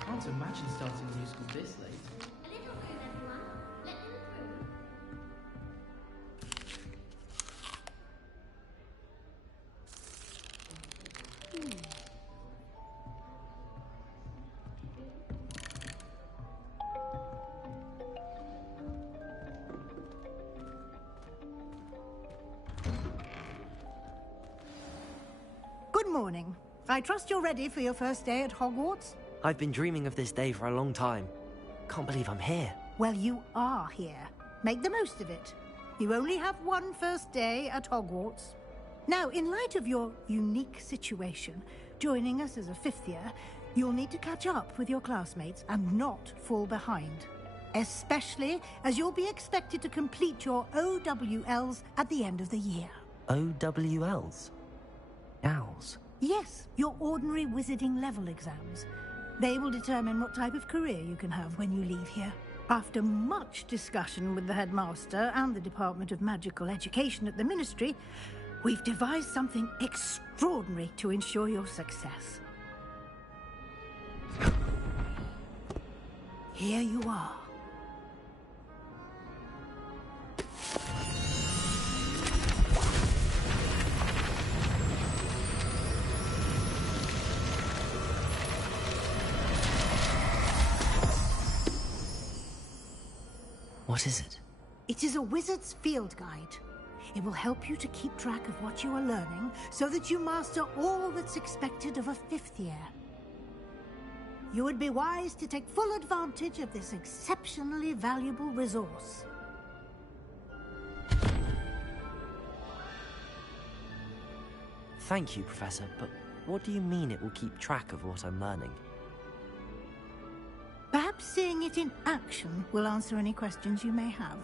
Can't imagine starting new school this late. A little room, everyone. Let them through. Good morning. I trust you're ready for your first day at Hogwarts? I've been dreaming of this day for a long time. Can't believe I'm here. Well, you are here. Make the most of it. You only have one first day at Hogwarts. Now, in light of your unique situation, joining us as a fifth year, you'll need to catch up with your classmates and not fall behind. Especially as you'll be expected to complete your OWLs at the end of the year. OWLs? Owls? Yes, your ordinary wizarding level exams. They will determine what type of career you can have when you leave here. After much discussion with the headmaster and the Department of Magical Education at the Ministry, we've devised something extraordinary to ensure your success. Here you are. What is it? It is a wizard's field guide. It will help you to keep track of what you are learning so that you master all that's expected of a fifth year. You would be wise to take full advantage of this exceptionally valuable resource. Thank you, Professor, but what do you mean it will keep track of what I'm learning? Perhaps seeing it in action will answer any questions you may have.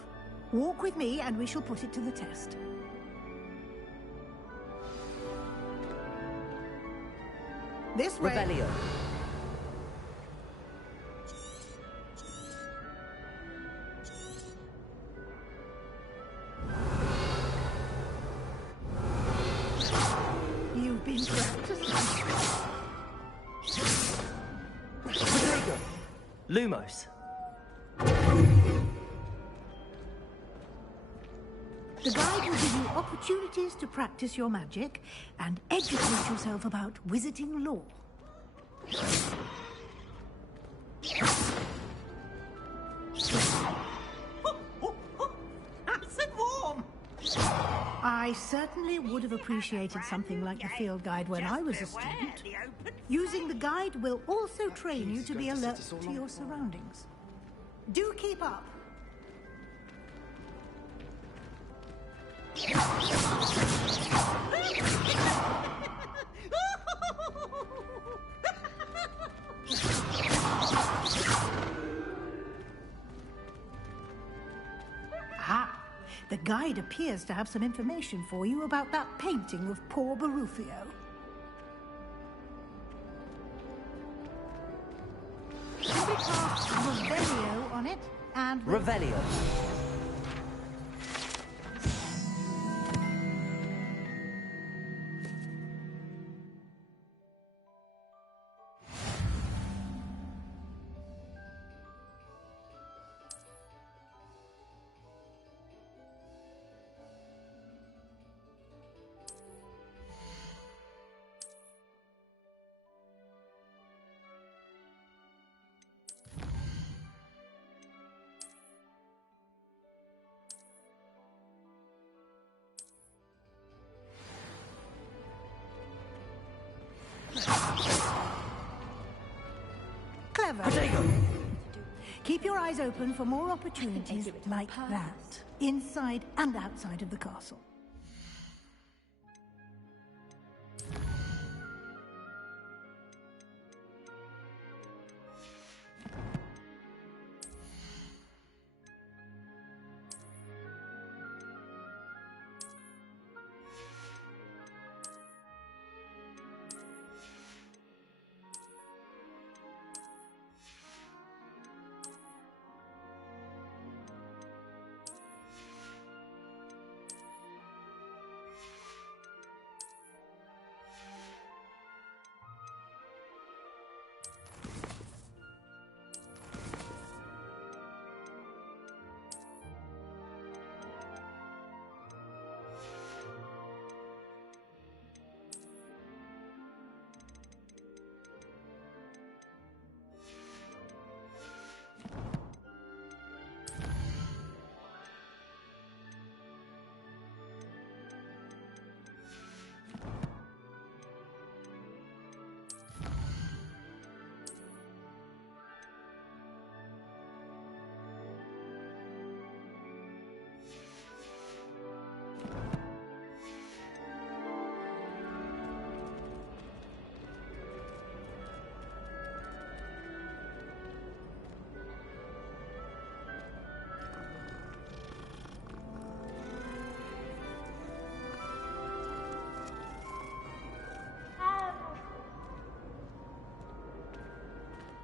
Walk with me and we shall put it to the test. This way. Revelio. You've been practicing. Lumos. The guide will give you opportunities to practice your magic and educate yourself about wizarding lore. Acid warm! I certainly would have appreciated something like the field guide when I was a student. Using the guide will also train you to be alert to your surroundings. Do keep up. Ah, the guide appears to have some information for you about that painting of poor Barufio. You can cast Revelio on it, and... Revelio. Clever. Keep your eyes open for more opportunities like that, inside and outside of the castle.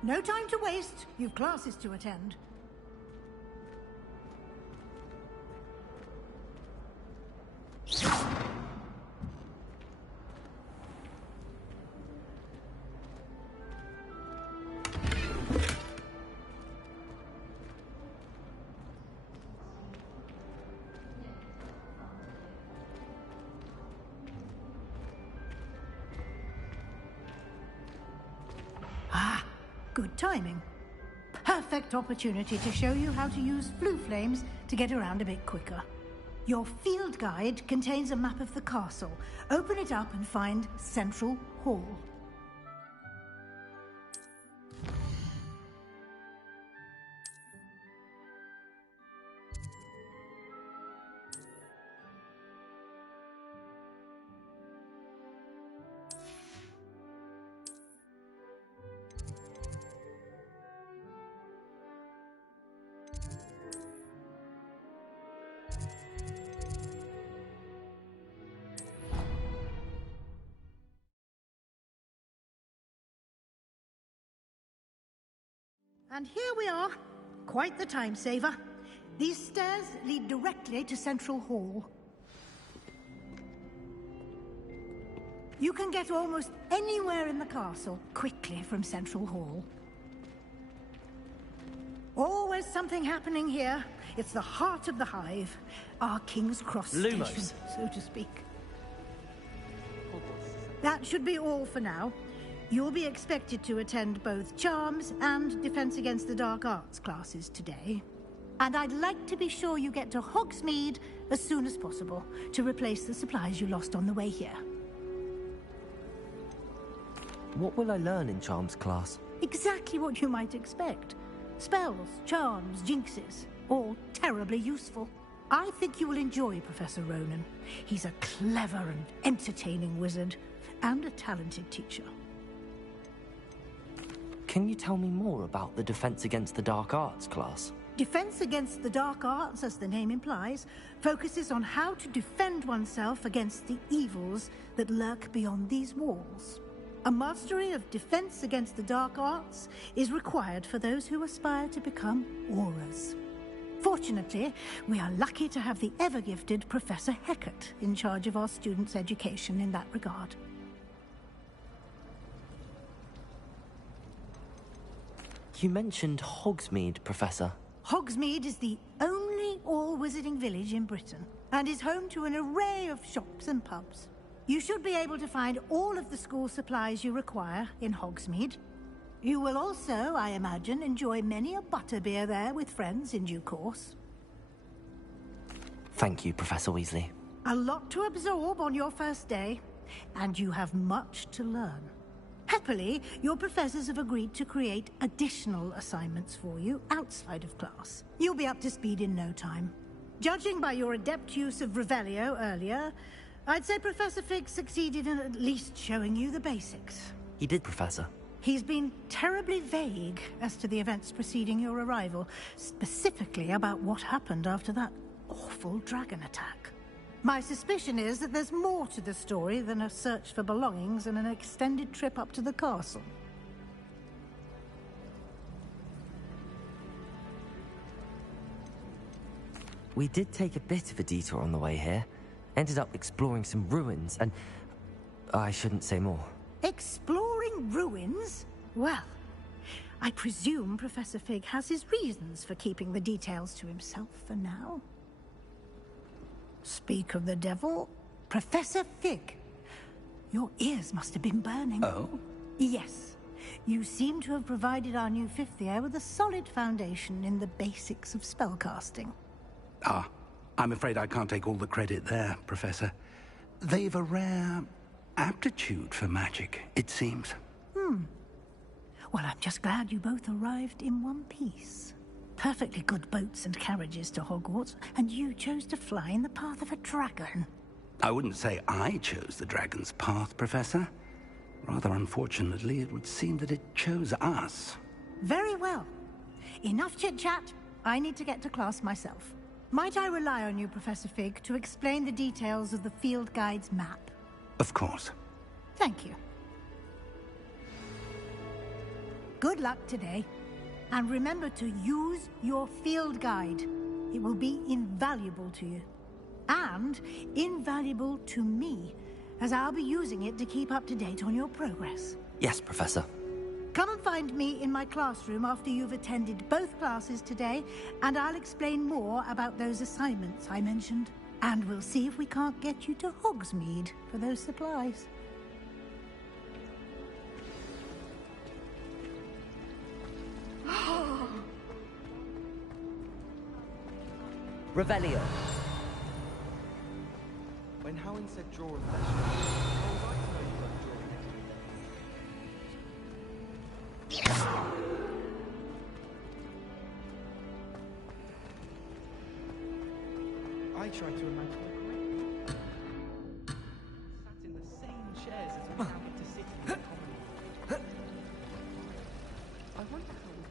No time to waste. You've classes to attend. Good timing. Perfect opportunity to show you how to use flue flames to get around a bit quicker. Your field guide contains a map of the castle. Open it up and find Central Hall. And here we are. Quite the time saver. These stairs lead directly to Central Hall. You can get almost anywhere in the castle quickly from Central Hall. Always something happening here. It's the heart of the hive. Our King's Cross Lumos. station, so to speak. That should be all for now. You'll be expected to attend both Charms and Defense Against the Dark Arts classes today. And I'd like to be sure you get to Hogsmeade as soon as possible to replace the supplies you lost on the way here. What will I learn in Charms class? Exactly what you might expect. Spells, charms, jinxes, all terribly useful. I think you will enjoy Professor Ronan. He's a clever and entertaining wizard, and a talented teacher. Can you tell me more about the Defense Against the Dark Arts class? Defense Against the Dark Arts, as the name implies, focuses on how to defend oneself against the evils that lurk beyond these walls. A mastery of Defense Against the Dark Arts is required for those who aspire to become Aurors. Fortunately, we are lucky to have the ever-gifted Professor Hecat in charge of our students' education in that regard. You mentioned Hogsmeade, Professor. Hogsmeade is the only all-wizarding village in Britain, and is home to an array of shops and pubs. You should be able to find all of the school supplies you require in Hogsmeade. You will also, I imagine, enjoy many a butterbeer there with friends in due course. Thank you, Professor Weasley. A lot to absorb on your first day, and you have much to learn. Happily, your professors have agreed to create additional assignments for you outside of class. You'll be up to speed in no time. Judging by your adept use of Revelio earlier, I'd say Professor Fig succeeded in at least showing you the basics. He did, Professor. He's been terribly vague as to the events preceding your arrival, specifically about what happened after that awful dragon attack. My suspicion is that there's more to the story than a search for belongings and an extended trip up to the castle. We did take a bit of a detour on the way here. Ended up exploring some ruins and... I shouldn't say more. Exploring ruins? Well, I presume Professor Fig has his reasons for keeping the details to himself for now. Speak of the devil, Professor Fig. Your ears must have been burning. Oh? Yes. You seem to have provided our new fifth year with a solid foundation in the basics of spellcasting. Ah, I'm afraid I can't take all the credit there, Professor. They've a rare aptitude for magic, it seems. Well, I'm just glad you both arrived in one piece. Perfectly good boats and carriages to Hogwarts, and you chose to fly in the path of a dragon. I wouldn't say I chose the dragon's path, Professor. Rather unfortunately, it would seem that it chose us. Very well. Enough chit-chat. I need to get to class myself. Might I rely on you, Professor Fig, to explain the details of the field guide's map? Of course. Thank you. Good luck today. And remember to use your field guide. It will be invaluable to you. And invaluable to me, as I'll be using it to keep up to date on your progress. Yes, Professor. Come and find me in my classroom after you've attended both classes today, and I'll explain more about those assignments I mentioned. And we'll see if we can't get you to Hogsmeade for those supplies. Revelio. When Howin said draw a flesh, I would like to know you weren't drawing it. I tried to imagine a great sat in the same chairs as we now get to sit in the common. I wonder how we...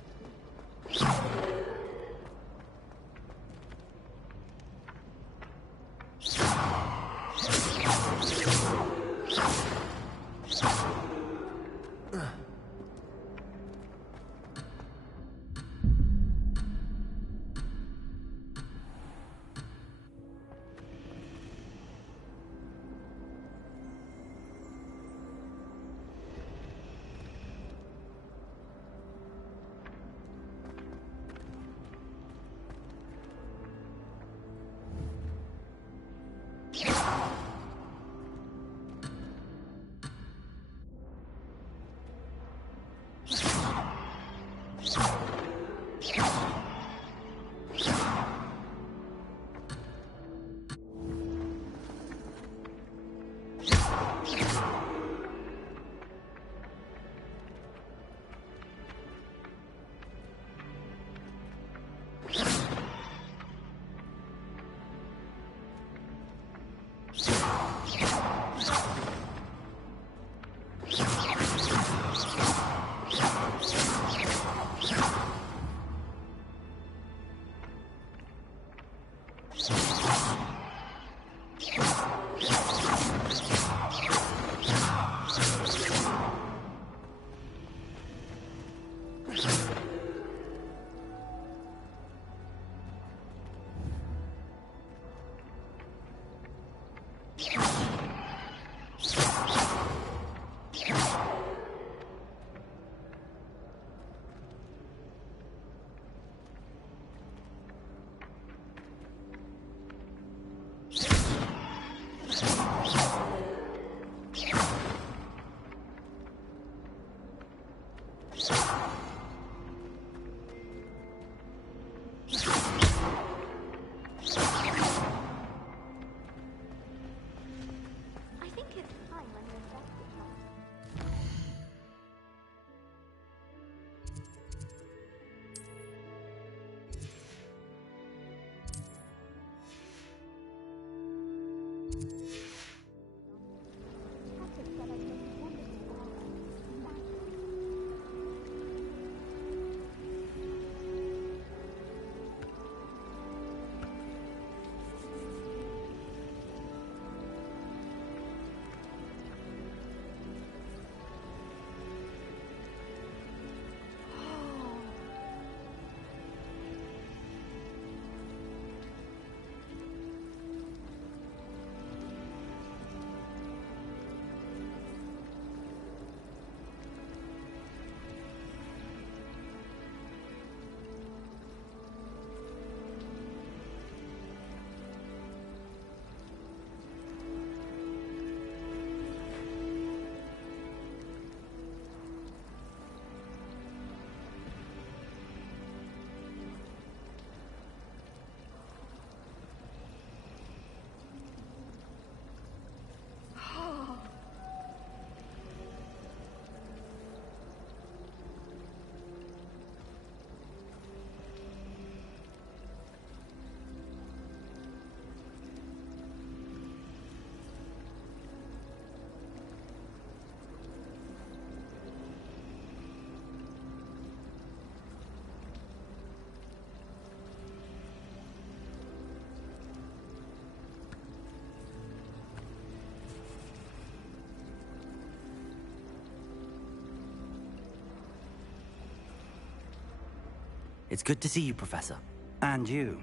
It's good to see you, Professor. And you.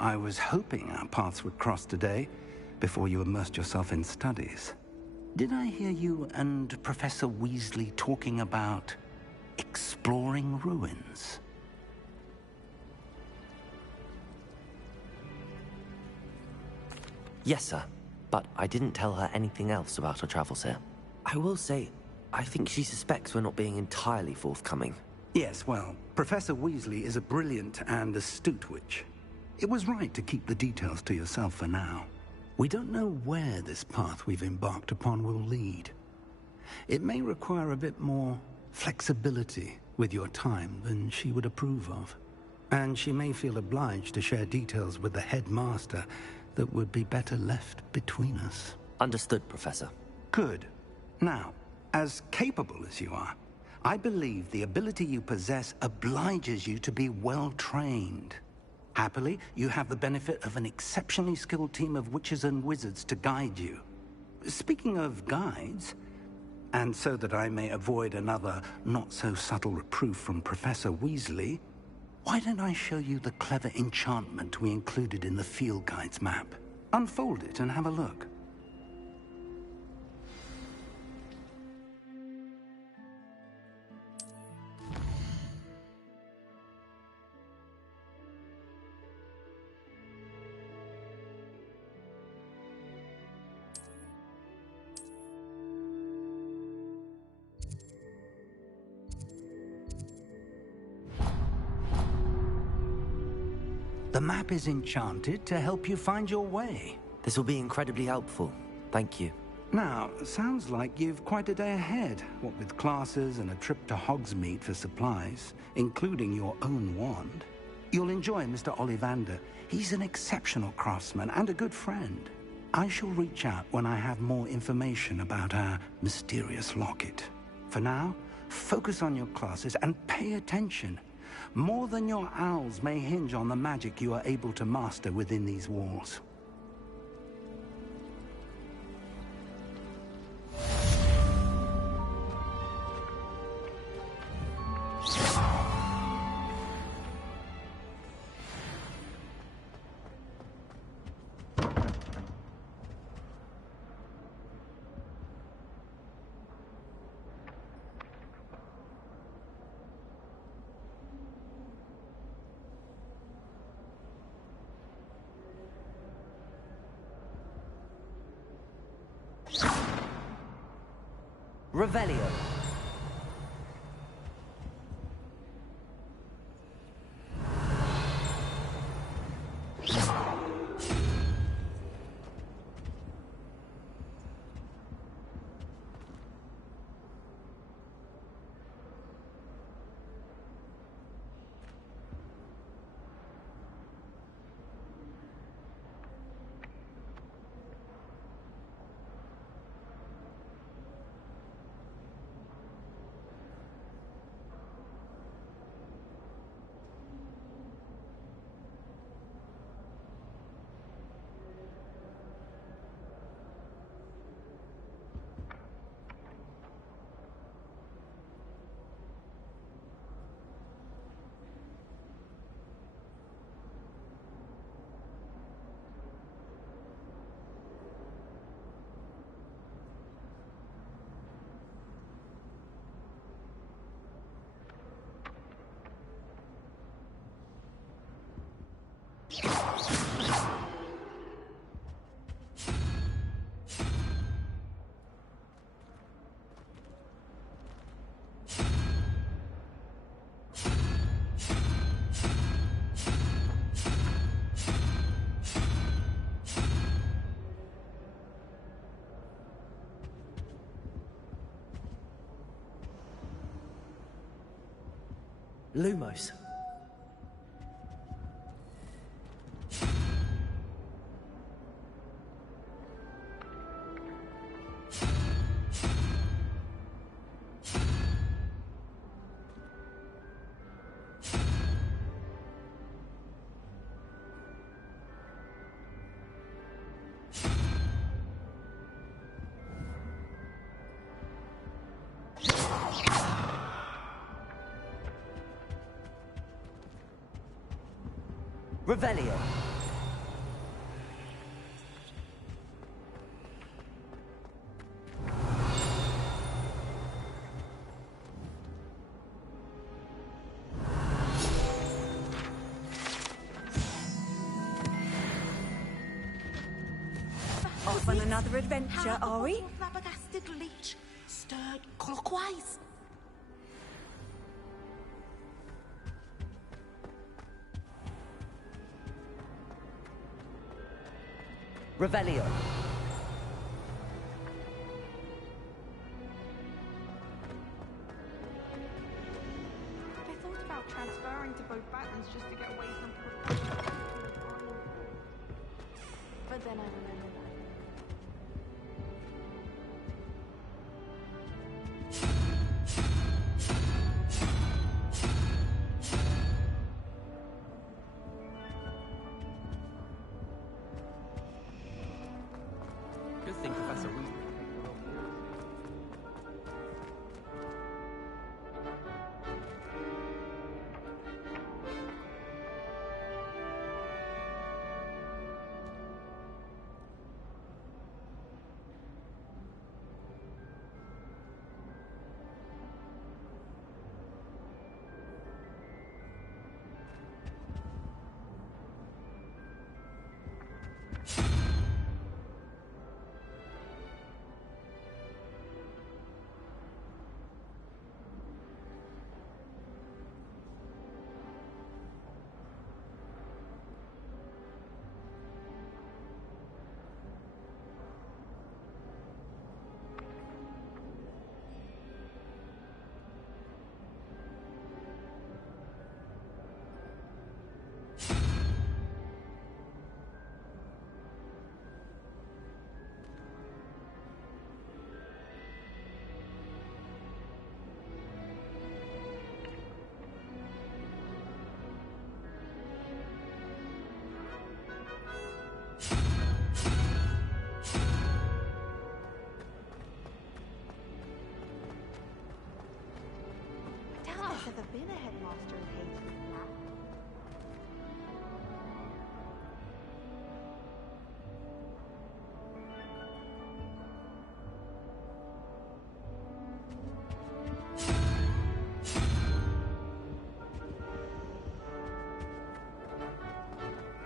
I was hoping our paths would cross today, before you immersed yourself in studies. Did I hear you and Professor Weasley talking about exploring ruins? Yes, sir. But I didn't tell her anything else about our travels here. I will say, I think she suspects we're not being entirely forthcoming. Yes, well, Professor Weasley is a brilliant and astute witch. It was right to keep the details to yourself for now. We don't know where this path we've embarked upon will lead. It may require a bit more flexibility with your time than she would approve of. And she may feel obliged to share details with the headmaster that would be better left between us. Understood, Professor. Good. Now, as capable as you are, I believe the ability you possess obliges you to be well trained. Happily, you have the benefit of an exceptionally skilled team of witches and wizards to guide you. Speaking of guides, and so that I may avoid another not-so-subtle reproof from Professor Weasley, why don't I show you the clever enchantment we included in the field guide's map? Unfold it and have a look. The map is enchanted to help you find your way. This will be incredibly helpful. Thank you. Now, sounds like you've quite a day ahead, what with classes and a trip to Hogsmeade for supplies, including your own wand. You'll enjoy Mr. Ollivander. He's an exceptional craftsman and a good friend. I shall reach out when I have more information about our mysterious locket. For now, focus on your classes and pay attention. More than your owls may hinge on the magic you are able to master within these walls. Revelio. Lumos. Revelio. Off on another adventure, are we? Flabbergasted leech stirred clockwise. Revelio. I thought about transferring to both battles just to get away from. But then I remembered that. Good thing Professor Weasley. There's ever been a headmaster in Hades.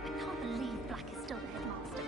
I can't believe Black is still the headmaster.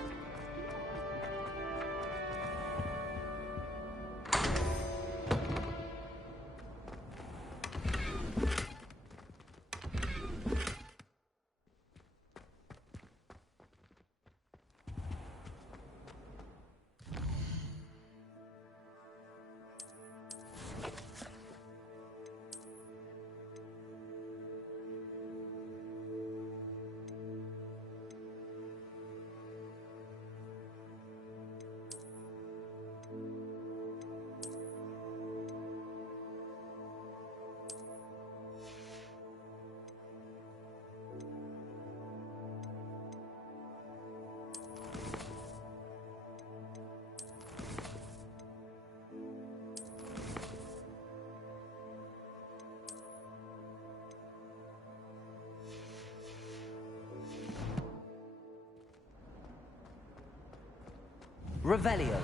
Revelio.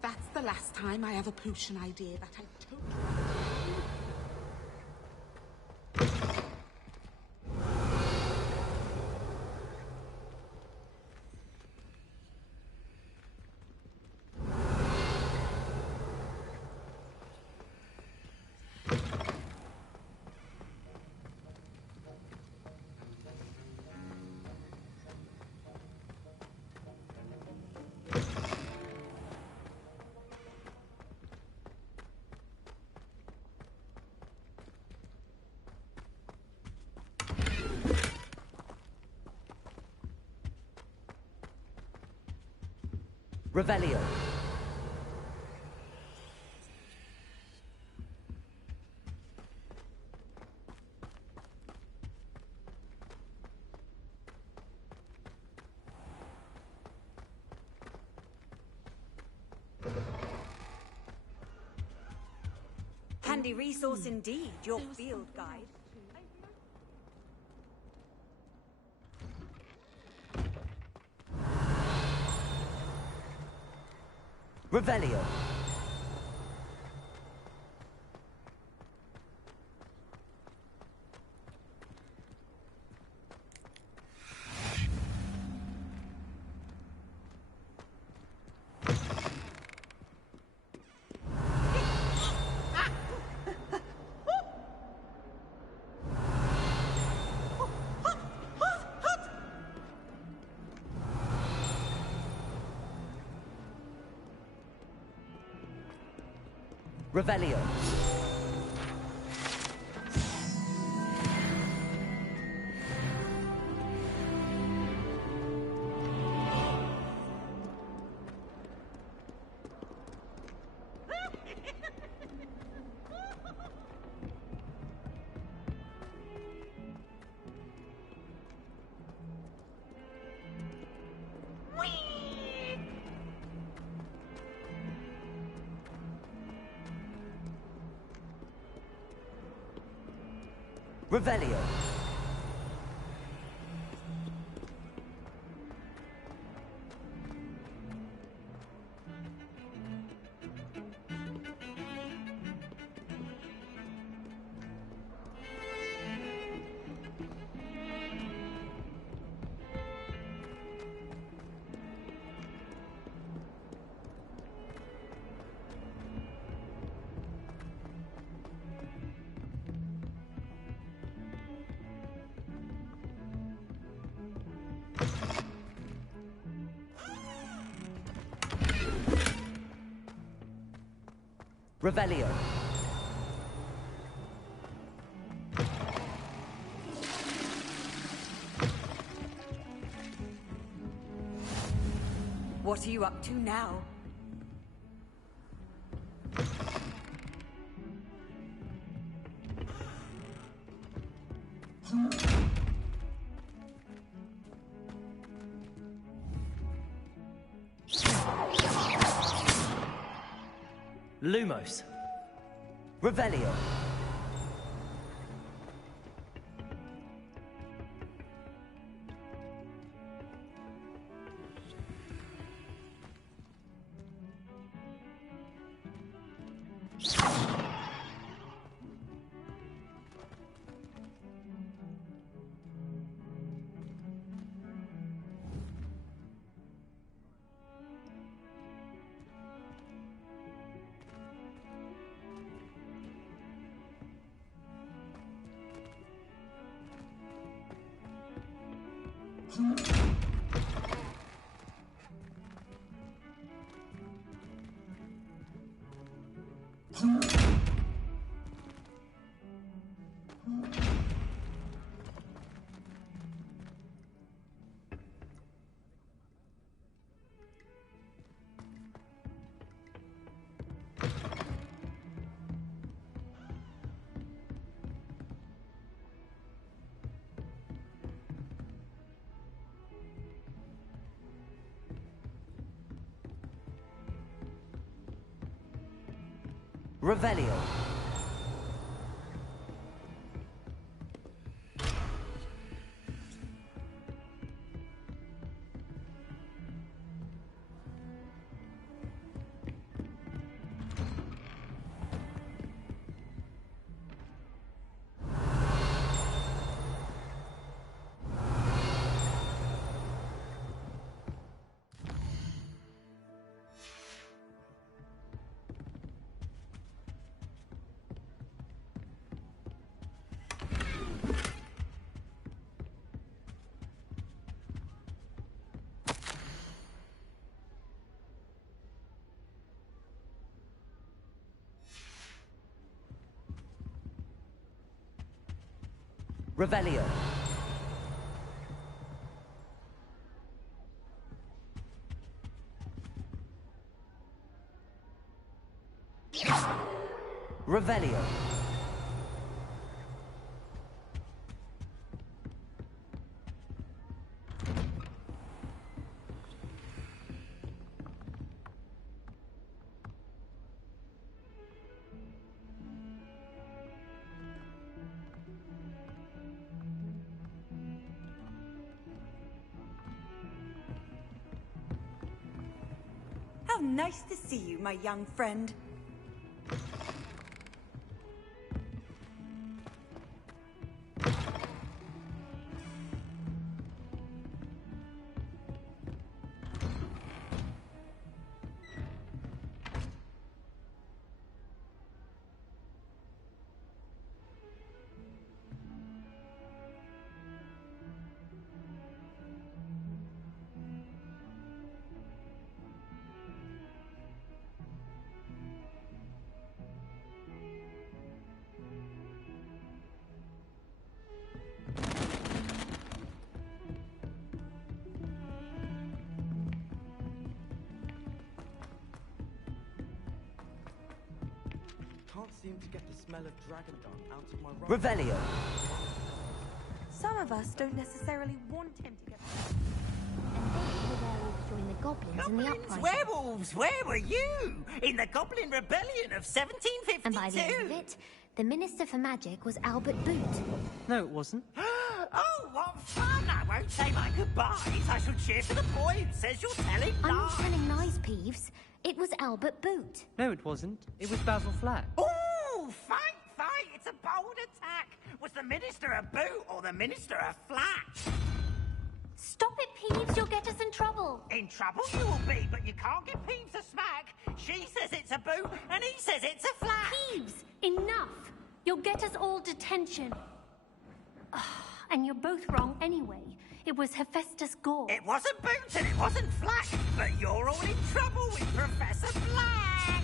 That's the last time I have a potion idea that I totally... Revelio. Handy resource indeed, your field guide. Revelio. Revelio. Revelio. Revelio. What are you up to now? Lumos. Revelio. Revelio. Revelio. Revelio. How Nice to see you, my young friend. Can't seem to get the smell of dragon dung out of my room. Revelio. Some of us don't necessarily want him to get... And then the werewolves joined the goblins in the uprising. Werewolves, where were you? In the Goblin Rebellion of 1752? And by the end of it, the Minister for Magic was Albert Boot. No, it wasn't. Oh, what fun! I won't say my goodbyes. I shall cheer for the boy who says you're telling I'm not lies. telling lies, Peeves. It was Albert Boot. No, it wasn't. It was Basil Flack. Oh, fight! It's a bold attack. Was the Minister a boot or the Minister a flat? Stop it, Peeves. You'll get us in trouble. In trouble you will be, but you can't give Peeves a smack. She says it's a boot, and he says it's a flat. Peeves, enough. You'll get us all detention. And you're both wrong anyway. It was Hephaestus Gore. It wasn't Boot and it wasn't Flack, but you're all in trouble with Professor Flack!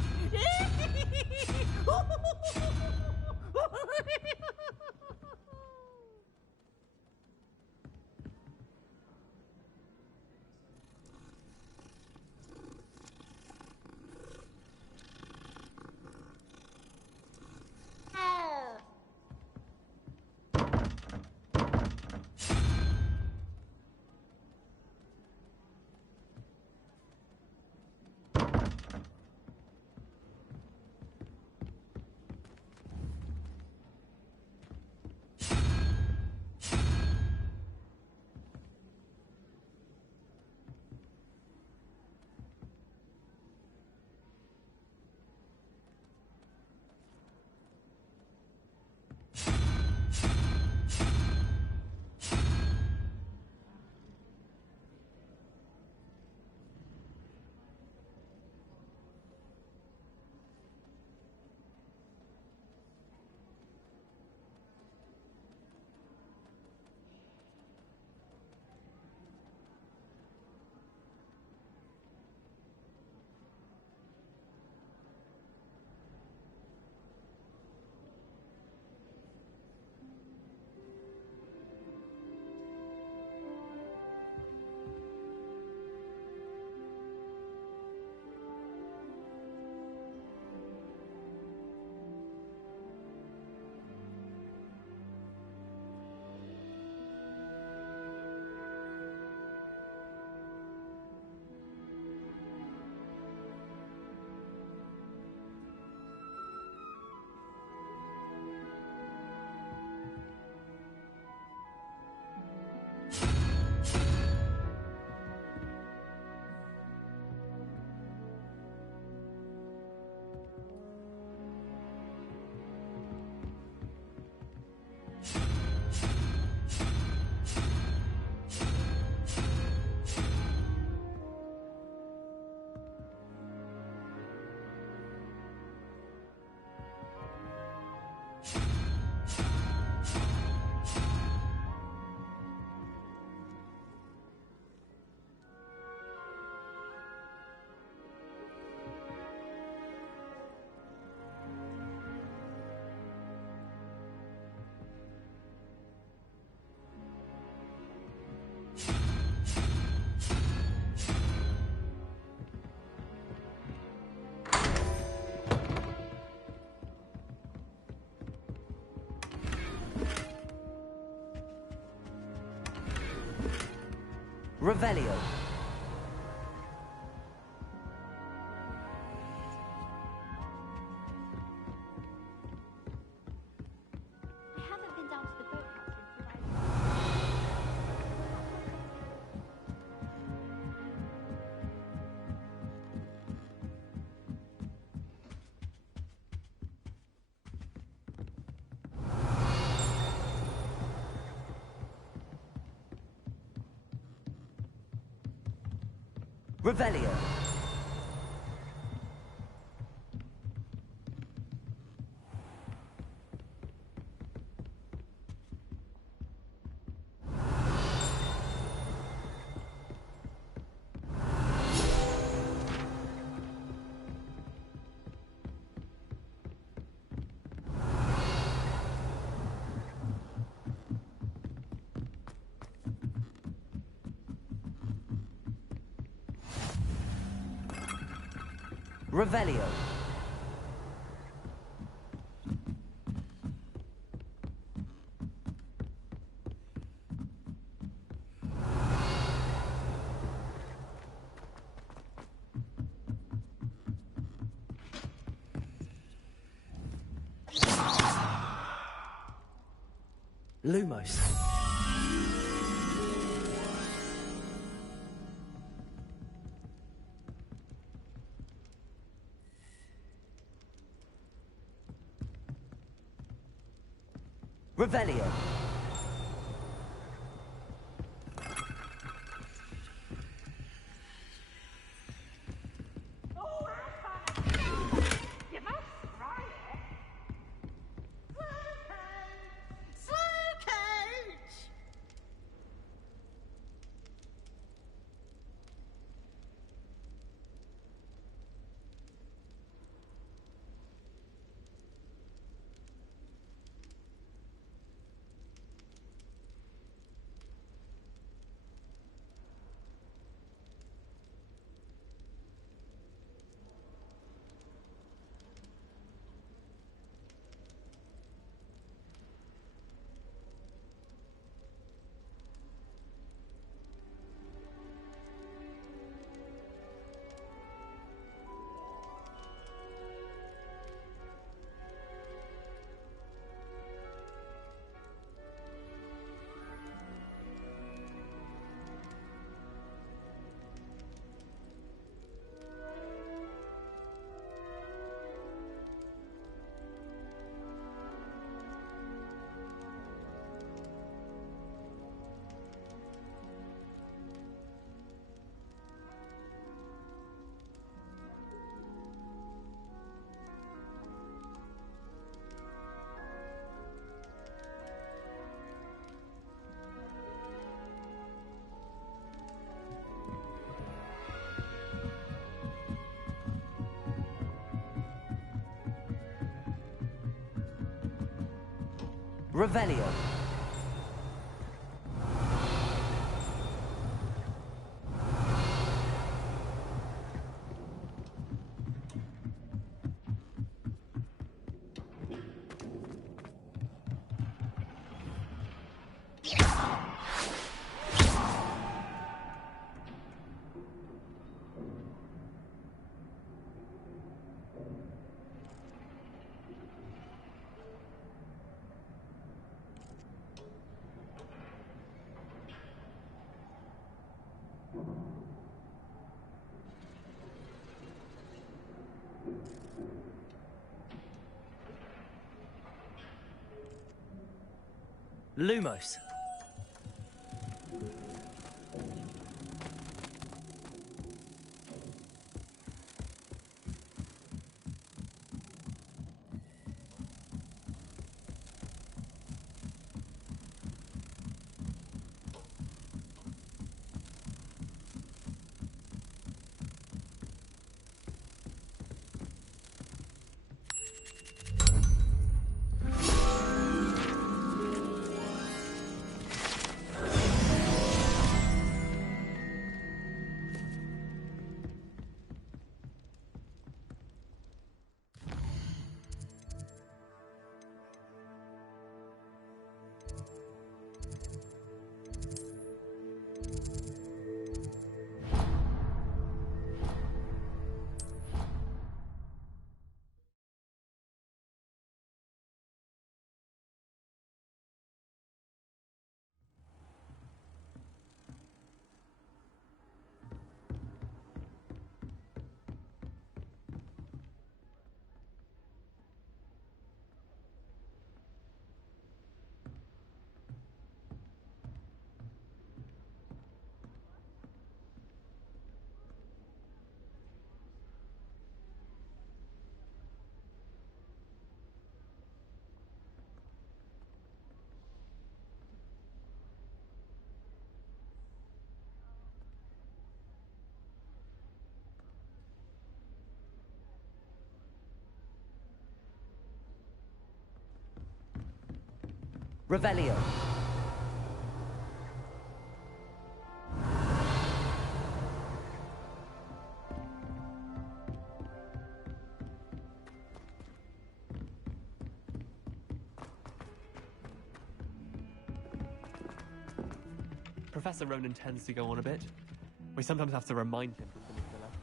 Revelio. I haven't been down to the boathouse since Revelio. Revelio. Lumos. Revelio. You must try it. Slow coach! Revelio. Lumos. Revelio. Professor Ronan tends to go on a bit. We sometimes have to remind him to finish the lesson.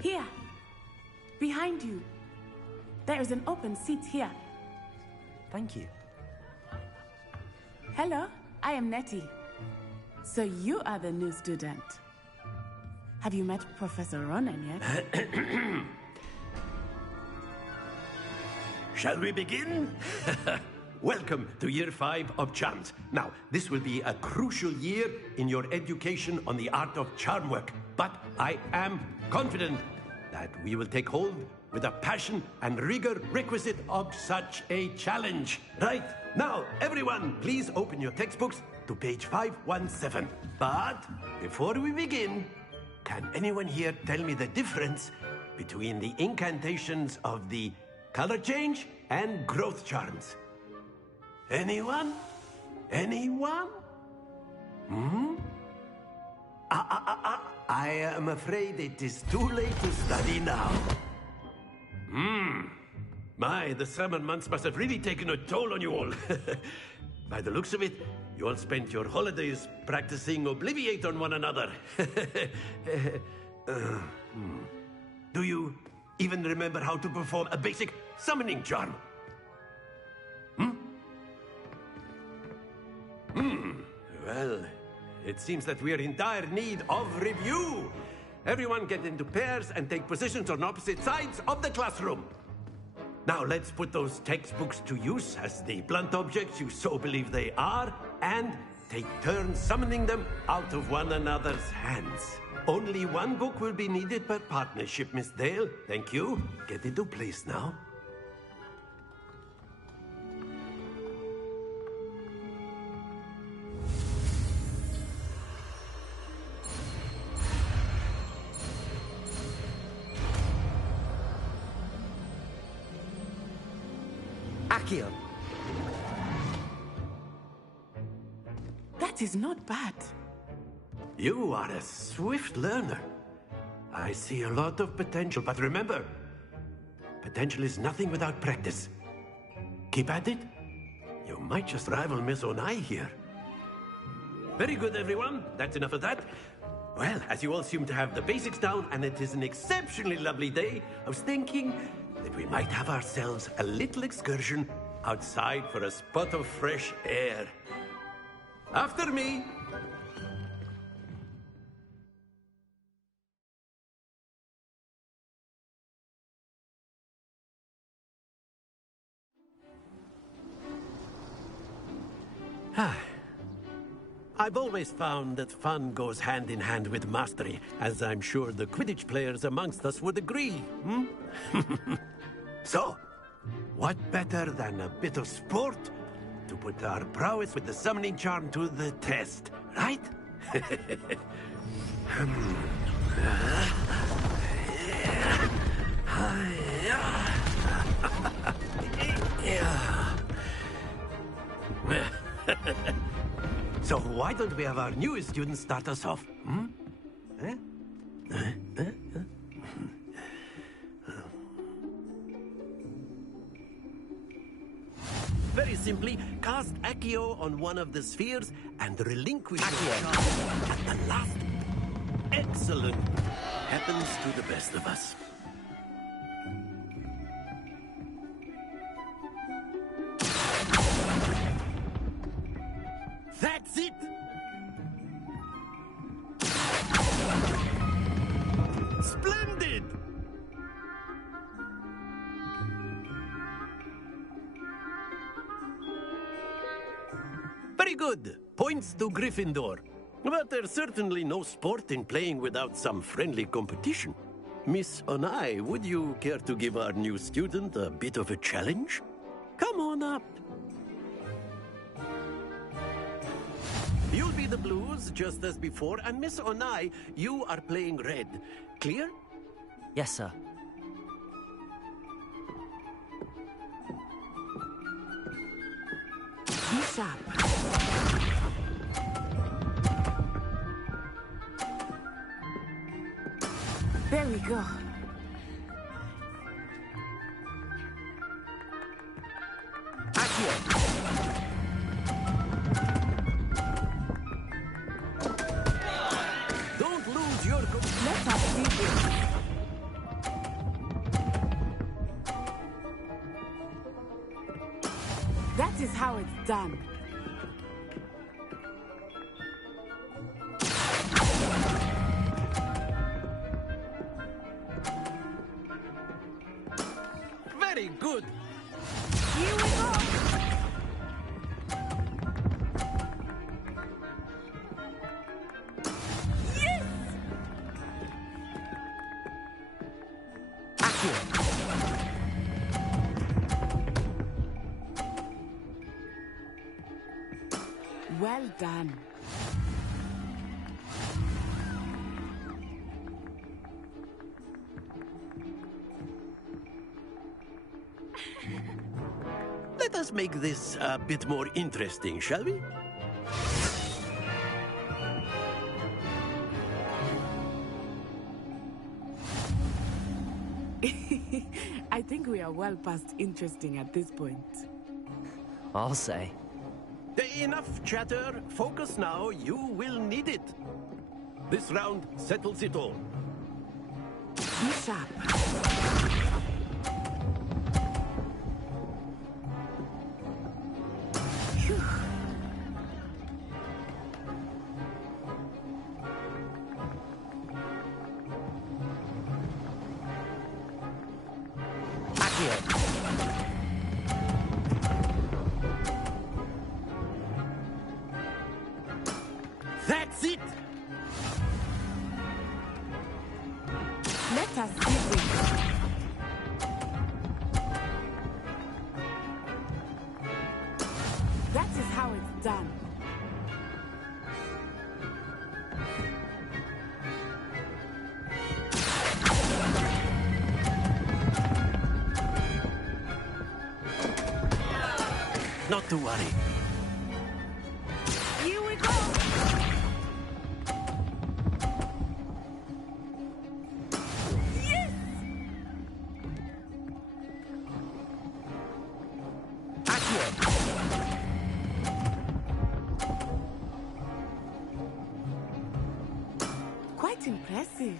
Here. Behind you. There is an open seat here. Thank you. Hello, I am Nettie. So you are the new student. Have you met Professor Ronan yet? Shall we begin? Welcome to Year 5 of Charms. Now, this will be a crucial year in your education on the art of charm work. But I am confident that we will take hold with the passion and rigor requisite of such a challenge. Right, now, everyone, please open your textbooks to page 517. But before we begin, can anyone here tell me the difference between the incantations of the color change and growth charms? Anyone? Anyone? I am afraid it is too late to study now. My, the summer months must have really taken a toll on you all. By the looks of it, you all spent your holidays practicing Obliviate on one another. Do you even remember how to perform a basic summoning charm? Well, it seems that we are in dire need of review. Everyone get into pairs and take positions on opposite sides of the classroom. Now let's put those textbooks to use as the blunt objects you so believe they are, and take turns summoning them out of one another's hands. Only one book will be needed per partnership, Miss Dale. Thank you. Get into place now. Accio. That is not bad. You are a swift learner. I see a lot of potential, but remember, potential is nothing without practice. Keep at it. You might just rival Miss Onai here. Very good, everyone. That's enough of that. Well, as you all seem to have the basics down, and it is an exceptionally lovely day, I was thinking that we might have ourselves a little excursion outside for a spot of fresh air. After me. I've always found that fun goes hand in hand with mastery, as I'm sure the Quidditch players amongst us would agree. So, what better than a bit of sport to put our prowess with the summoning charm to the test, right? So why don't we have our newest student start us off? Very simply, cast Accio on one of the spheres and relinquish Accio at the last. Excellent. Happens to the best of us. That's it! Splendid! Very good. Points to Gryffindor. But there's certainly no sport in playing without some friendly competition. Miss Onai, would you care to give our new student a bit of a challenge? Come on up. You'll be the blues, just as before, and Miss Onai, you are playing red. Clear? Yes, sir. Be sharp. There we go. Accio. Don't lose your... Let us see this. That is how it's done. Very good. Here we go. Yes! Well done. Let us make this a bit more interesting, shall we? I think we are well past interesting at this point. I'll say. Enough chatter. Focus now. You will need it. This round settles it all. Be sharp. Phew. That's it! Let us see this. That is how it's done. Not to worry. Here we go. Yes! Quite impressive.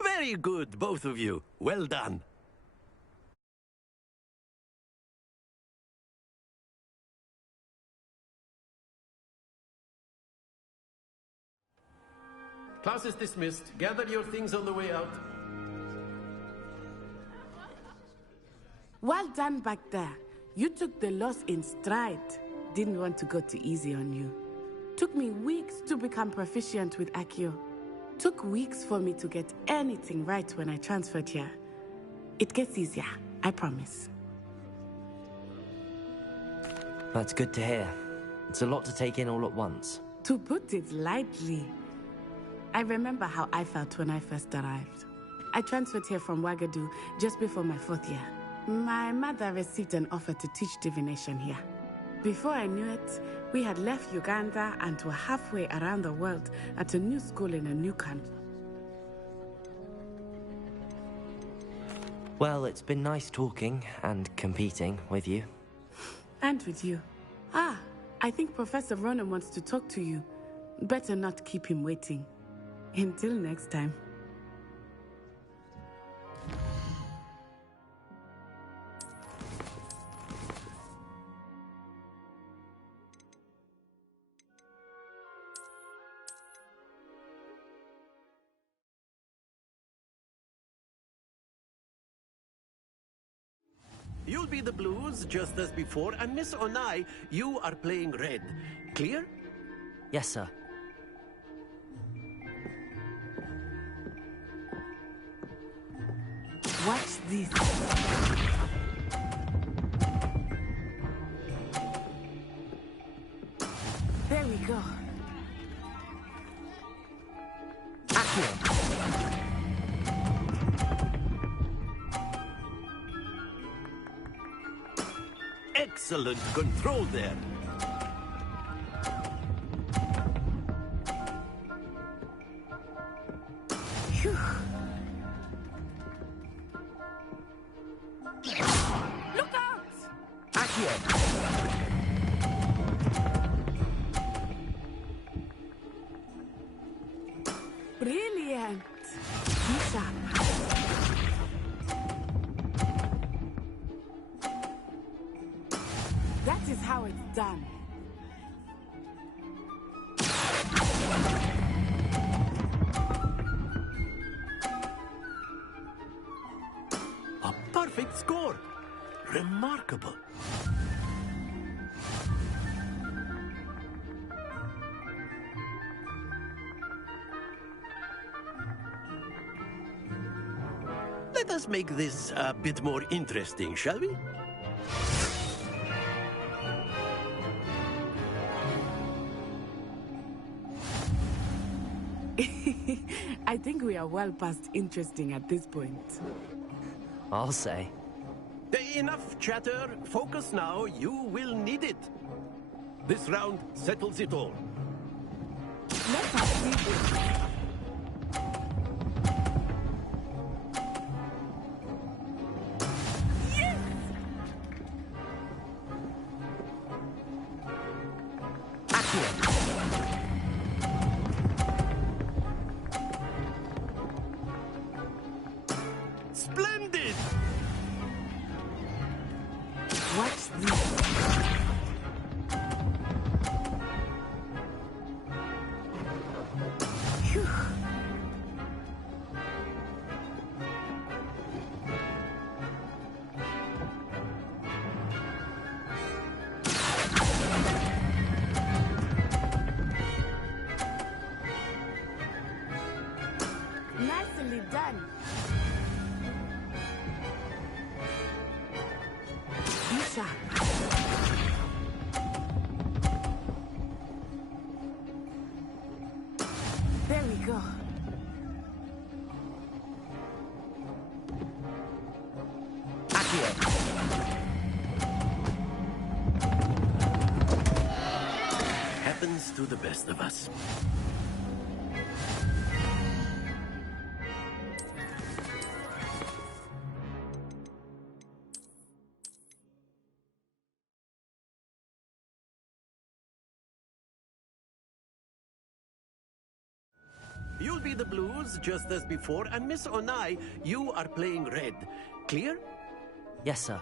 Very good, both of you. Well done. Class is dismissed. Gather your things on the way out. Well done back there. You took the loss in stride. Didn't want to go too easy on you. Took me weeks to become proficient with Accio. Took weeks for me to get anything right when I transferred here. It gets easier, I promise. That's good to hear. It's a lot to take in all at once. To put it lightly, I remember how I felt when I first arrived. I transferred here from Ouagadougou just before my 4th year. My mother received an offer to teach divination here. Before I knew it, we had left Uganda and were halfway around the world at a new school in a new country. Well, it's been nice talking and competing with you. And with you. Ah, I think Professor Ronan wants to talk to you. Better not keep him waiting. Until next time. You'll be the blues just as before, and Miss Onai, you are playing red. Clear? Yes, sir. Watch this. There we go. Accio. Excellent control there. Phew. Look out! Accio. Brilliant. Be sharp. That is how it's done. A perfect score. Remarkable. Let us make this a bit more interesting, shall we? I think we are well past interesting at this point. I'll say. Enough chatter. Focus now. You will need it. This round settles it all. Let us see this. Yes! Accio. Splendid! Watch this. Phew. Nicely done. Be sharp. There we go. Accio. Happens to the best of us. You'll be the blues just as before, and Miss Onai, you are playing red. Clear? Yes, sir.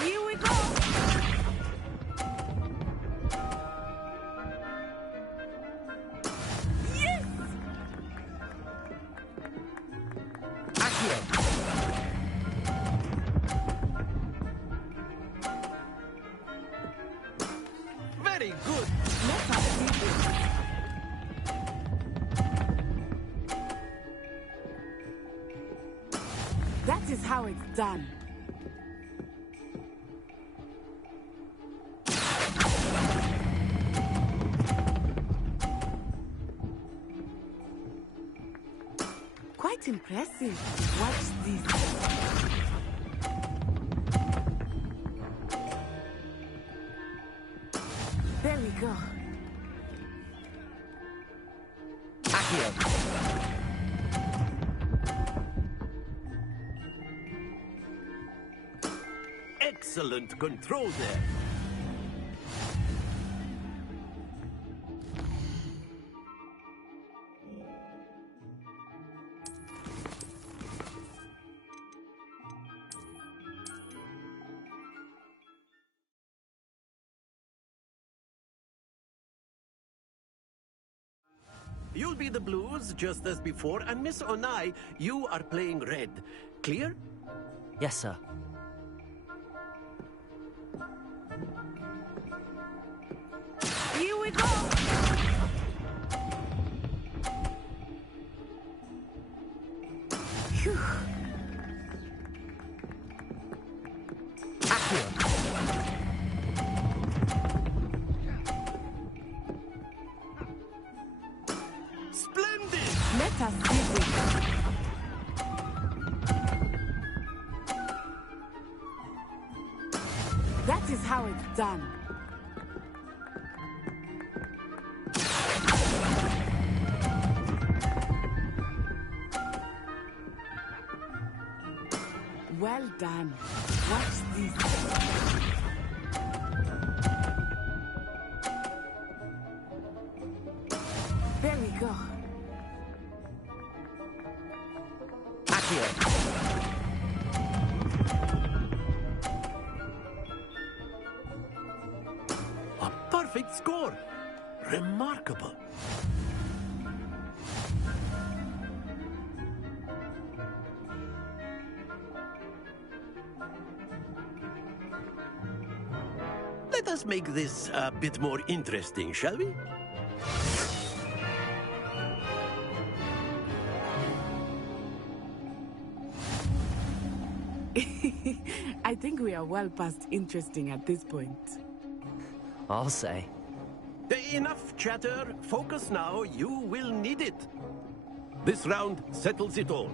Here we go. Yes! Accio. Very good. Let us see this. That is how it's done. Quite impressive. Watch this. There we go. Accio. Excellent control there. you'll be the blues just as before, and Miss Onai, you are playing red. Clear? Yes, sir. Here we go! Phew. Splendid! Let us see this. That is how it's done. Well done. Watch this. There we go. A perfect score. Remarkable. Let us make this a bit more interesting, shall we? I think we are well past interesting at this point. I'll say. Enough chatter. Focus now. You will need it. This round settles it all.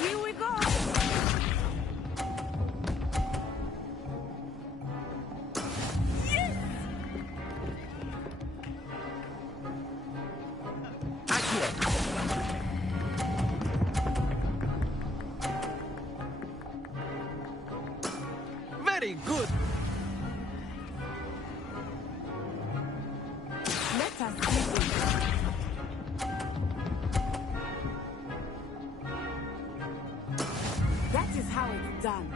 Here we go! Yes! Very good. Let us see this. That is how it's done.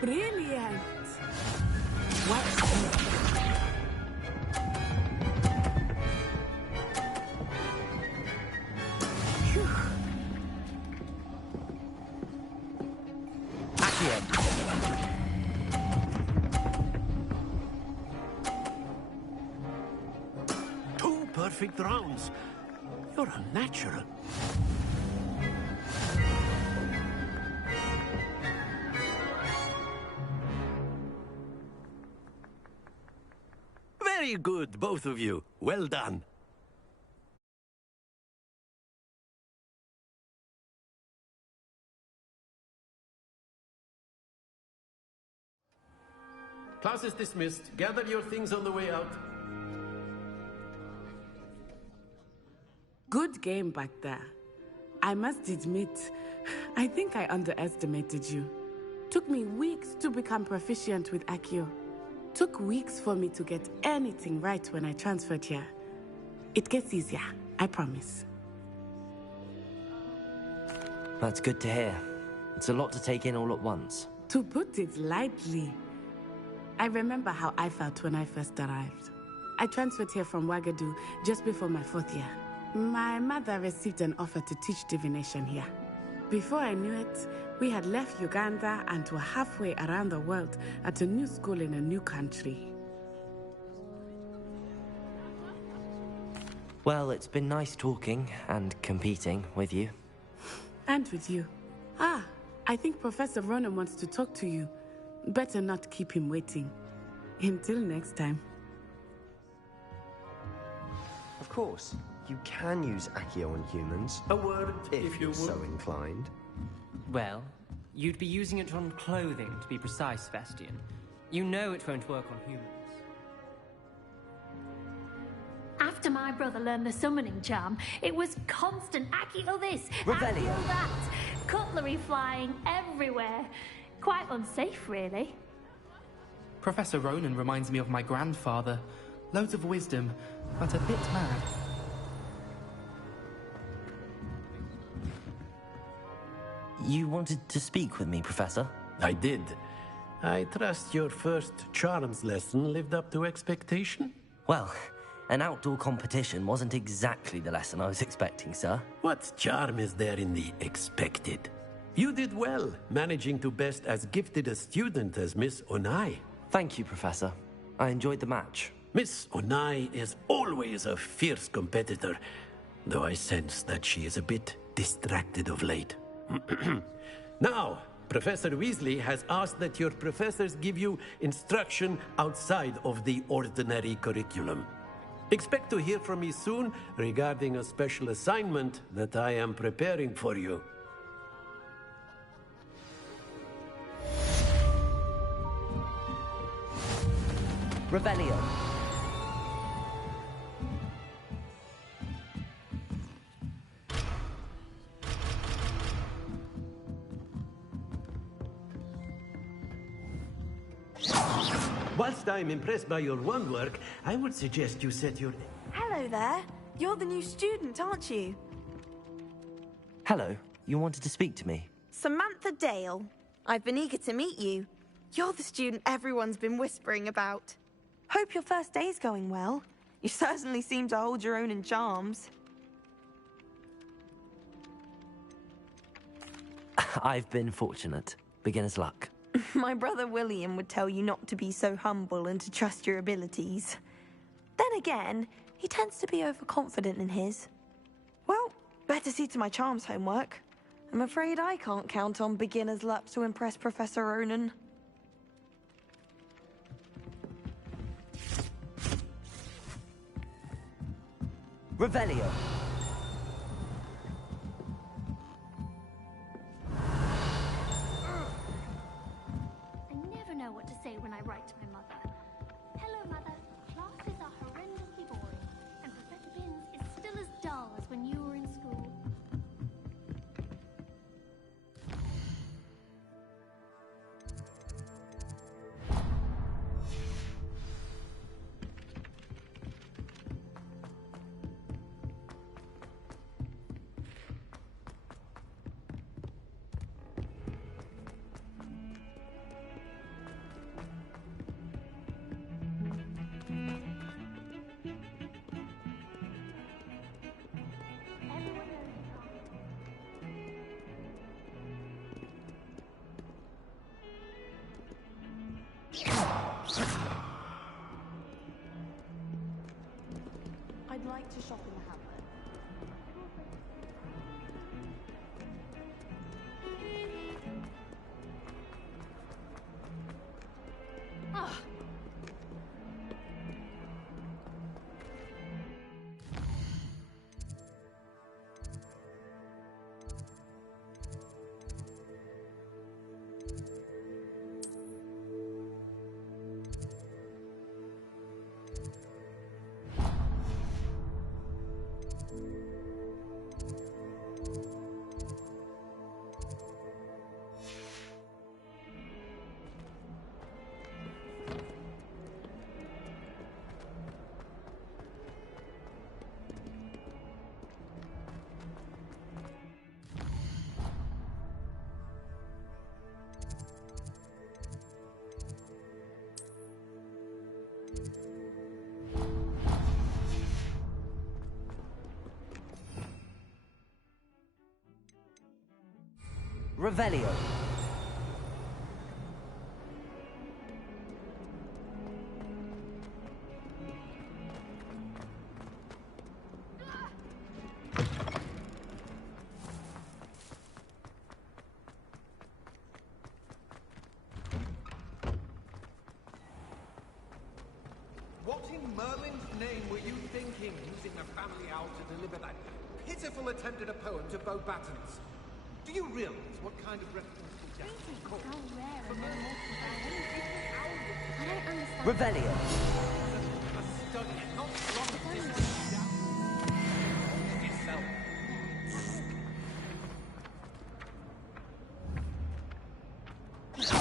Brilliant. Watch this. Phew. Two perfect rounds. You're a natural. Very good, both of you. Well done. Class is dismissed. Gather your things on the way out. Good game back there. I must admit, I think I underestimated you. Took me weeks to become proficient with Accio. Took weeks for me to get anything right when I transferred here. It gets easier, I promise. That's good to hear. It's a lot to take in all at once. To put it lightly, I remember how I felt when I first arrived. I transferred here from Wagadu just before my 4th year. My mother received an offer to teach divination here. Before I knew it, we had left Uganda and were halfway around the world at a new school in a new country. Well, it's been nice talking and competing with you. And with you. Ah, I think Professor Ronan wants to talk to you. Better not keep him waiting. Until next time. Of course, you can use Accio on humans. A word, if you're so inclined. Well, you'd be using it on clothing, to be precise, Sebastian. You know it won't work on humans. After my brother learned the summoning charm, it was constant Accio this, Revelio. Accio that, cutlery flying everywhere. Quite unsafe, really. Professor Ronan reminds me of my grandfather. Loads of wisdom, but a bit mad. You wanted to speak with me, Professor? I did. I trust your first charms lesson lived up to expectation? Well, an outdoor competition wasn't exactly the lesson I was expecting, sir. What charm is there in the expected? You did well, managing to best as gifted a student as Miss Onai. Thank you, Professor. I enjoyed the match. Miss Onai is always a fierce competitor, though I sense that she is a bit distracted of late. Now, Professor Weasley has asked that your professors give you instruction outside of the ordinary curriculum. Expect to hear from me soon regarding a special assignment that I am preparing for you. Revelio. Whilst I'm impressed by your wand work, I would suggest you set your... Hello there. You're the new student, aren't you? Hello. You wanted to speak to me? Samantha Dale. I've been eager to meet you. You're the student everyone's been whispering about. Hope your first day's going well. You certainly seem to hold your own in charms. I've been fortunate. Beginner's luck. My brother William would tell you not to be so humble and to trust your abilities. Then again, he tends to be overconfident in his. Well, better see to my charms homework. I'm afraid I can't count on beginner's luck to impress Professor Ronan. Revelio. Know what to say when I write to my mother. Hello, Mother. Classes are horrendously boring, and Professor Binns is still as dull as when you were in school. I'd like to shop in the Hamlet. Ah. Revelio. What in Merlin's name were you thinking, using the family owl to deliver that pitiful attempt at a poem to Beauxbatons? Do you realize what kind of reference to death is called? How rare and I don't understand. Revelio. A study, and not philosophy. Yourself.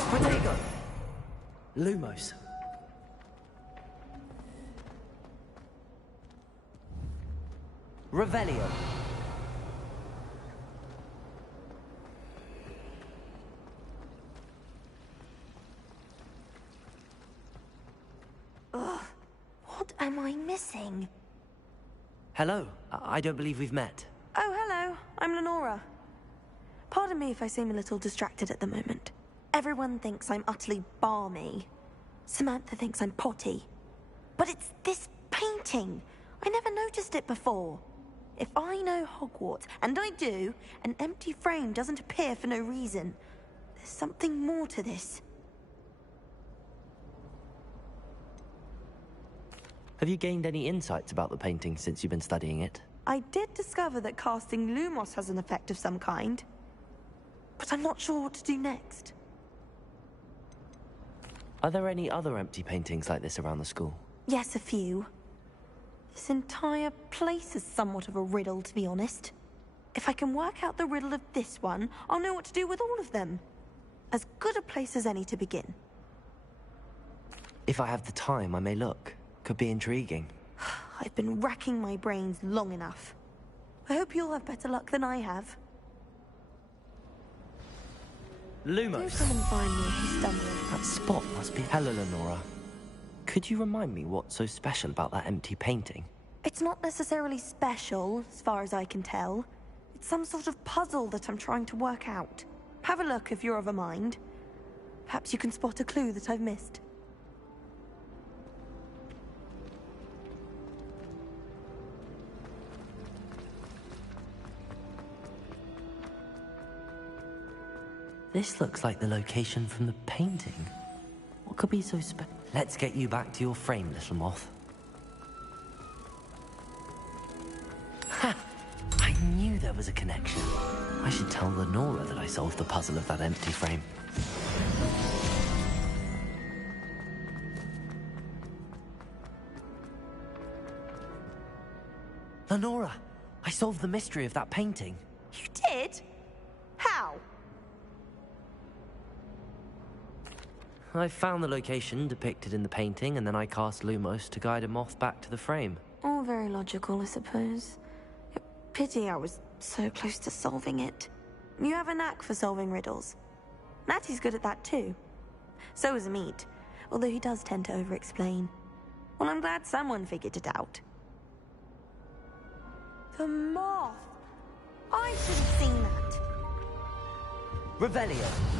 Protego. Lumos. Revelio. am I missing? Hello. I don't believe we've met. Oh, hello. I'm Lenora. Pardon me if I seem a little distracted at the moment. Everyone thinks I'm utterly balmy. Samantha thinks I'm potty. But it's this painting. I never noticed it before. If I know Hogwarts, and I do, an empty frame doesn't appear for no reason. There's something more to this. Have you gained any insights about the painting since you've been studying it? I did discover that casting Lumos has an effect of some kind. But I'm not sure what to do next. Are there any other empty paintings like this around the school? Yes, a few. This entire place is somewhat of a riddle, to be honest. If I can work out the riddle of this one, I'll know what to do with all of them. As good a place as any to begin. If I have the time, I may look. Could be intriguing. I've been racking my brains long enough. I hope you'll have better luck than I have. Lumos! Do come and find me if you stumble. That spot must be... Hello, Lenora. Could you remind me what's so special about that empty painting? It's not necessarily special, as far as I can tell. It's some sort of puzzle that I'm trying to work out. Have a look if you're of a mind. Perhaps you can spot a clue that I've missed. This looks like the location from the painting. What could be so special? Let's get you back to your frame, little moth. Ha! I knew there was a connection. I should tell Lenora that I solved the puzzle of that empty frame. Lenora, I solved the mystery of that painting. You did? How? I found the location depicted in the painting, and then I cast Lumos to guide a moth back to the frame. All very logical, I suppose. Pity I was so close to solving it. You have a knack for solving riddles. Natty's good at that too. So is Amit, although he does tend to over-explain. Well, I'm glad someone figured it out. The moth! I should have seen that. Revelio.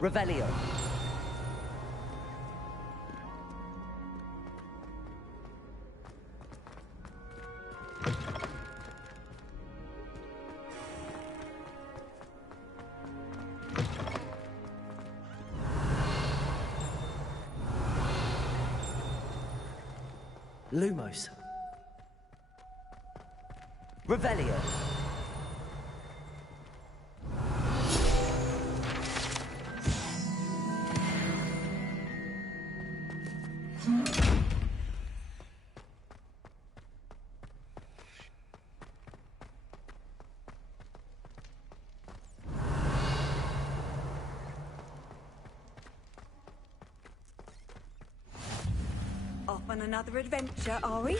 Revelio. Lumos. Revelio. Off on another adventure, are we?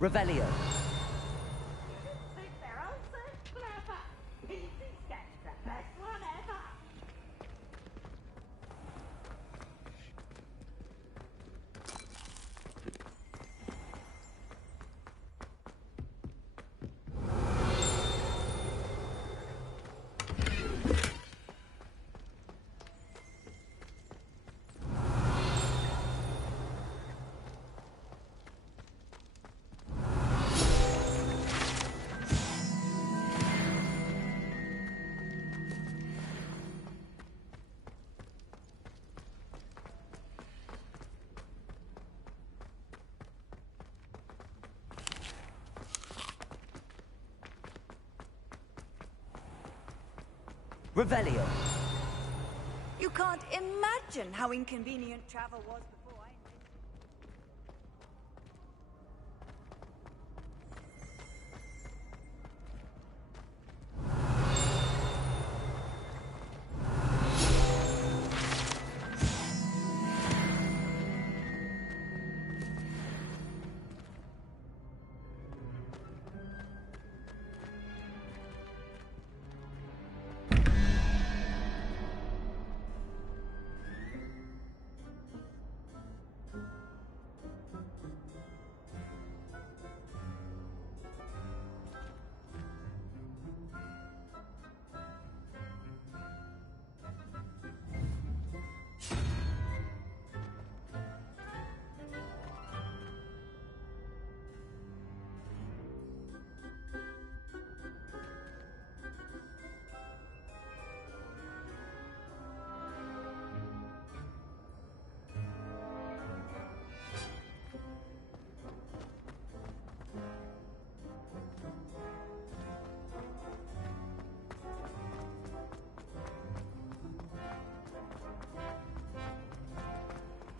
Revelio. Revelio. You can't imagine how inconvenient travel was before I enlisted.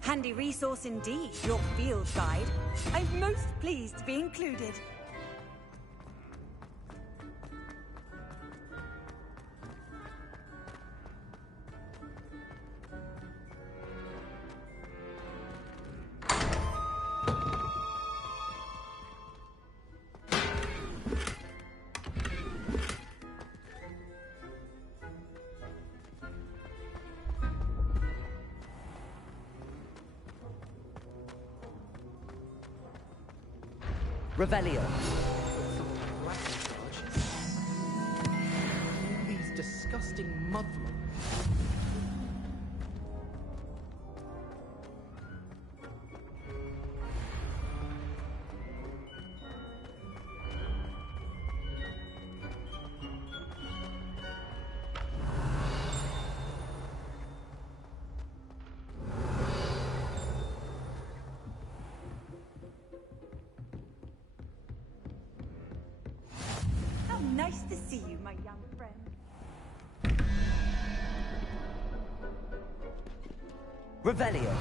Handy resource indeed, your field guide. I'm most pleased to be included. Revelio. These disgusting mudlums. Nice to see you, my young friend. Revelio.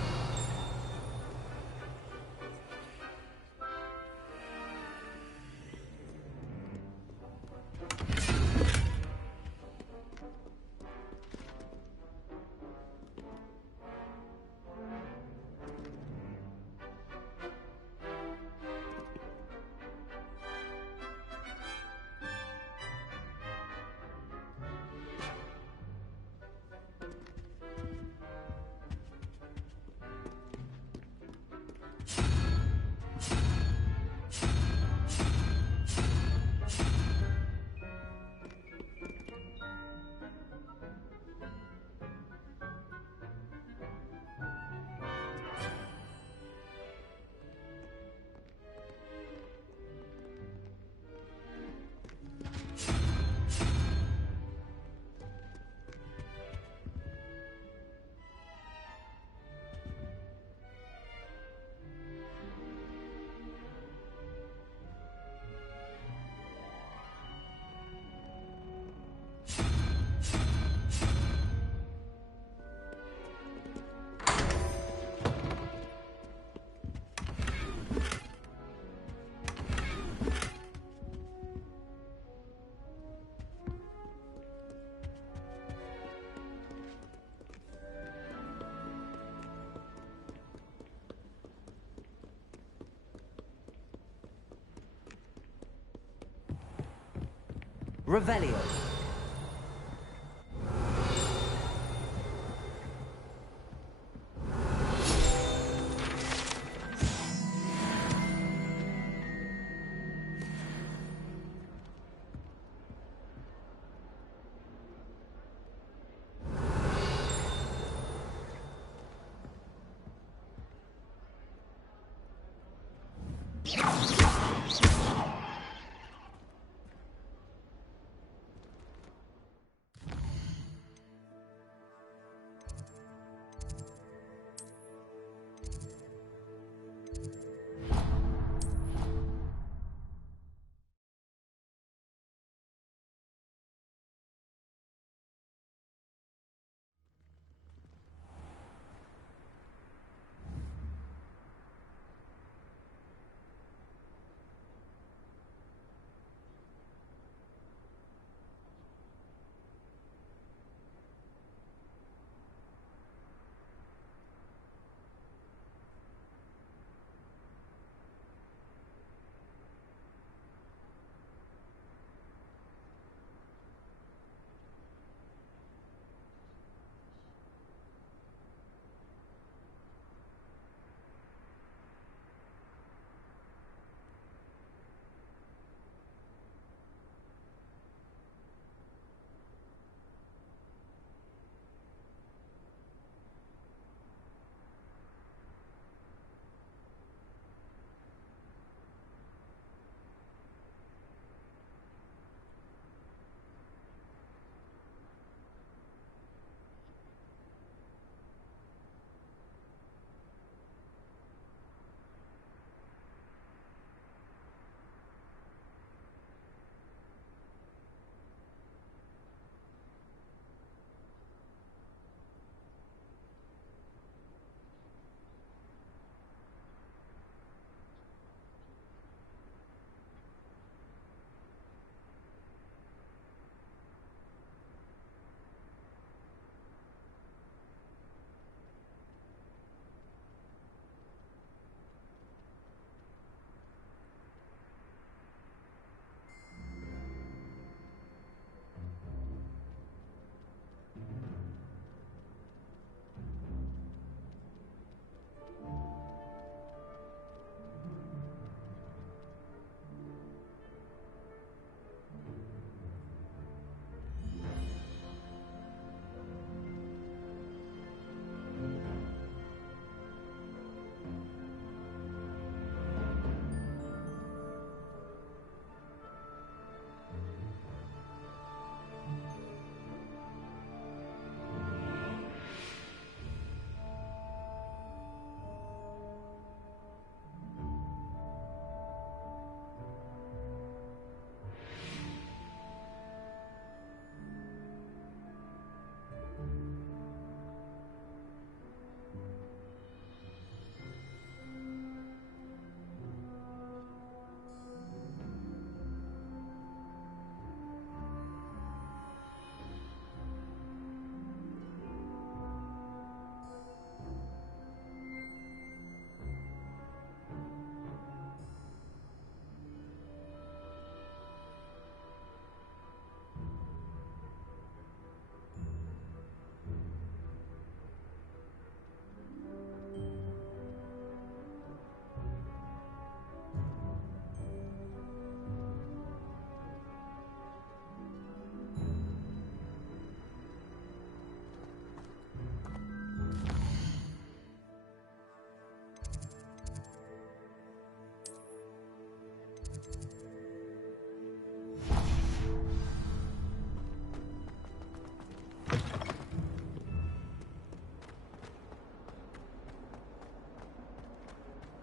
Revelio.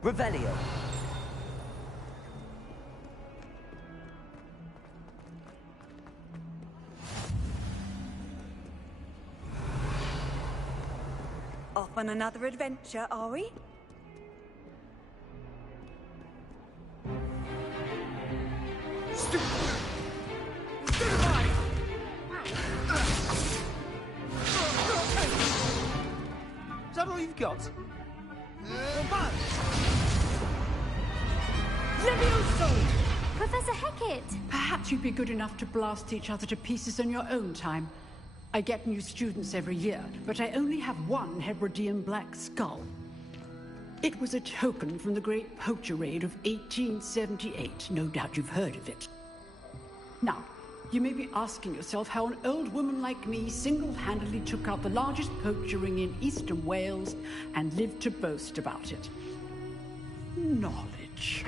Revelio. Off on another adventure, are we? Is that all you've got? Levioso! Professor Hecat! Perhaps you'd be good enough to blast each other to pieces in your own time. I get new students every year, but I only have one Hebridean black skull. It was a token from the Great Poacher Raid of 1878. No doubt you've heard of it. Now, you may be asking yourself how an old woman like me single-handedly took out the largest poacher ring in eastern Wales and lived to boast about it. Knowledge.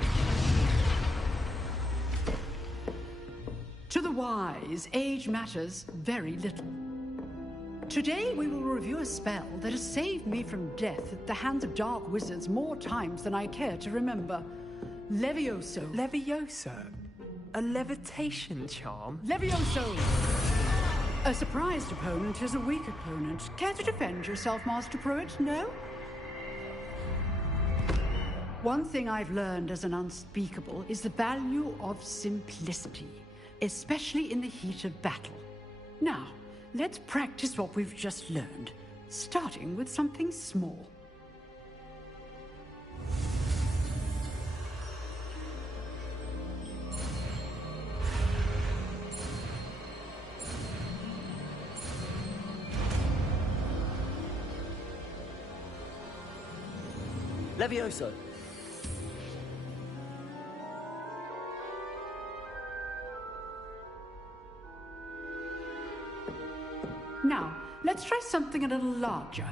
To the wise, age matters very little. Today we will review a spell that has saved me from death at the hands of dark wizards more times than I care to remember. Levioso. Levioso? A levitation charm? Levioso! A surprised opponent is a weak opponent. Care to defend yourself, Master Pruitt? No? One thing I've learned as an unspeakable is the value of simplicity, especially in the heat of battle. Now, let's practice what we've just learned, starting with something small. Levioso. Now, let's try something a little larger.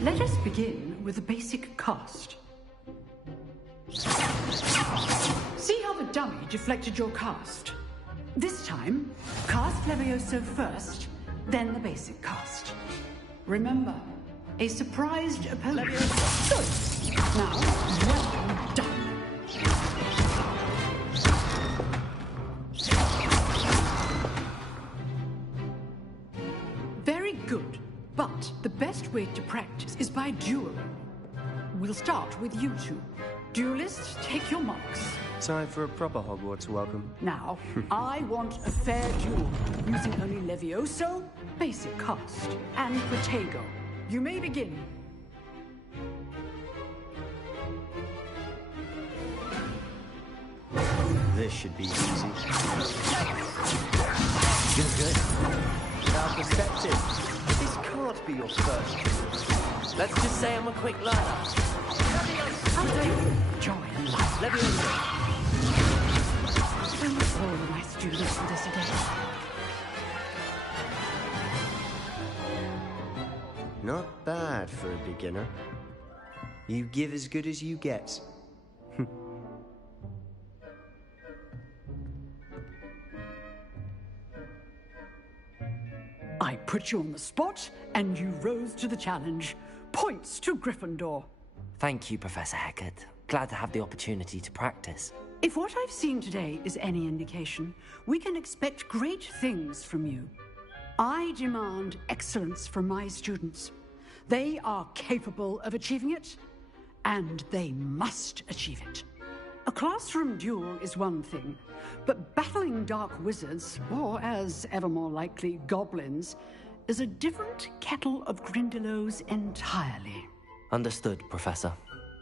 Let us begin with the basic cast. See how the dummy deflected your cast? This time, cast Levioso first, then the basic cast. Remember, a surprised opponent. Good. Now, well done. Very good. But the best way to practice is by dueling. We'll start with you two. Duelists, take your marks. Time for a proper Hogwarts welcome. Now, I want a fair duel, using only Levioso, basic cast, and Protego. You may begin. This should be easy. Good. Now, perspective. This can't be your first choice. Let's just say I'm a quick learner. Joy and life. Levioso. Almost all of my students for this day. Not bad for a beginner. You give as good as you get. I put you on the spot, and you rose to the challenge. Points to Gryffindor. Thank you, Professor Hecat. Glad to have the opportunity to practice. If what I've seen today is any indication, we can expect great things from you. I demand excellence from my students. They are capable of achieving it, and they must achieve it. A classroom duel is one thing, but battling dark wizards, or as ever more likely, goblins, is a different kettle of Grindylows entirely. Understood, Professor.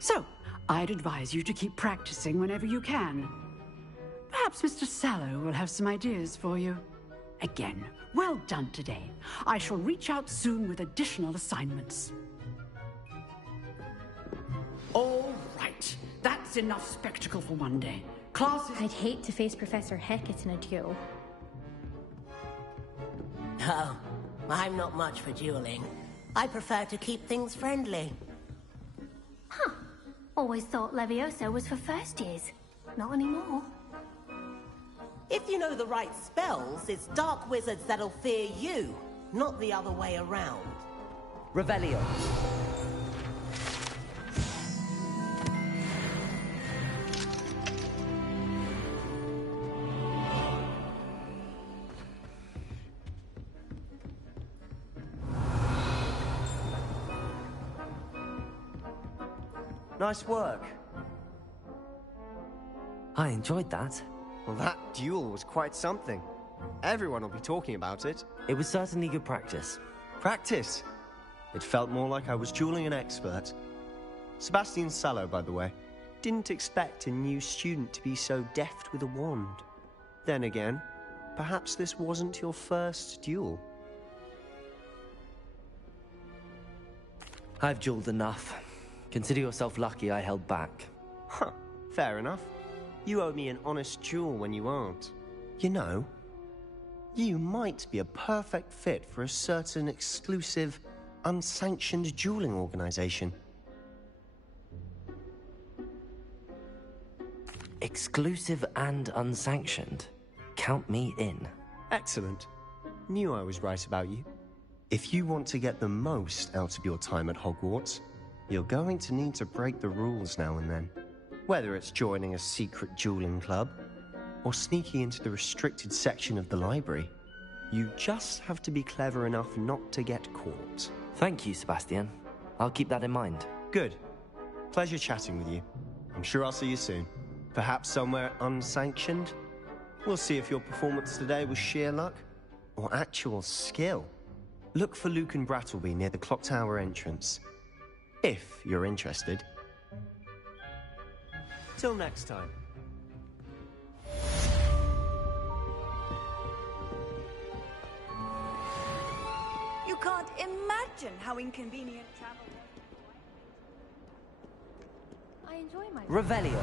So, I'd advise you to keep practicing whenever you can. Perhaps Mr. Sallow will have some ideas for you. Again, well done today. I shall reach out soon with additional assignments. All right. That's enough spectacle for one day. Classes... I'd hate to face Professor Hecat in a duel. No, I'm not much for dueling. I prefer to keep things friendly. Huh. Always thought Leviosa was for first years. Not anymore. If you know the right spells, it's dark wizards that'll fear you, not the other way around. Revelio. Nice work. I enjoyed that. Well, that duel was quite something. Everyone will be talking about it. It was certainly good practice. Practice? It felt more like I was dueling an expert. Sebastian Sallow, by the way. Didn't expect a new student to be so deft with a wand. Then again, perhaps this wasn't your first duel. I've dueled enough. Consider yourself lucky I held back. Huh, fair enough. You owe me an honest duel when you aren't. You know, you might be a perfect fit for a certain exclusive, unsanctioned dueling organization. Exclusive and unsanctioned? Count me in. Excellent. Knew I was right about you. If you want to get the most out of your time at Hogwarts, you're going to need to break the rules now and then. Whether it's joining a secret dueling club, or sneaking into the restricted section of the library, you just have to be clever enough not to get caught. Thank you, Sebastian. I'll keep that in mind. Good. Pleasure chatting with you. I'm sure I'll see you soon. Perhaps somewhere unsanctioned? We'll see if your performance today was sheer luck, or actual skill. Look for Luke and Brattleby near the clock tower entrance. If you're interested. Till next time. You can't imagine how inconvenient travel was. I enjoy my... Revelio.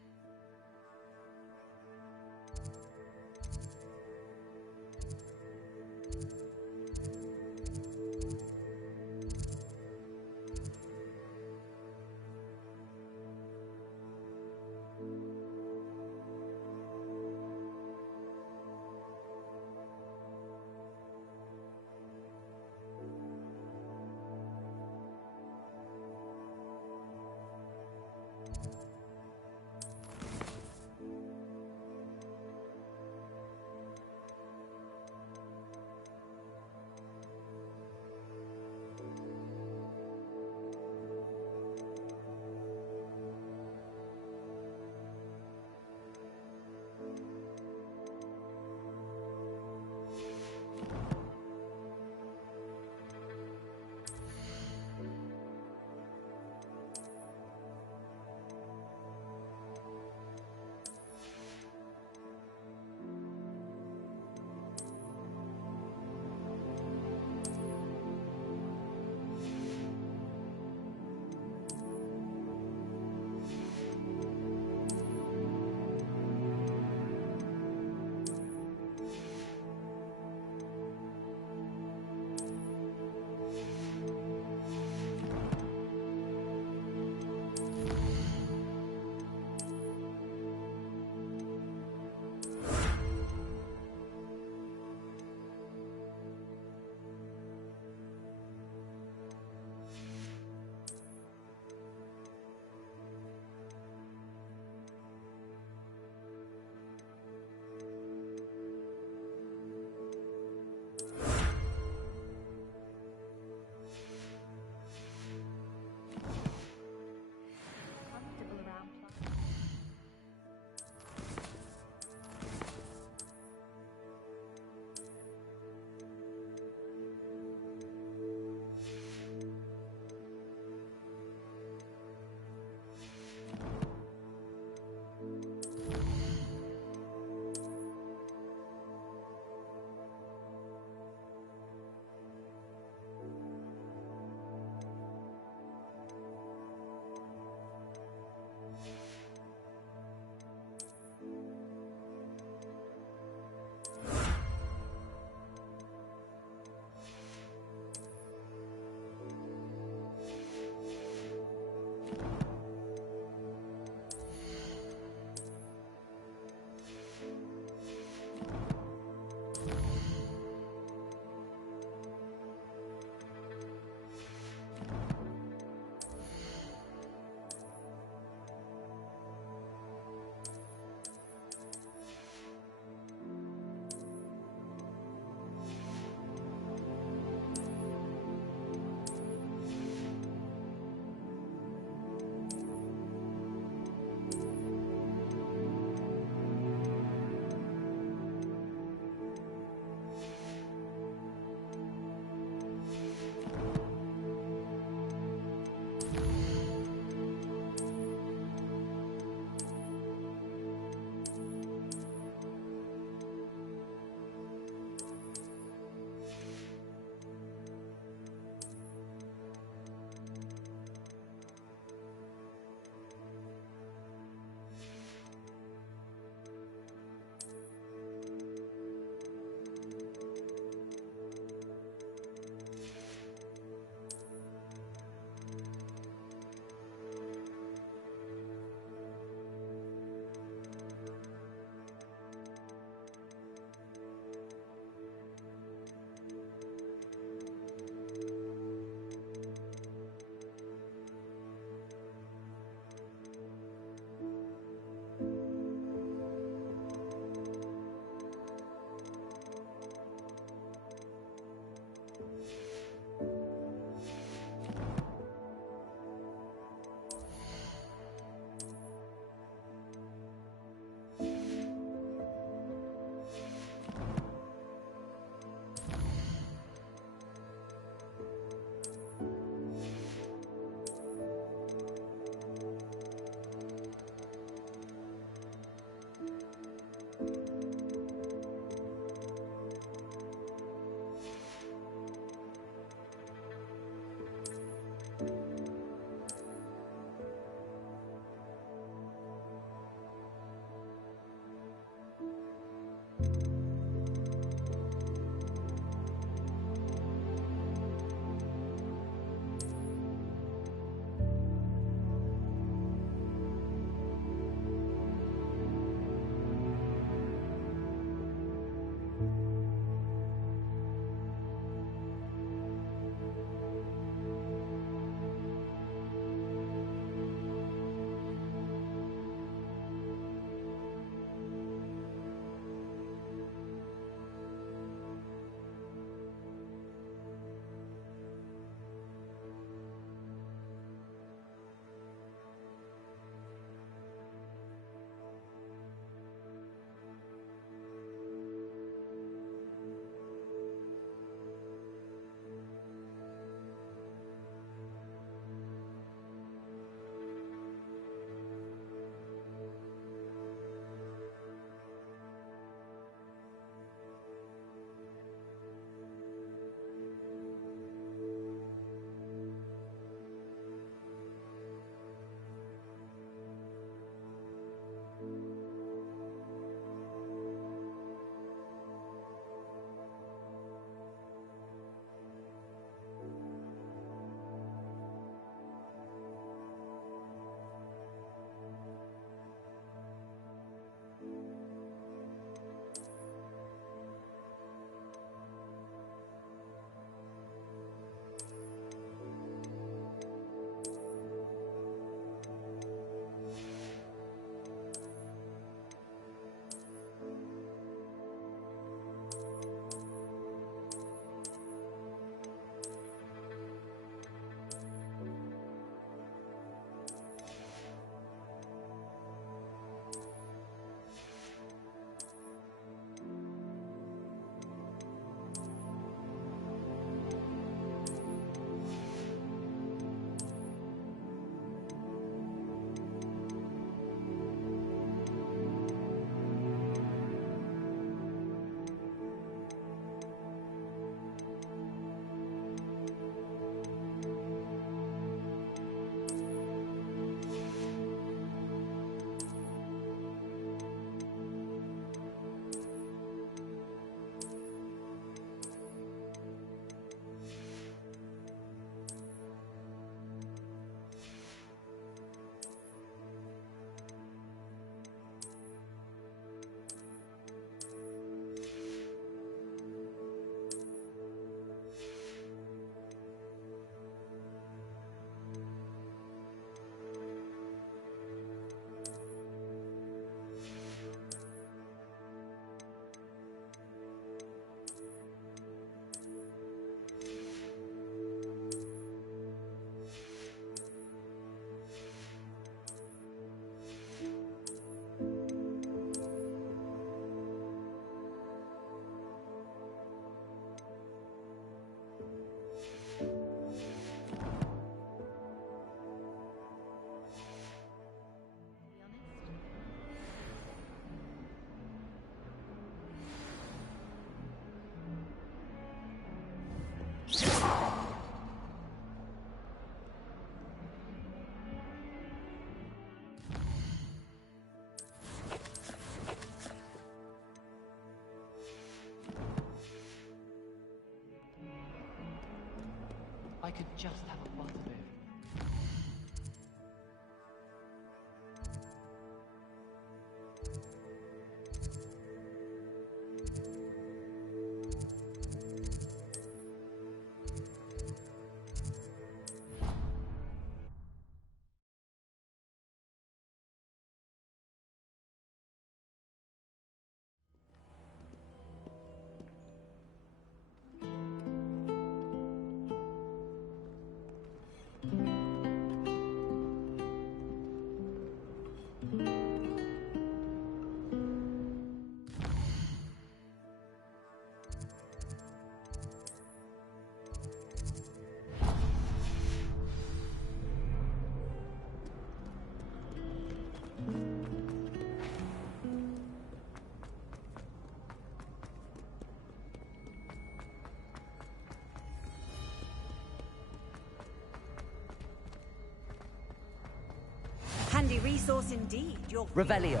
resource indeed, your Revelio.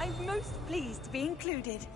I'm most pleased to be included.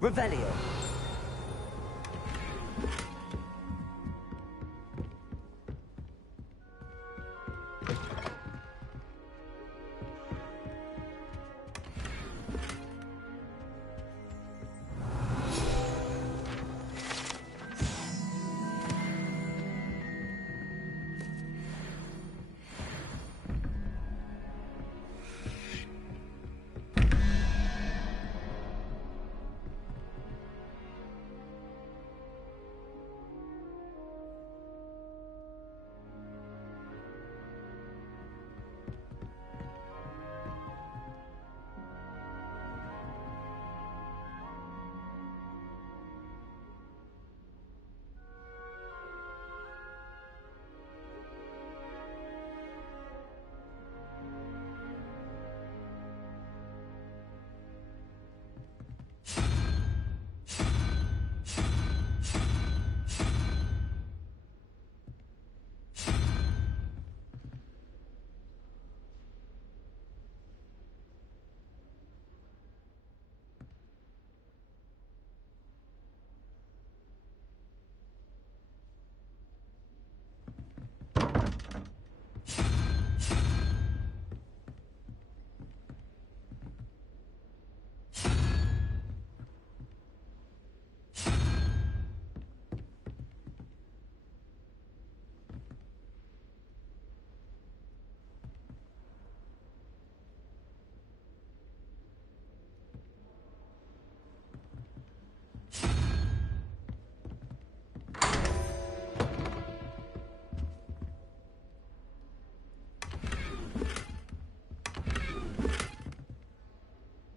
Revelio.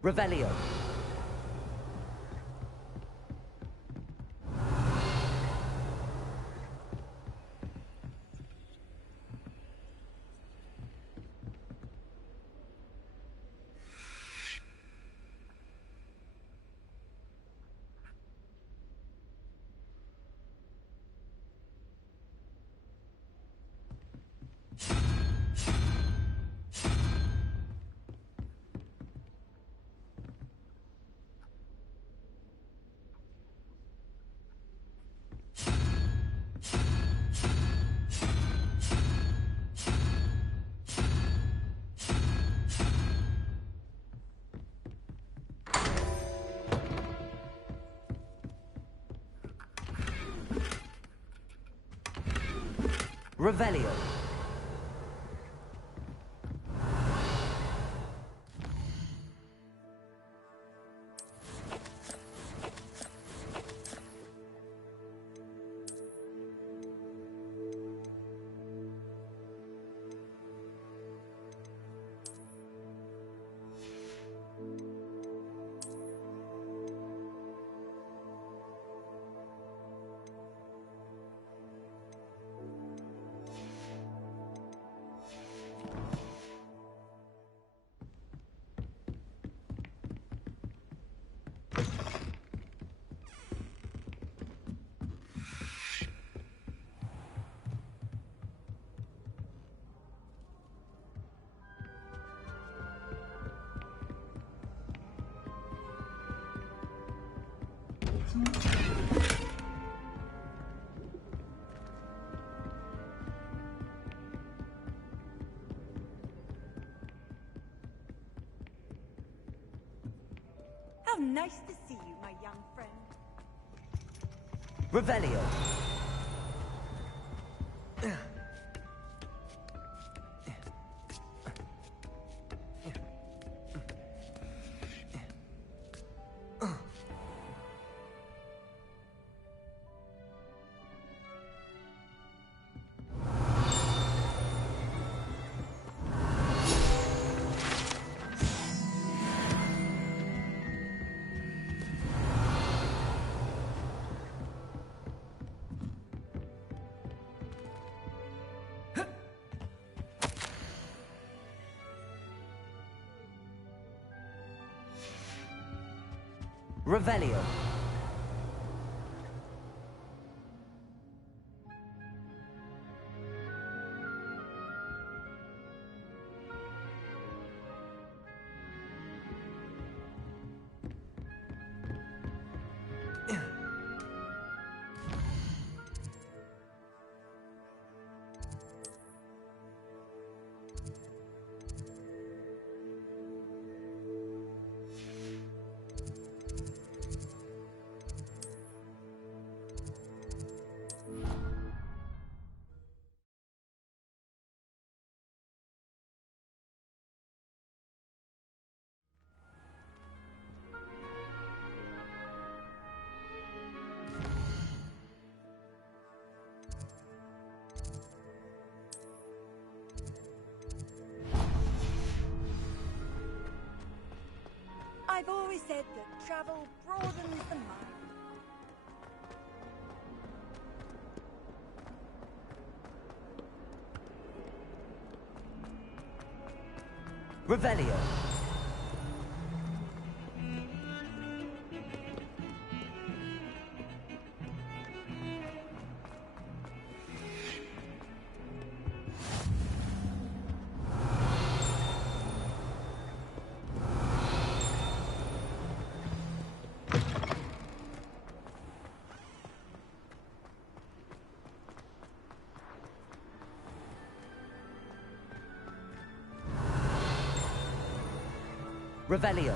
Revelio. Revelio. How nice to see you, my young friend. Revelio. Revelio. I've always said that travel broadens the mind. Revelio. Revelio.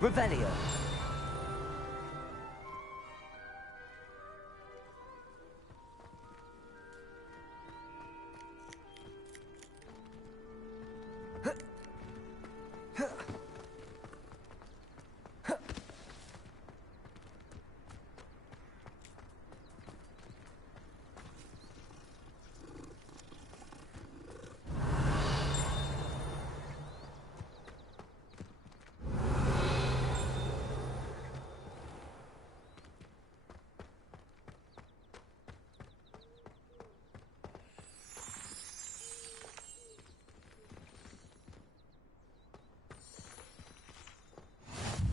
Revelio.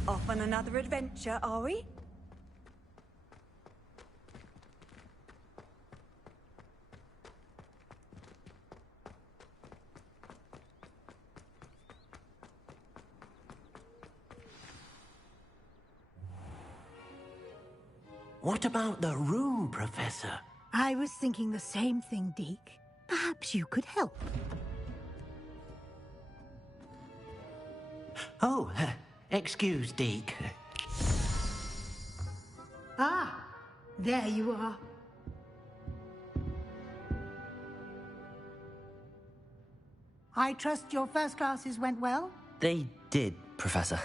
Off on another adventure, are we? What about the room, Professor? I was thinking the same thing, Deke. Perhaps you could help. Oh, excuse, Deke. Ah, there you are. I trust your first classes went well? They did, Professor.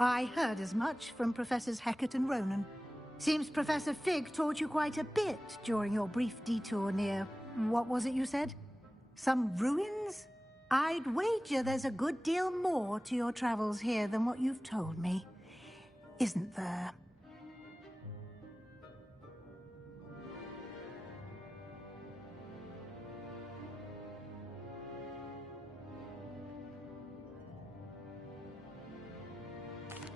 I heard as much from Professors Hecat and Ronan. Seems Professor Fig taught you quite a bit during your brief detour near... what was it you said? Some ruins? I'd wager there's a good deal more to your travels here than what you've told me. Isn't there?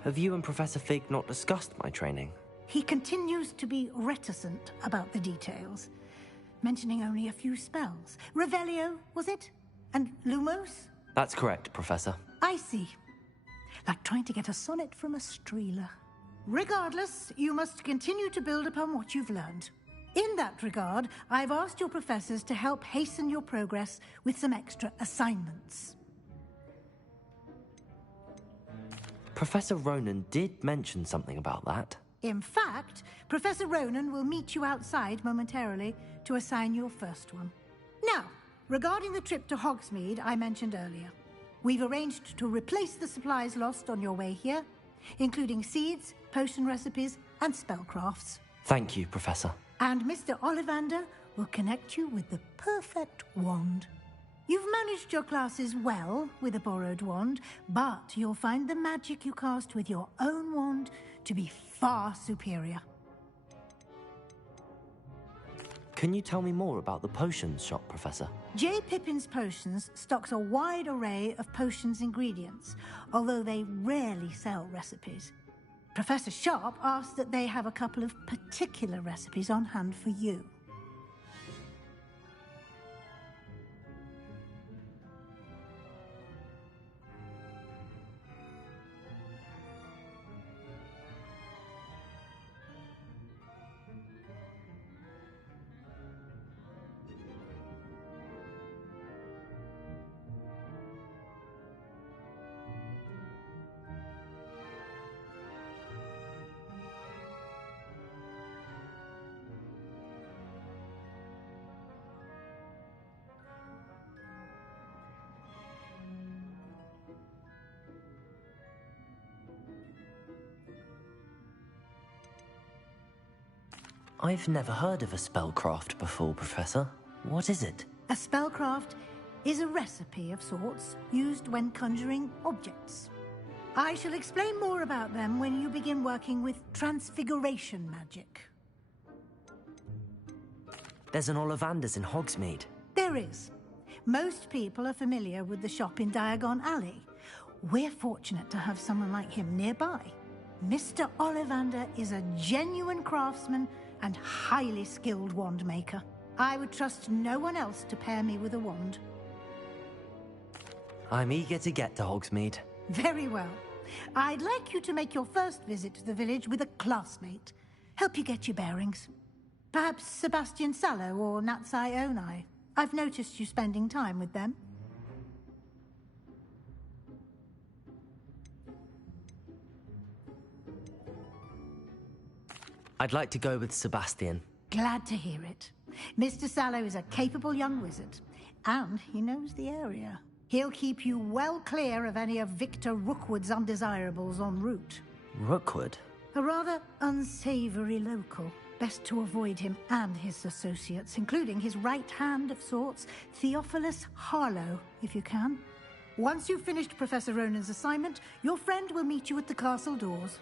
Have you and Professor Fig not discussed my training? He continues to be reticent about the details, mentioning only a few spells. Revelio, was it? And Lumos? That's correct, Professor. I see. Like trying to get a sonnet from a streeler. Regardless, you must continue to build upon what you've learned. In that regard, I've asked your professors to help hasten your progress with some extra assignments. Professor Ronan did mention something about that. In fact, Professor Ronan will meet you outside momentarily to assign your first one. Now, regarding the trip to Hogsmeade I mentioned earlier, we've arranged to replace the supplies lost on your way here, including seeds, potion recipes, and spellcrafts. Thank you, Professor. And Mr. Ollivander will connect you with the perfect wand. You've managed your classes well with a borrowed wand, but you'll find the magic you cast with your own wand to be far superior. Can you tell me more about the potions shop, Professor? J. Pippin's Potions stocks a wide array of potions ingredients, although they rarely sell recipes. Professor Sharp asked that they have a couple of particular recipes on hand for you. I've never heard of a spellcraft before, Professor. What is it? A spellcraft is a recipe of sorts used when conjuring objects. I shall explain more about them when you begin working with transfiguration magic. There's an Ollivander's in Hogsmeade. There is. Most people are familiar with the shop in Diagon Alley. We're fortunate to have someone like him nearby. Mr. Ollivander is a genuine craftsman and highly skilled wand maker. I would trust no one else to pair me with a wand. I'm eager to get to Hogsmeade. Very well. I'd like you to make your first visit to the village with a classmate. Help you get your bearings. Perhaps Sebastian Sallow or Natsai Onai. I've noticed you spending time with them. I'd like to go with Sebastian. Glad to hear it. Mr. Sallow is a capable young wizard, and he knows the area. He'll keep you well clear of any of Victor Rookwood's undesirables en route. Rookwood? A rather unsavory local. Best to avoid him and his associates, including his right hand of sorts, Theophilus Harlow, if you can. Once you've finished Professor Ronan's assignment, your friend will meet you at the castle doors.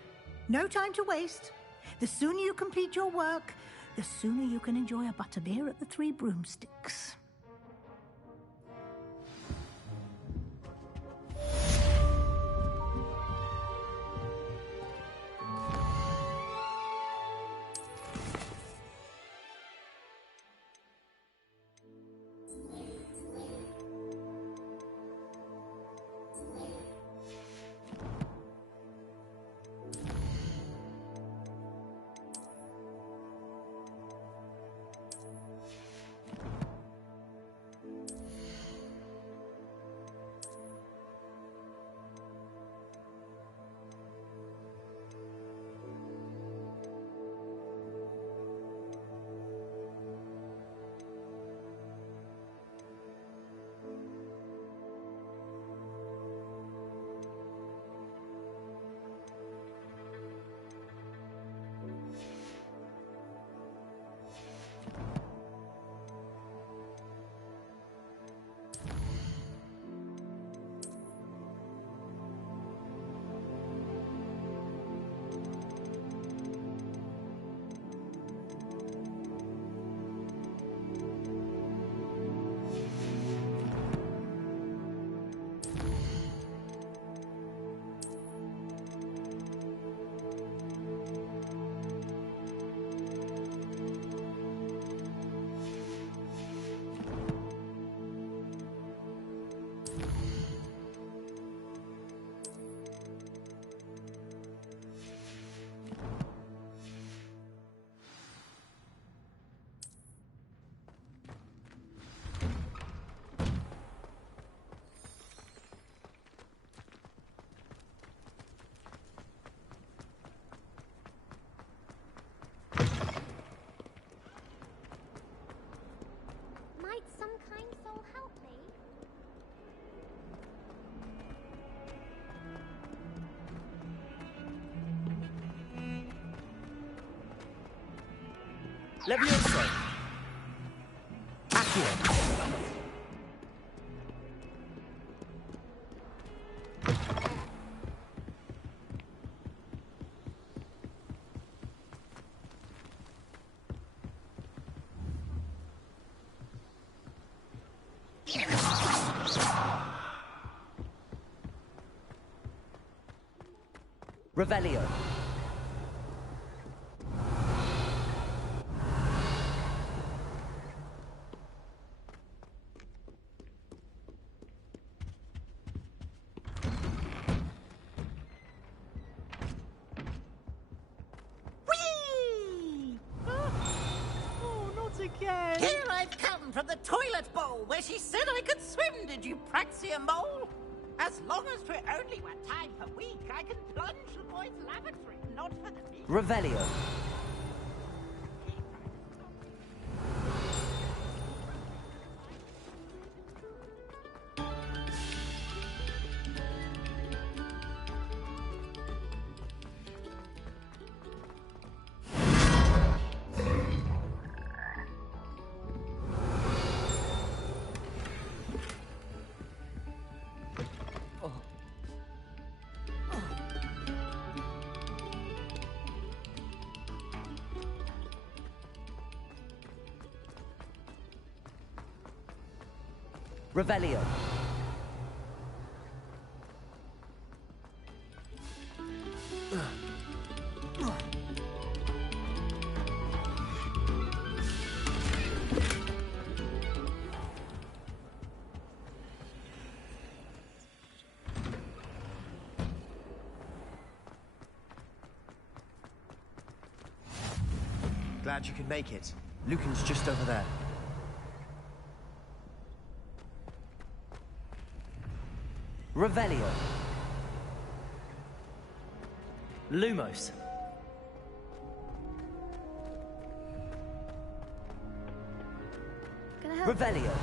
No time to waste. The sooner you complete your work, the sooner you can enjoy a butterbeer at the Three Broomsticks. Levioso! Accio! Revelio. Here I've come from the toilet bowl where she said I could swim, did you praxia mole? As long as 'twere only 1 time per week, I can plunge the boy's lavatory, not for the meat. Revelio. Revelio. Glad you could make it. Lucan's just over there. Revelio. Lumos. Revelio.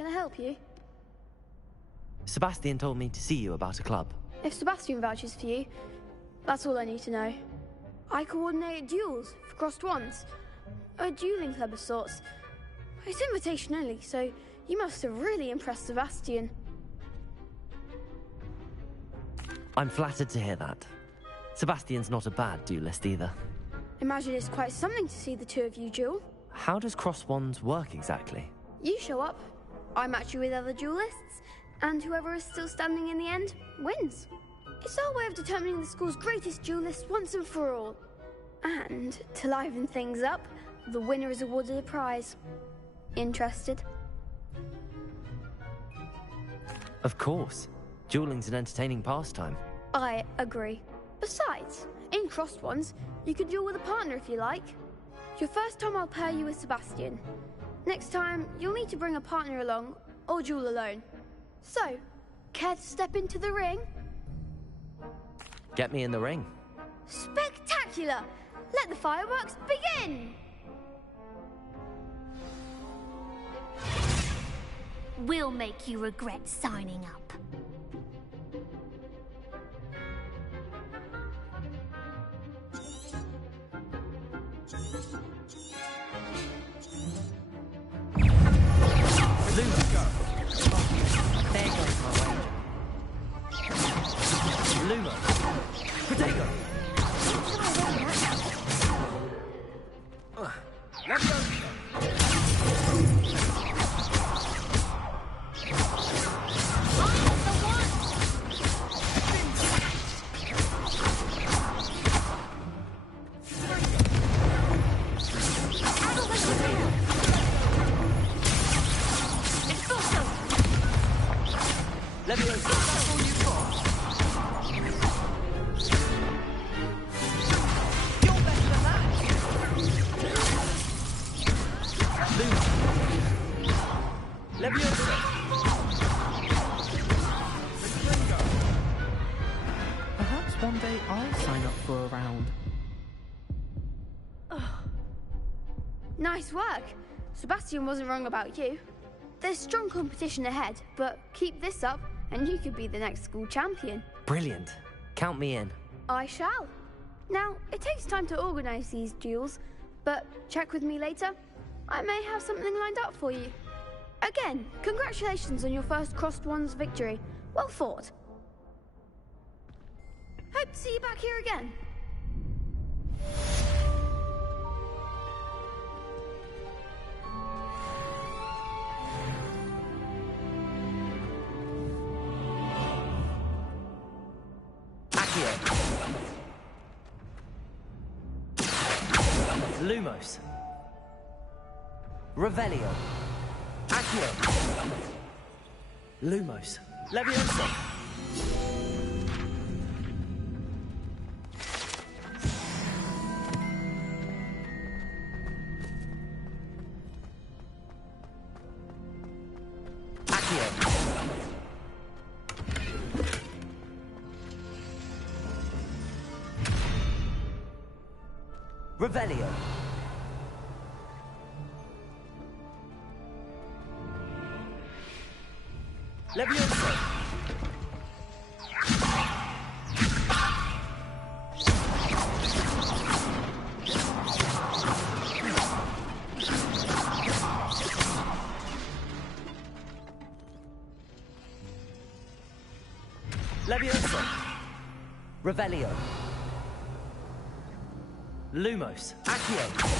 Can I help you? Sebastian told me to see you about a club. If Sebastian vouches for you, that's all I need to know. I coordinate duels for crossed wands. A dueling club of sorts. It's invitation only, so you must have really impressed Sebastian. I'm flattered to hear that. Sebastian's not a bad duelist either. Imagine it's quite something to see the two of you duel. How does cross wands work exactly? You show up, I match you with other duelists, and whoever is still standing in the end wins. It's our way of determining the school's greatest duelist once and for all. And to liven things up, the winner is awarded a prize. Interested? Of course. Dueling's an entertaining pastime. I agree. Besides, in crossed ones, you can duel with a partner if you like. Your first time I'll pair you with Sebastian. Next time, you'll need to bring a partner along, or duel alone. So, care to step into the ring? Get me in the ring. Spectacular! Let the fireworks begin! We'll make you regret signing up. There goes my ranger. Lumo. Protego. Let's go! Perhaps one day I'll sign up for a round. Nice work. Sebastian wasn't wrong about you. There's strong competition ahead, but keep this up and you could be the next school champion. Brilliant. Count me in. I shall. Now, it takes time to organise these duels, but check with me later. I may have something lined up for you. Again, congratulations on your first crossed wands victory. Well fought. Hope to see you back here again. Lumos. Revelio. Accio. Lumos. Leviosa. Accio. Revelio. Leviosa. Leviosa. Revelio. Lumos. Accio.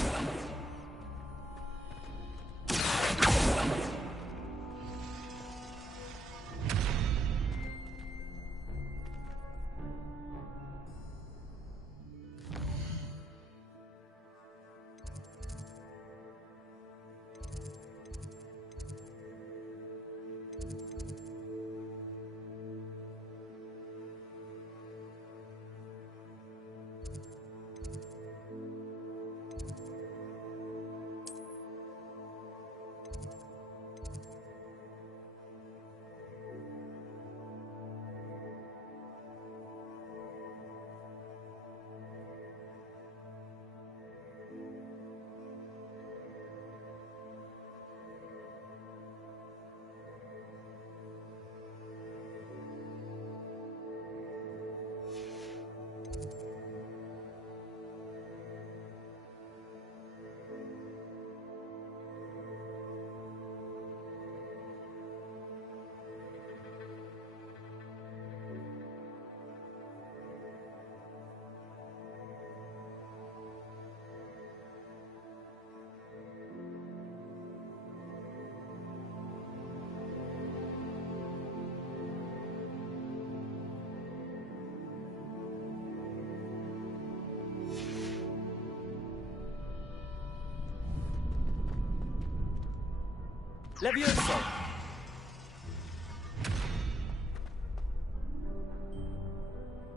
Levioso!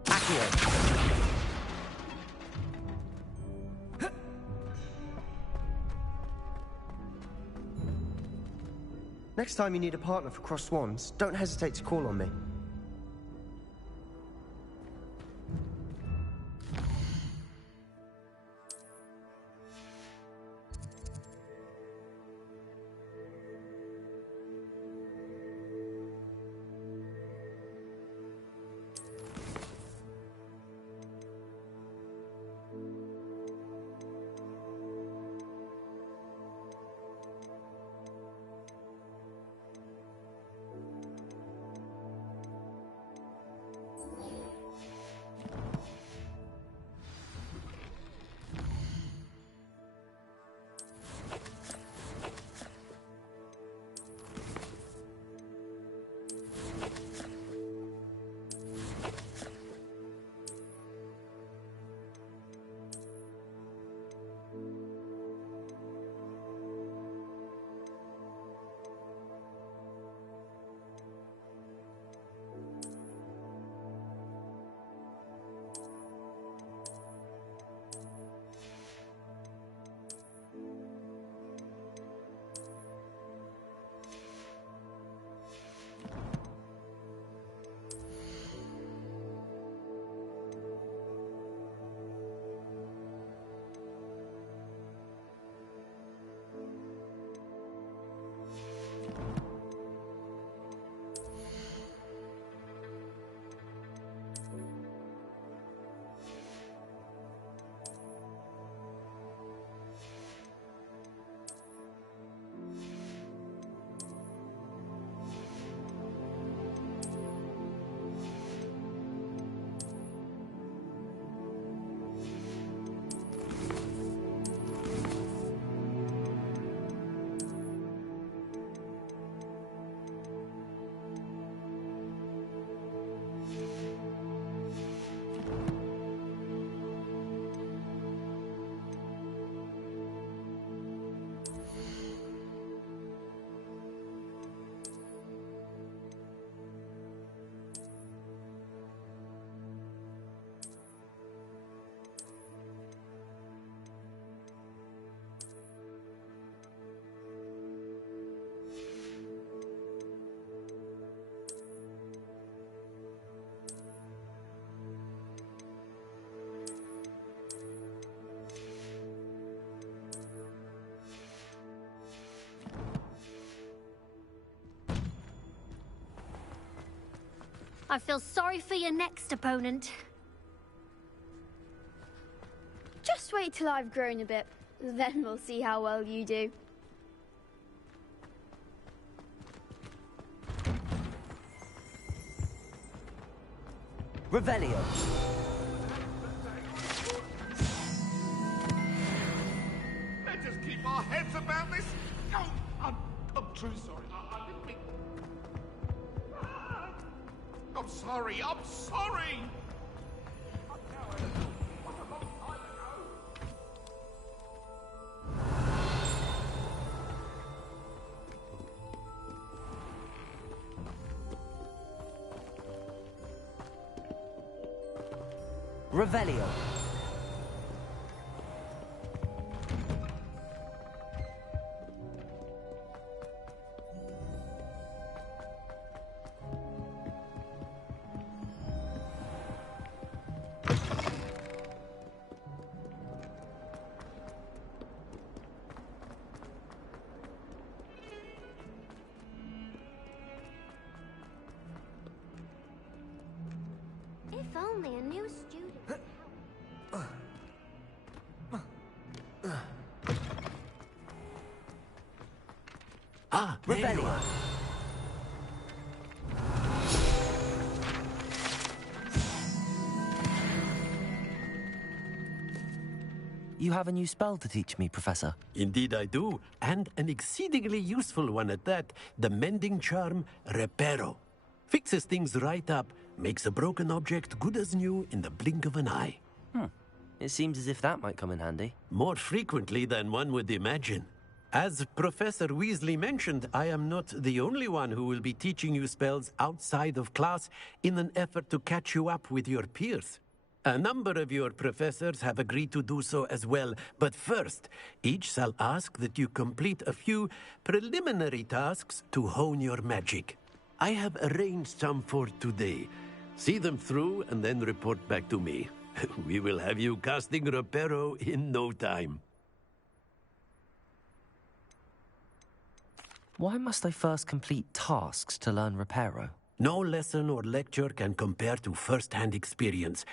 Accio! Next time you need a partner for Cross Swans, don't hesitate to call on me. I feel sorry for your next opponent. Just wait till I've grown a bit, then we'll see how well you do. Revelio. Let's just keep our heads about this. Oh, I'm true sorry. I didn't mean... I'm sorry. I'm sorry. Revelio. If only a new student. Ah, there you Revelio. are. You have a new spell to teach me, Professor. Indeed I do, and an exceedingly useful one at that. The mending charm, Reparo. Fixes things right up, makes a broken object good as new in the blink of an eye. It seems as if that might come in handy. More frequently than one would imagine. As Professor Weasley mentioned, I am not the only one who will be teaching you spells outside of class in an effort to catch you up with your peers. A number of your professors have agreed to do so as well, but first, each shall ask that you complete a few preliminary tasks to hone your magic. I have arranged some for today. See them through and then report back to me. We will have you casting Reparo in no time. Why must I first complete tasks to learn Reparo? No lesson or lecture can compare to first-hand experience,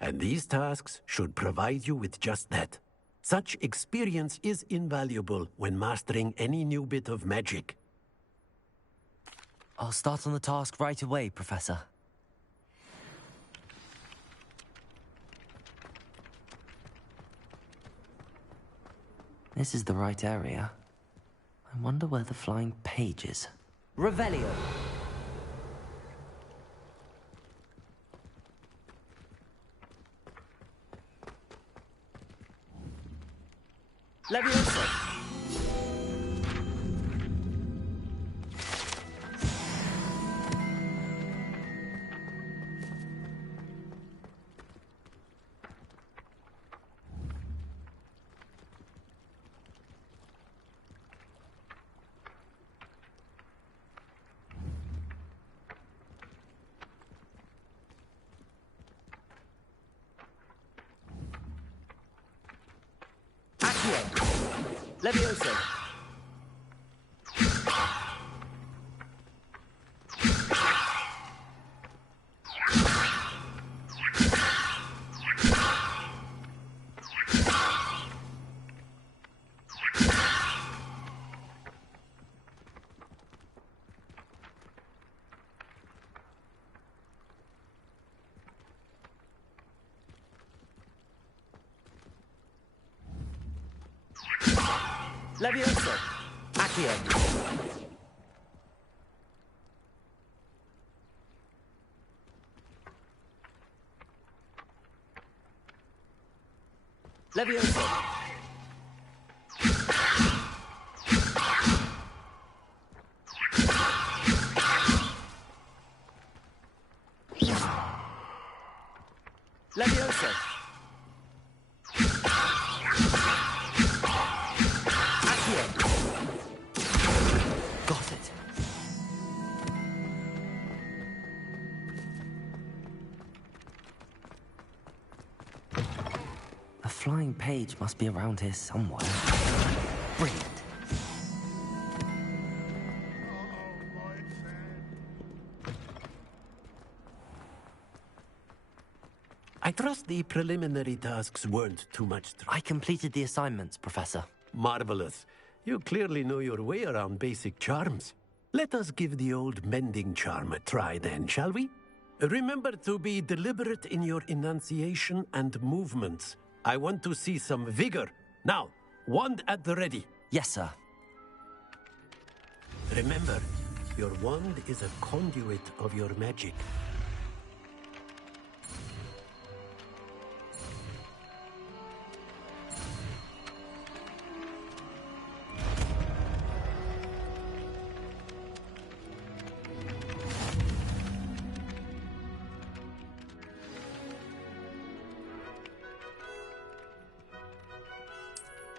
and these tasks should provide you with just that. Such experience is invaluable when mastering any new bit of magic. I'll start on the task right away, Professor. This is the right area. I wonder where the flying page is. Revelio! Levioso! Levioso. Levioso. Accio. Levioso. Levioso. Got it. A flying page must be around here somewhere. Brilliant. I trust the preliminary tasks weren't too much trouble. I completed the assignments, Professor. Marvelous. You clearly know your way around basic charms. Let us give the old mending charm a try then, shall we? Remember to be deliberate in your enunciation and movements. I want to see some vigor. Now, wand at the ready. Yes, sir. Remember, your wand is a conduit of your magic.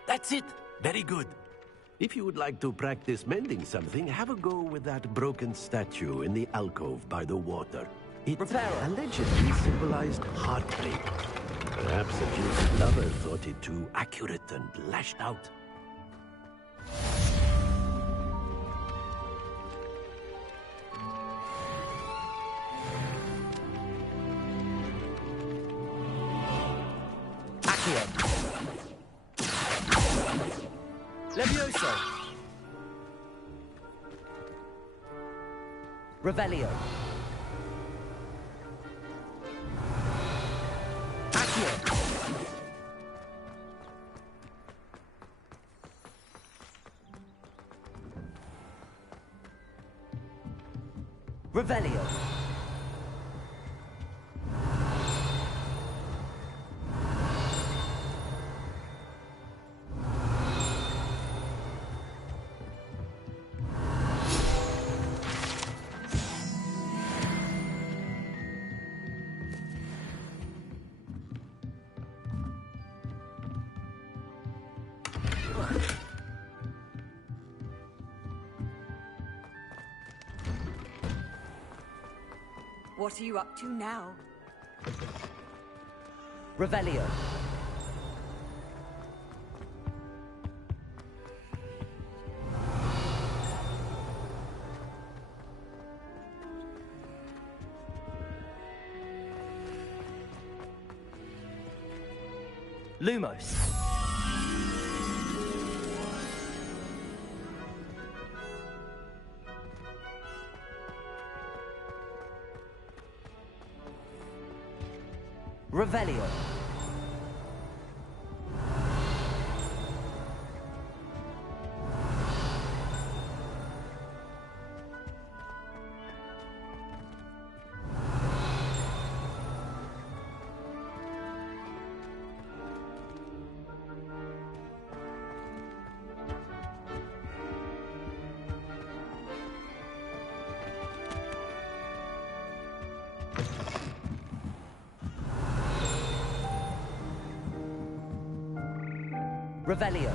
That's it. Very good. If you would like to practice mending something, have a go with that broken statue in the alcove by the water. It allegedly symbolized heartbreak. Perhaps a jilted lover thought it too accurate and lashed out. Accio. Levioso. Revelio. Accio. Revelio. What are you up to now? Revelio. Lumos. Revelio. Revelio.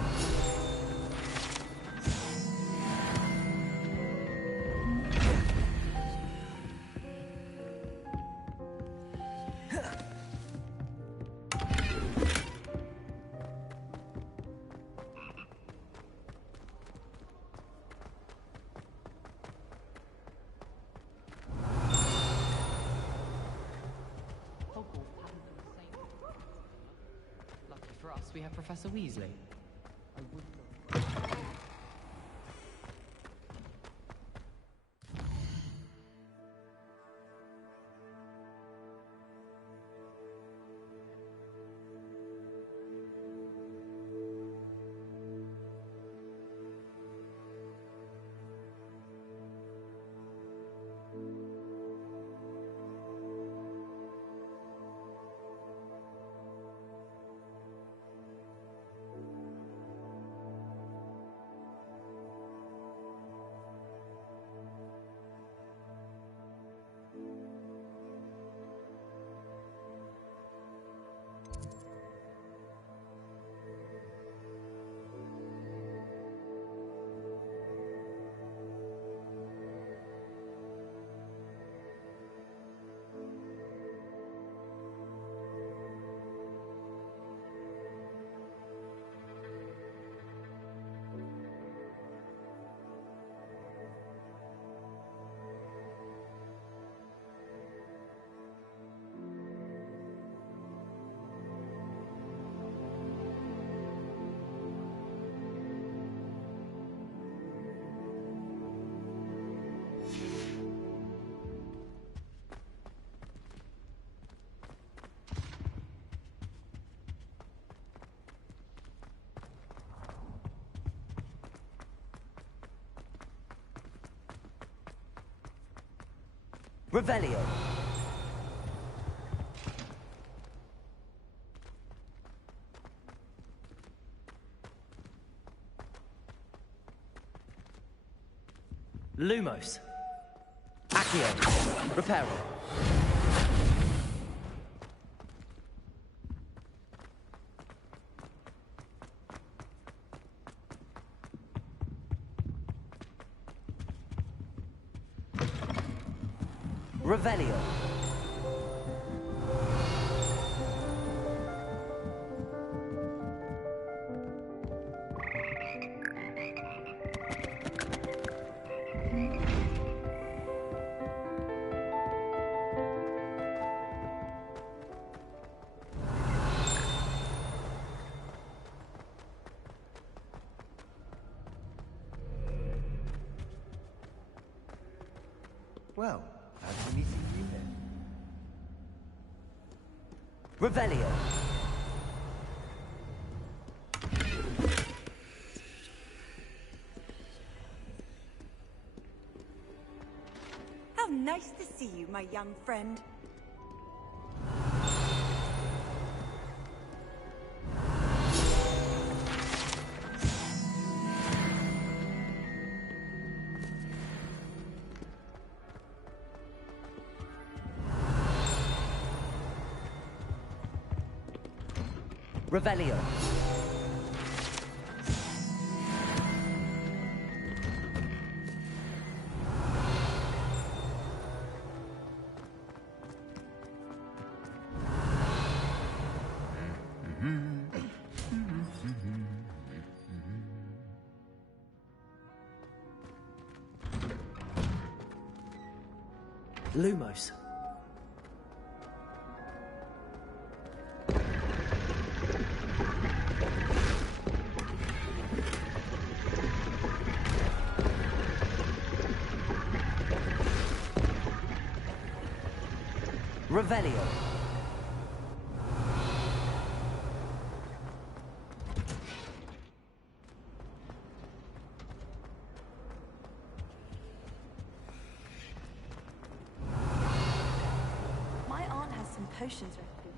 Lucky for us, we have Professor Weasley. Revelio. Lumos. Accio. Reparo. Revelio. Well, fancy meeting you then. Revelio. How nice to see you, my young friend. Revelio. Lumos. Revelio. My aunt has some potions recipes.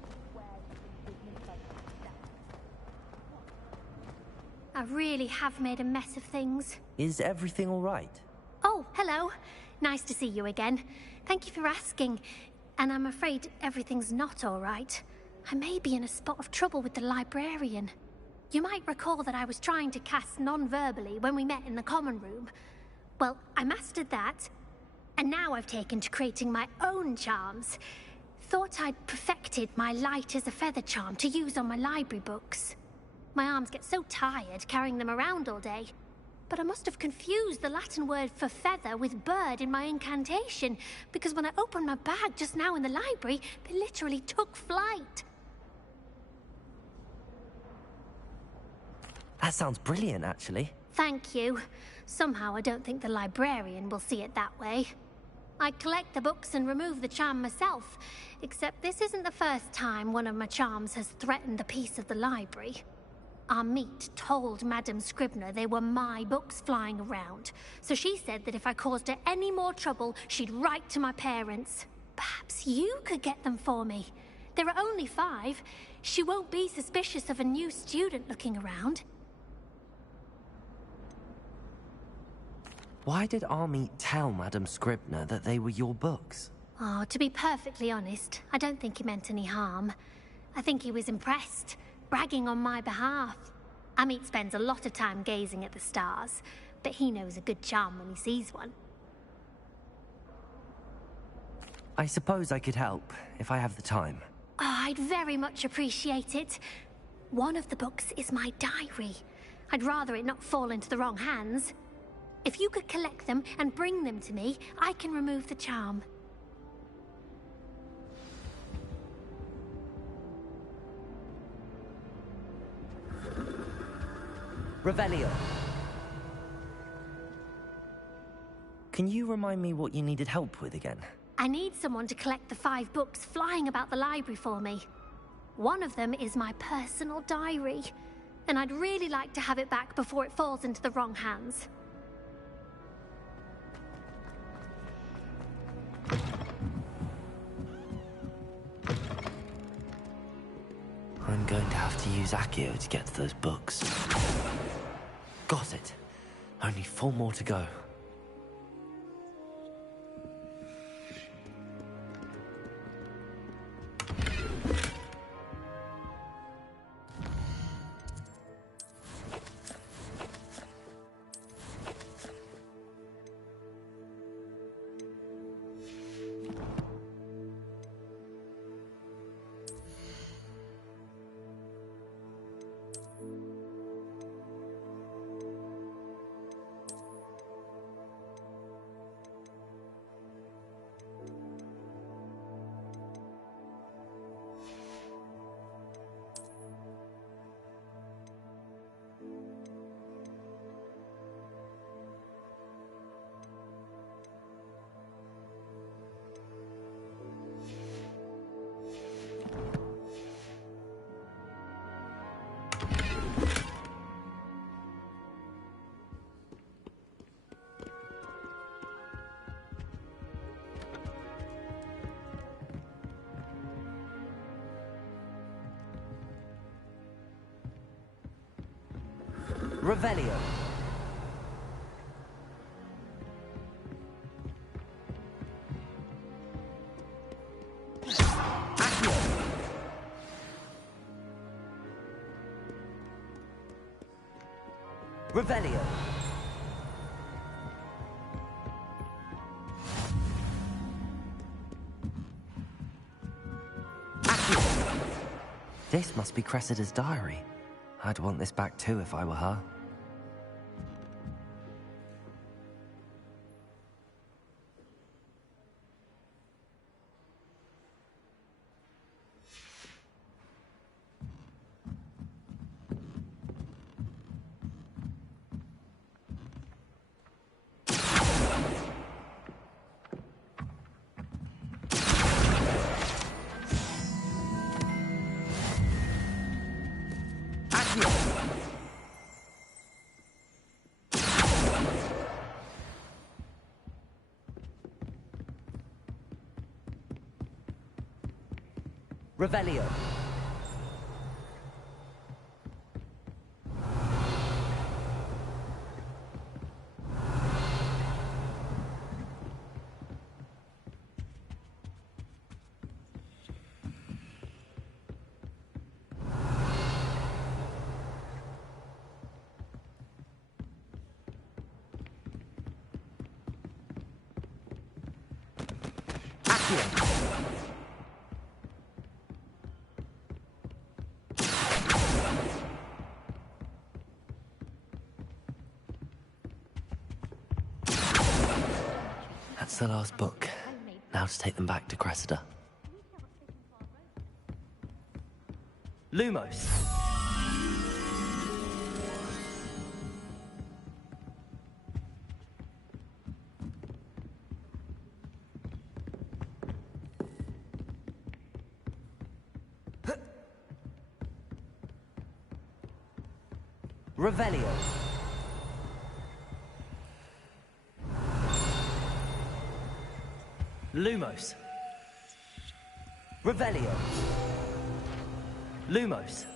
I really have made a mess of things. Is everything all right? Oh, hello. Nice to see you again. Thank you for asking. And I'm afraid everything's not all right. I may be in a spot of trouble with the librarian. You might recall that I was trying to cast non-verbally when we met in the common room. Well, I mastered that. And now I've taken to creating my own charms. Thought I'd perfected my light as a feather charm to use on my library books. My arms get so tired carrying them around all day. But I must have confused the Latin word for feather with bird in my incantation, because when I opened my bag just now in the library, they literally took flight. That sounds brilliant, actually. Thank you. Somehow I don't think the librarian will see it that way. I collect the books and remove the charm myself, except this isn't the first time one of my charms has threatened the peace of the library. Our meet told Madame Scribner they were my books flying around, so she said that if I caused her any more trouble, she'd write to my parents. Perhaps you could get them for me. There are only 5. She won't be suspicious of a new student looking around. Why did Army tell Madame Scribner that they were your books? Oh, to be perfectly honest, I don't think he meant any harm. I think he was impressed, bragging on my behalf. Amit spends a lot of time gazing at the stars, but he knows a good charm when he sees one. I suppose I could help, if I have the time. Oh, I'd very much appreciate it. One of the books is my diary. I'd rather it not fall into the wrong hands. If you could collect them and bring them to me, I can remove the charm. Revelio. Can you remind me what you needed help with again? I need someone to collect the 5 books flying about the library for me. One of them is my personal diary, and I'd really like to have it back before it falls into the wrong hands. I'm going to have to use Accio to get to those books. Got it. Only 4 more to go. Revelio. Accio. Revelio. Accio. This must be Cressida's diary. I'd want this back too if I were her. Accio! Revelio. That's the last book. Now to take them back to Cressida. Lumos. Revelio. Lumos. Revelio. Lumos.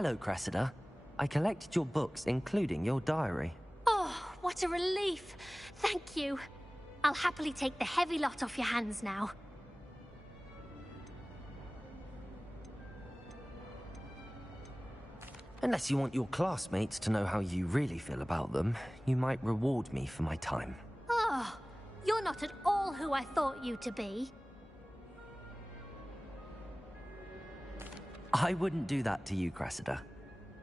Hello, Cressida. I collected your books, including your diary. Oh, what a relief. Thank you. I'll happily take the heavy lot off your hands now. Unless you want your classmates to know how you really feel about them, you might reward me for my time. Oh, you're not at all who I thought you to be. I wouldn't do that to you, Cressida.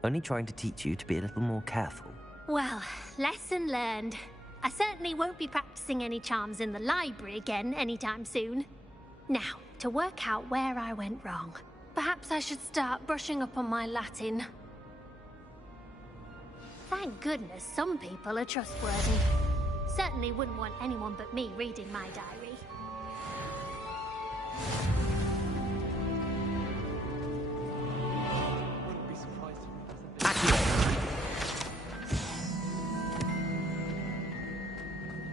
Only trying to teach you to be a little more careful. Well, lesson learned. I certainly won't be practicing any charms in the library again anytime soon. Now, to work out where I went wrong. Perhaps I should start brushing up on my Latin. Thank goodness some people are trustworthy. Certainly wouldn't want anyone but me reading my diary. Wouldn't be surprised if it Accio!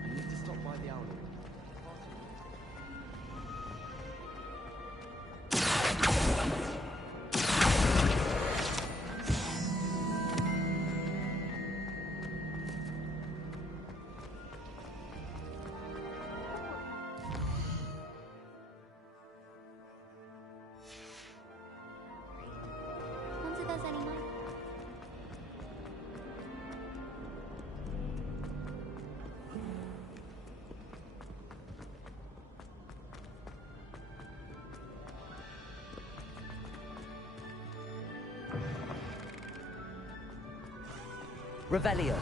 I need to stop by the owl. Wonder if there's any more. Revelio.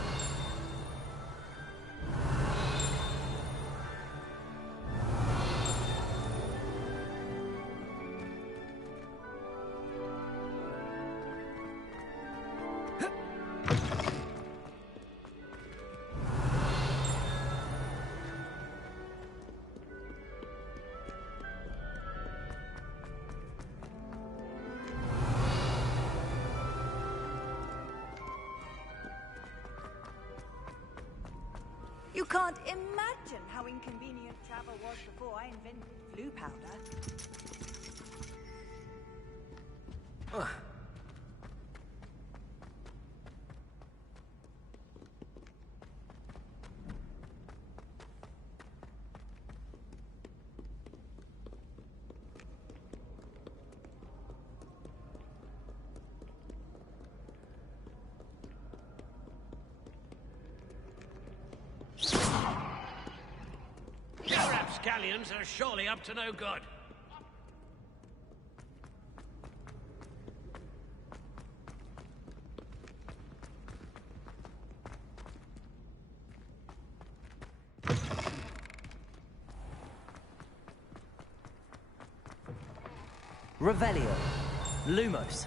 You can't imagine how inconvenient travel was before I invented blue powder. Your rapscallions are surely up to no good. Revelio. Lumos.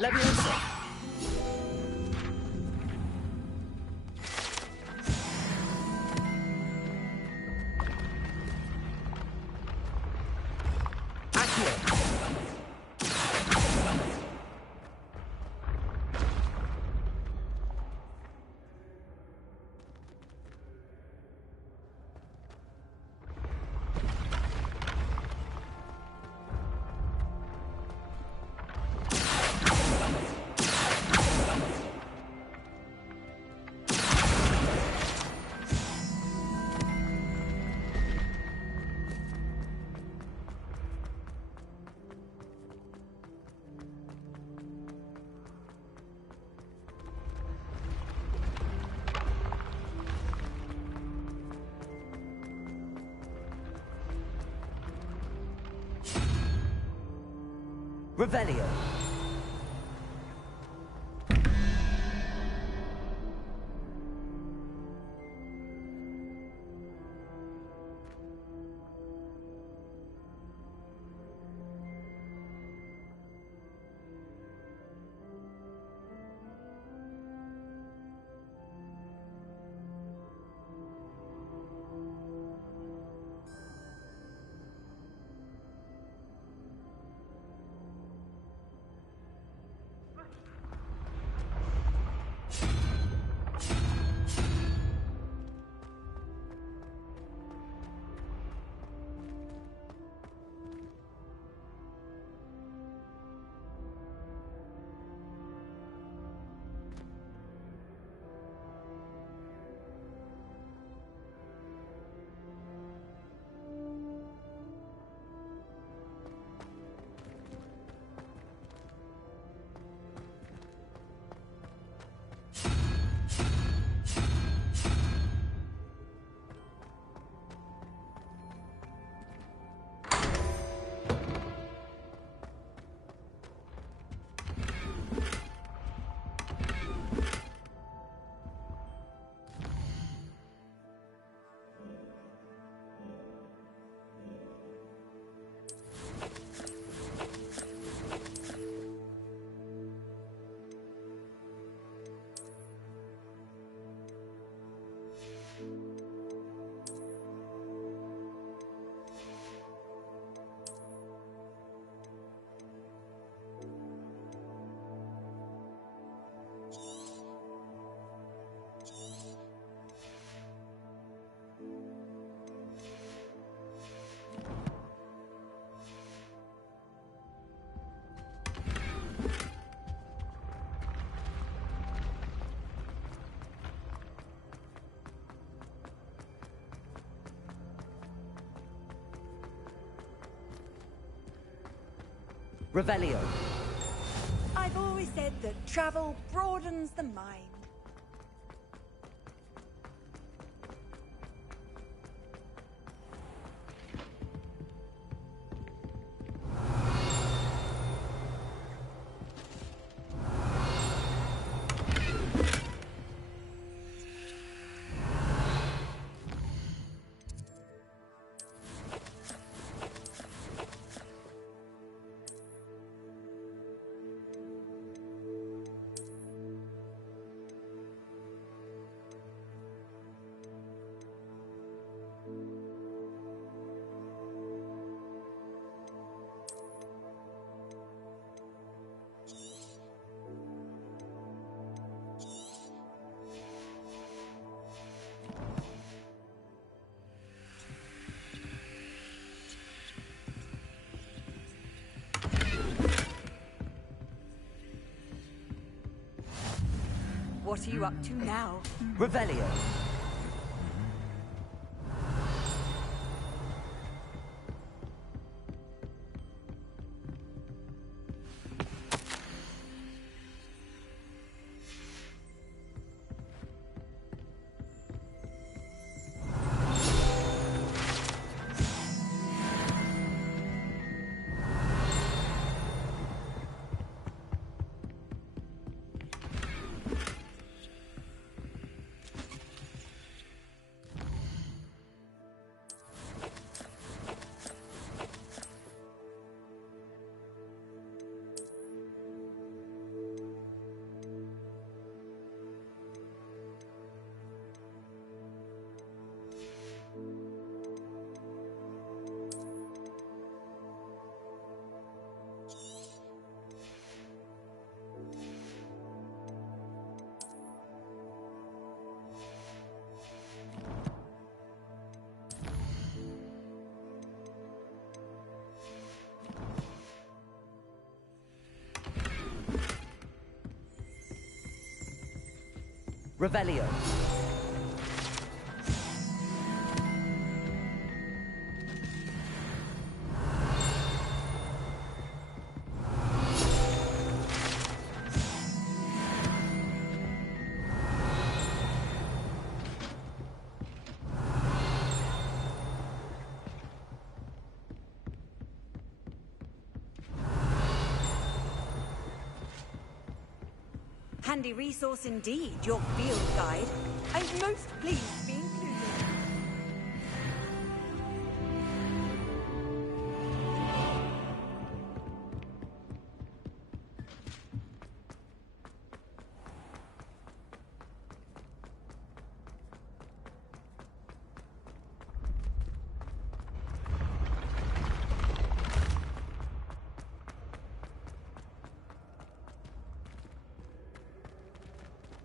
Leviosa. Accio. Revelio. Revelio. I've always said that travel broadens the mind. What are you up to now? Revelio. Revelio. handy resource indeed, your field guide. I'm most pleased to be included.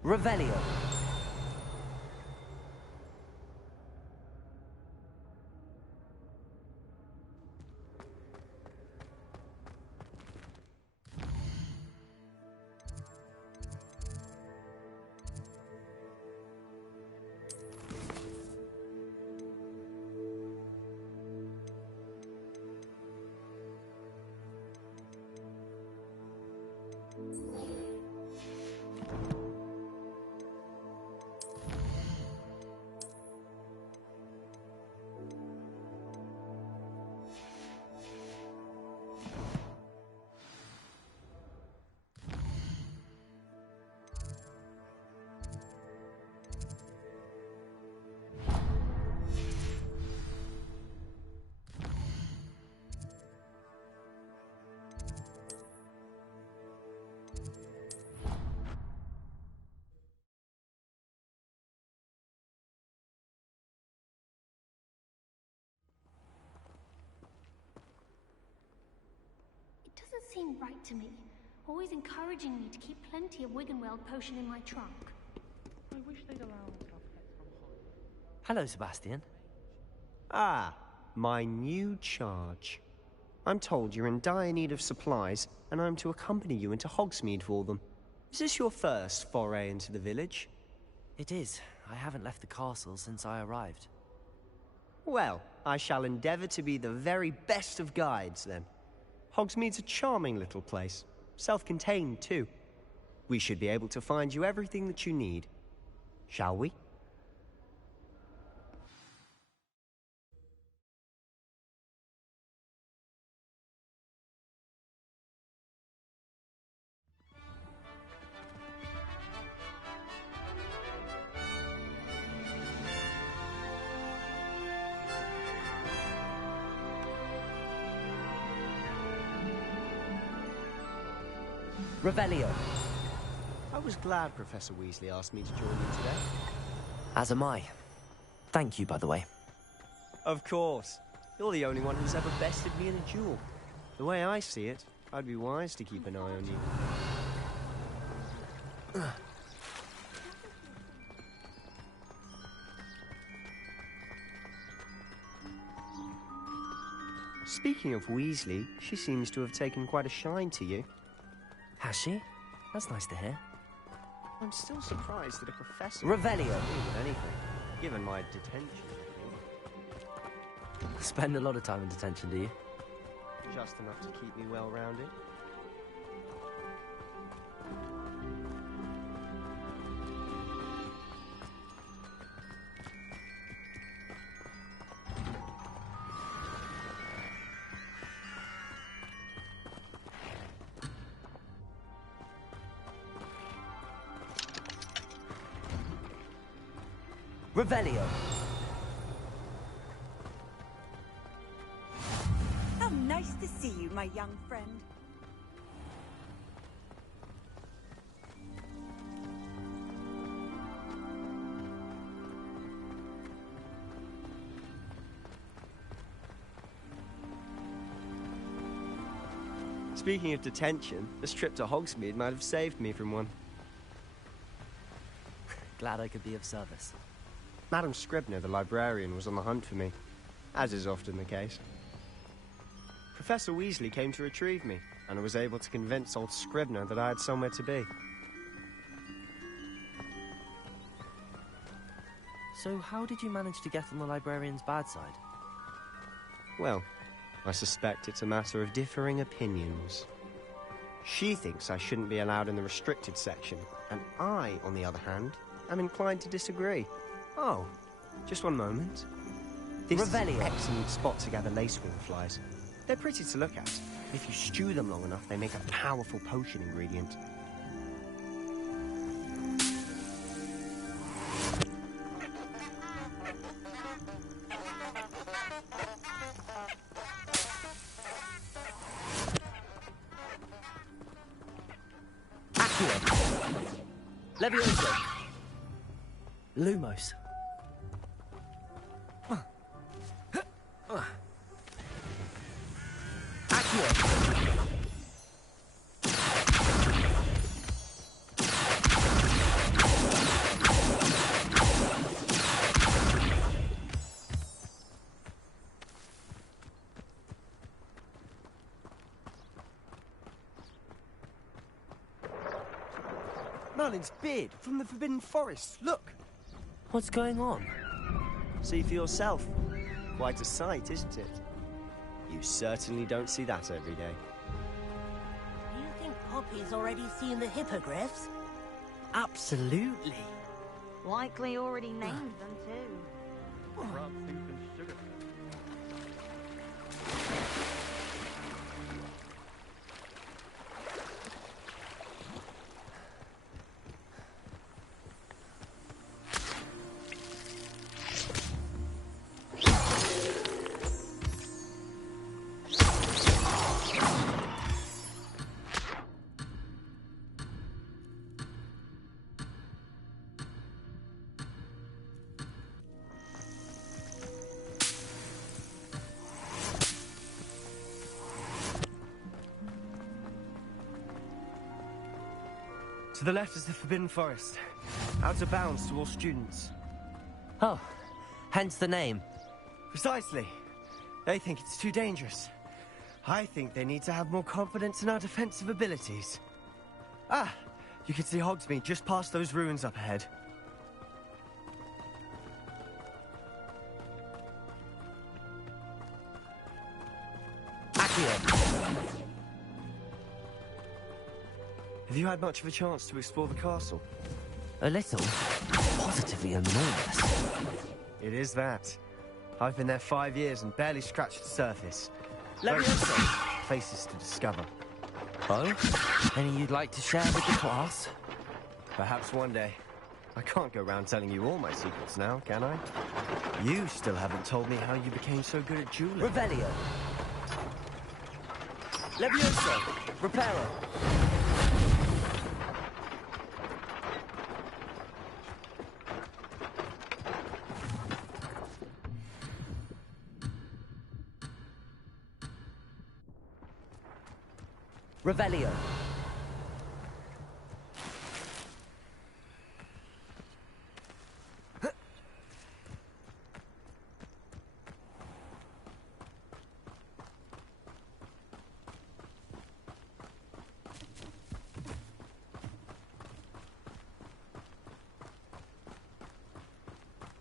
Revelio. Doesn't seem right to me. Always encouraging me to keep plenty of Wiggenweld potion in my trunk. I wish they'd allow us to have pets from home. Hello, Sebastian. Ah, my new charge. I'm told you're in dire need of supplies, and I'm to accompany you into Hogsmeade for them. Is this your first foray into the village? It is. I haven't left the castle since I arrived. Well, I shall endeavour to be the very best of guides, then. Hogsmeade's a charming little place. Self-contained, too. We should be able to find you everything that you need. Shall we? Revelio. I was glad Professor Weasley asked me to join you today. As am I. Thank you, by the way. Of course. You're the only one who's ever bested me in a duel. The way I see it, I'd be wise to keep an eye on you. Speaking of Weasley, she seems to have taken quite a shine to you. Has she? That's nice to hear. I'm still surprised that a professor... Revelio. ...would agree with anything, given my detention. Spend a lot of time in detention, do you? Just enough to keep me well-rounded. Revelio. How nice to see you, my young friend. Speaking of detention, this trip to Hogsmeade might have saved me from one. Glad I could be of service. Madam Scribner, the librarian, was on the hunt for me, as is often the case. Professor Weasley came to retrieve me, and I was able to convince old Scribner that I had somewhere to be. So how did you manage to get on the librarian's bad side? Well, I suspect it's a matter of differing opinions. She thinks I shouldn't be allowed in the restricted section, and I, on the other hand, am inclined to disagree. Oh, just one moment. This is an excellent spot to gather lacewing flies. They're pretty to look at. If you stew them long enough, they make a powerful potion ingredient. Levioso. Lumos. Merlin's beard from the Forbidden Forest. Look! What's going on? See for yourself. Quite a sight, isn't it? You certainly don't see that every day. Do you think Poppy's already seen the hippogriffs? Absolutely. Likely already named them too. To the left is the Forbidden Forest. Out of bounds to all students. Oh, hence the name. Precisely. They think it's too dangerous. I think they need to have more confidence in our defensive abilities. Ah, you can see Hogsmeade just past those ruins up ahead. Have you had much of a chance to explore the castle? A little. Positively enormous. It is that. I've been there 5 years and barely scratched the surface. Places to discover. Oh? Any you'd like to share with the class? Perhaps one day. I can't go around telling you all my secrets now, can I? You still haven't told me how you became so good at dueling. Revelio. Levioso. Reparo. Revelio.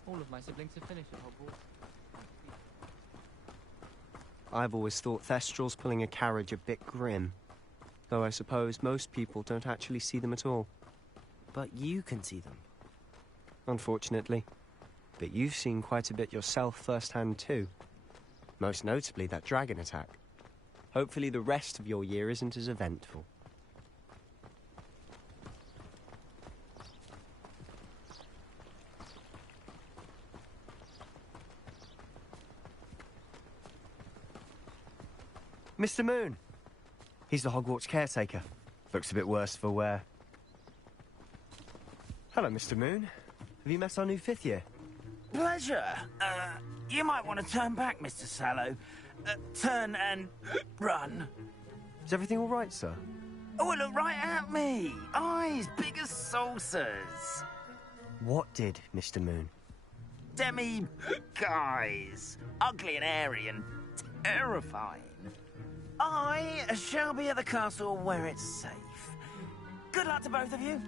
All of my siblings have finished at Hogwarts. I've always thought Thestral's pulling a carriage a bit grim. Though I suppose most people don't actually see them at all. But you can see them. Unfortunately. But you've seen quite a bit yourself firsthand too. Most notably that dragon attack. Hopefully the rest of your year isn't as eventful. Mr. Moon! He's the Hogwarts caretaker. Looks a bit worse for wear. Hello, Mr. Moon. Have you met our new 5th year? Pleasure. You might want to turn back, Mr. Sallow. Turn and run. Is everything all right, sir? Oh, look right at me. Eyes big as saucers. What did, Mr. Moon? Guys. Ugly and airy and terrifying. I shall be at the castle where it's safe. Good luck to both of you.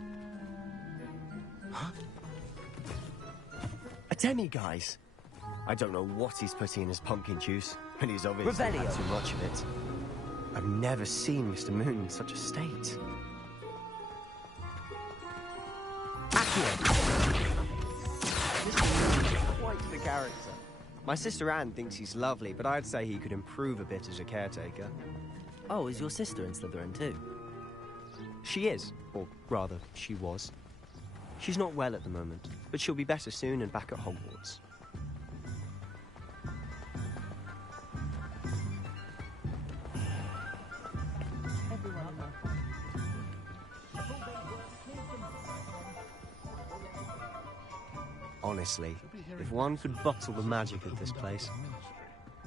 Huh? A demi-guise? I don't know what he's putting in his pumpkin juice, but he's obviously had too much of it. I've never seen Mr. Moon in such a state. Mr. Moon is quite the character. My sister Anne thinks he's lovely, but I'd say he could improve a bit as a caretaker. Oh, is your sister in Slytherin too? She is, or rather, she was. She's not well at the moment, but she'll be better soon and back at Hogwarts. Honestly, if one could bottle the magic of this place.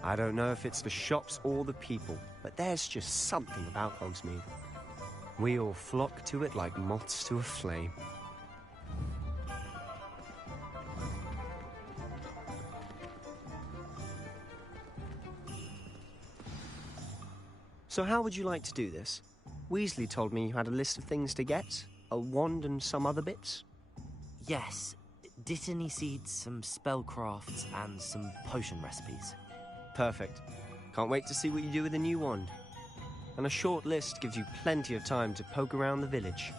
I don't know if it's the shops or the people, but there's just something about Hogsmeade. We all flock to it like moths to a flame. So how would you like to do this? Weasley told me you had a list of things to get, a wand and some other bits. Yes. Dittany seeds, some spellcrafts, and some potion recipes. Perfect. Can't wait to see what you do with the new wand. And a short list gives you plenty of time to poke around the village.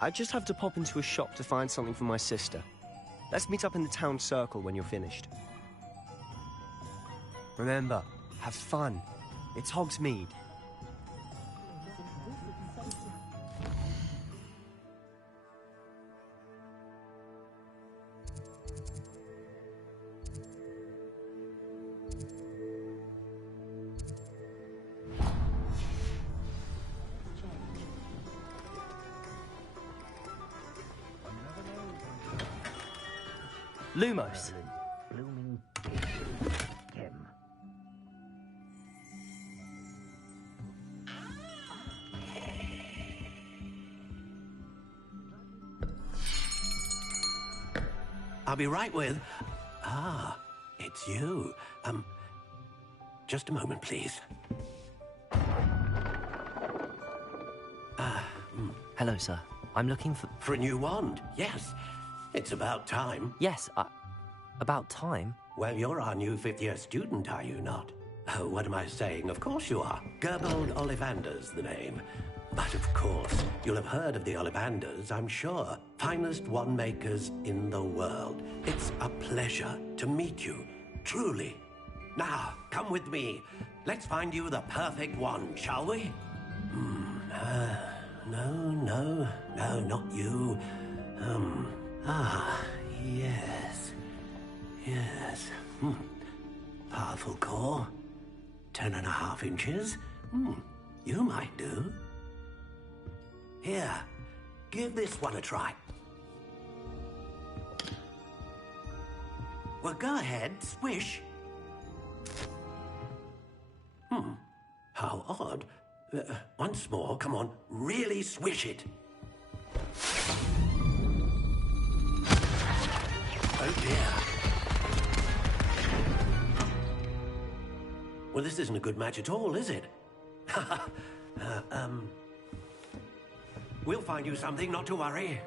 I just have to pop into a shop to find something for my sister. Let's meet up in the town circle when you're finished. Remember, have fun. It's Hogsmeade. Lumos. Blooming him. I'll be right with... Ah, it's you. Just a moment, please. Hello, sir. I'm looking for... For a new wand, yes. It's about time. Yes, about time? Well, you're our new fifth-year student, are you not? Oh, what am I saying? Of course you are. Gerbold Ollivander's the name. But of course, you'll have heard of the Ollivanders, I'm sure. Finest wand makers in the world. It's a pleasure to meet you, truly. Now, come with me. Let's find you the perfect wand, shall we? No, not you. Yes. Yes. Powerful core. 10.5 inches. You might do. Here, give this one a try. Well, go ahead, swish. How odd. Once more, come on, really swish it. Oh dear. Well, this isn't a good match at all, is it? We'll find you something, not to worry.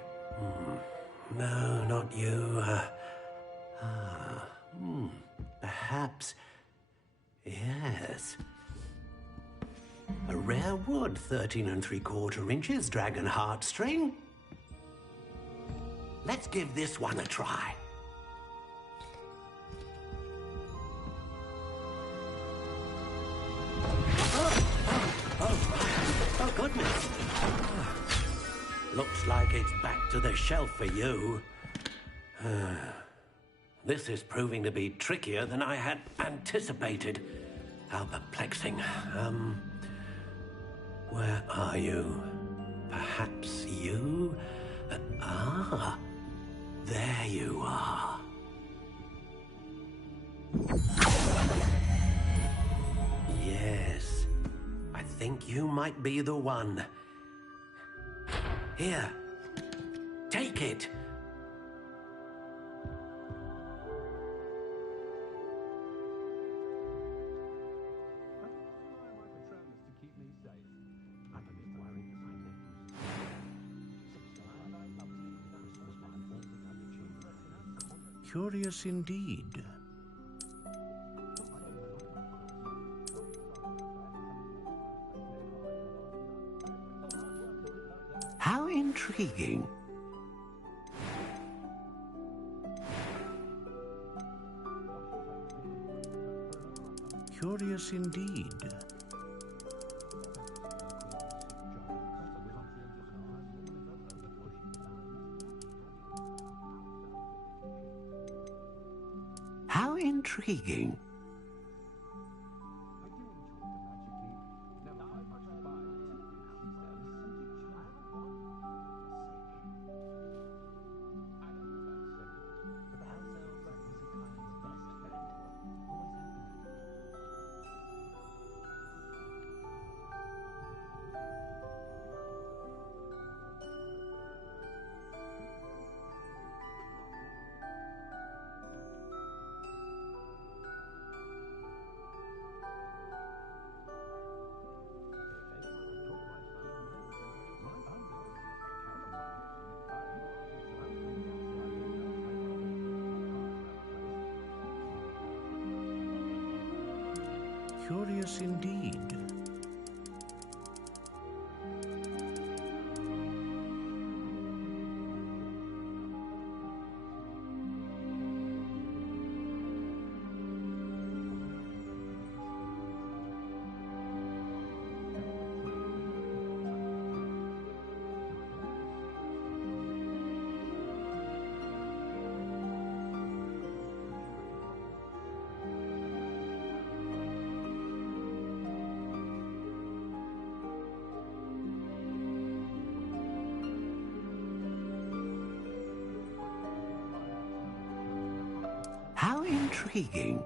No, not you. Perhaps... Yes. A rare wood, 13 3/4 inches, dragon heartstring. Let's give this one a try. Oh, goodness. Looks like it's back to the shelf for you. This is proving to be trickier than I had anticipated. How perplexing. Where are you? Perhaps you? There you are. Yes, I think you might be the one. Here, take it. Curious indeed. How intriguing. Curious indeed. How intriguing. Curious indeed. How intriguing.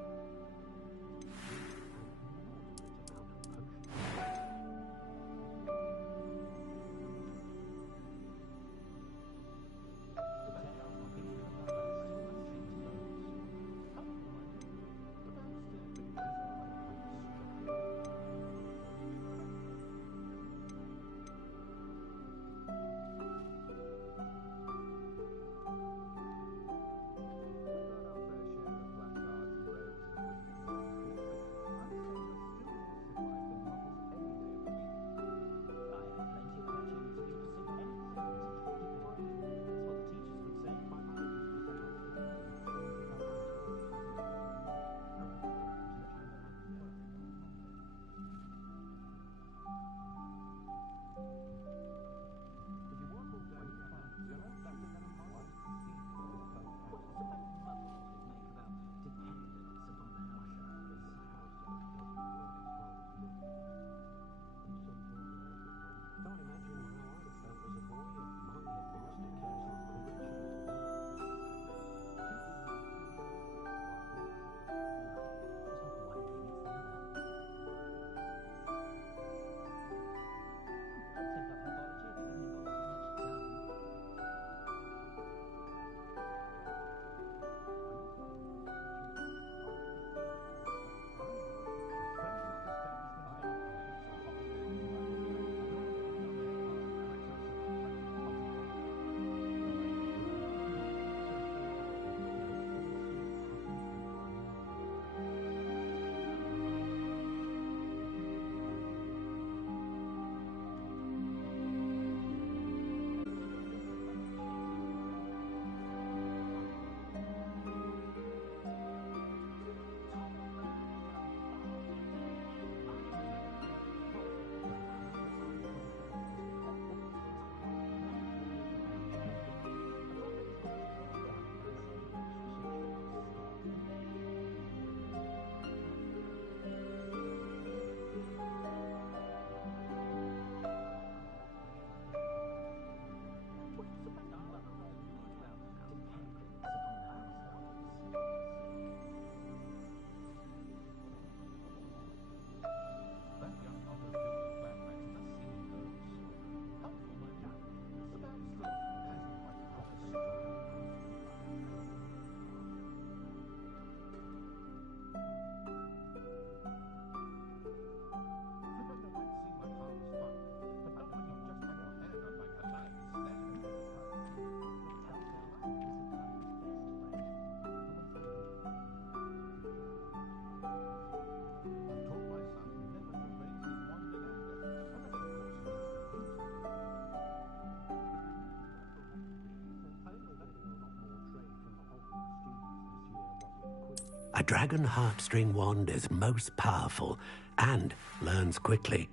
A dragon heartstring wand is most powerful and learns quickly.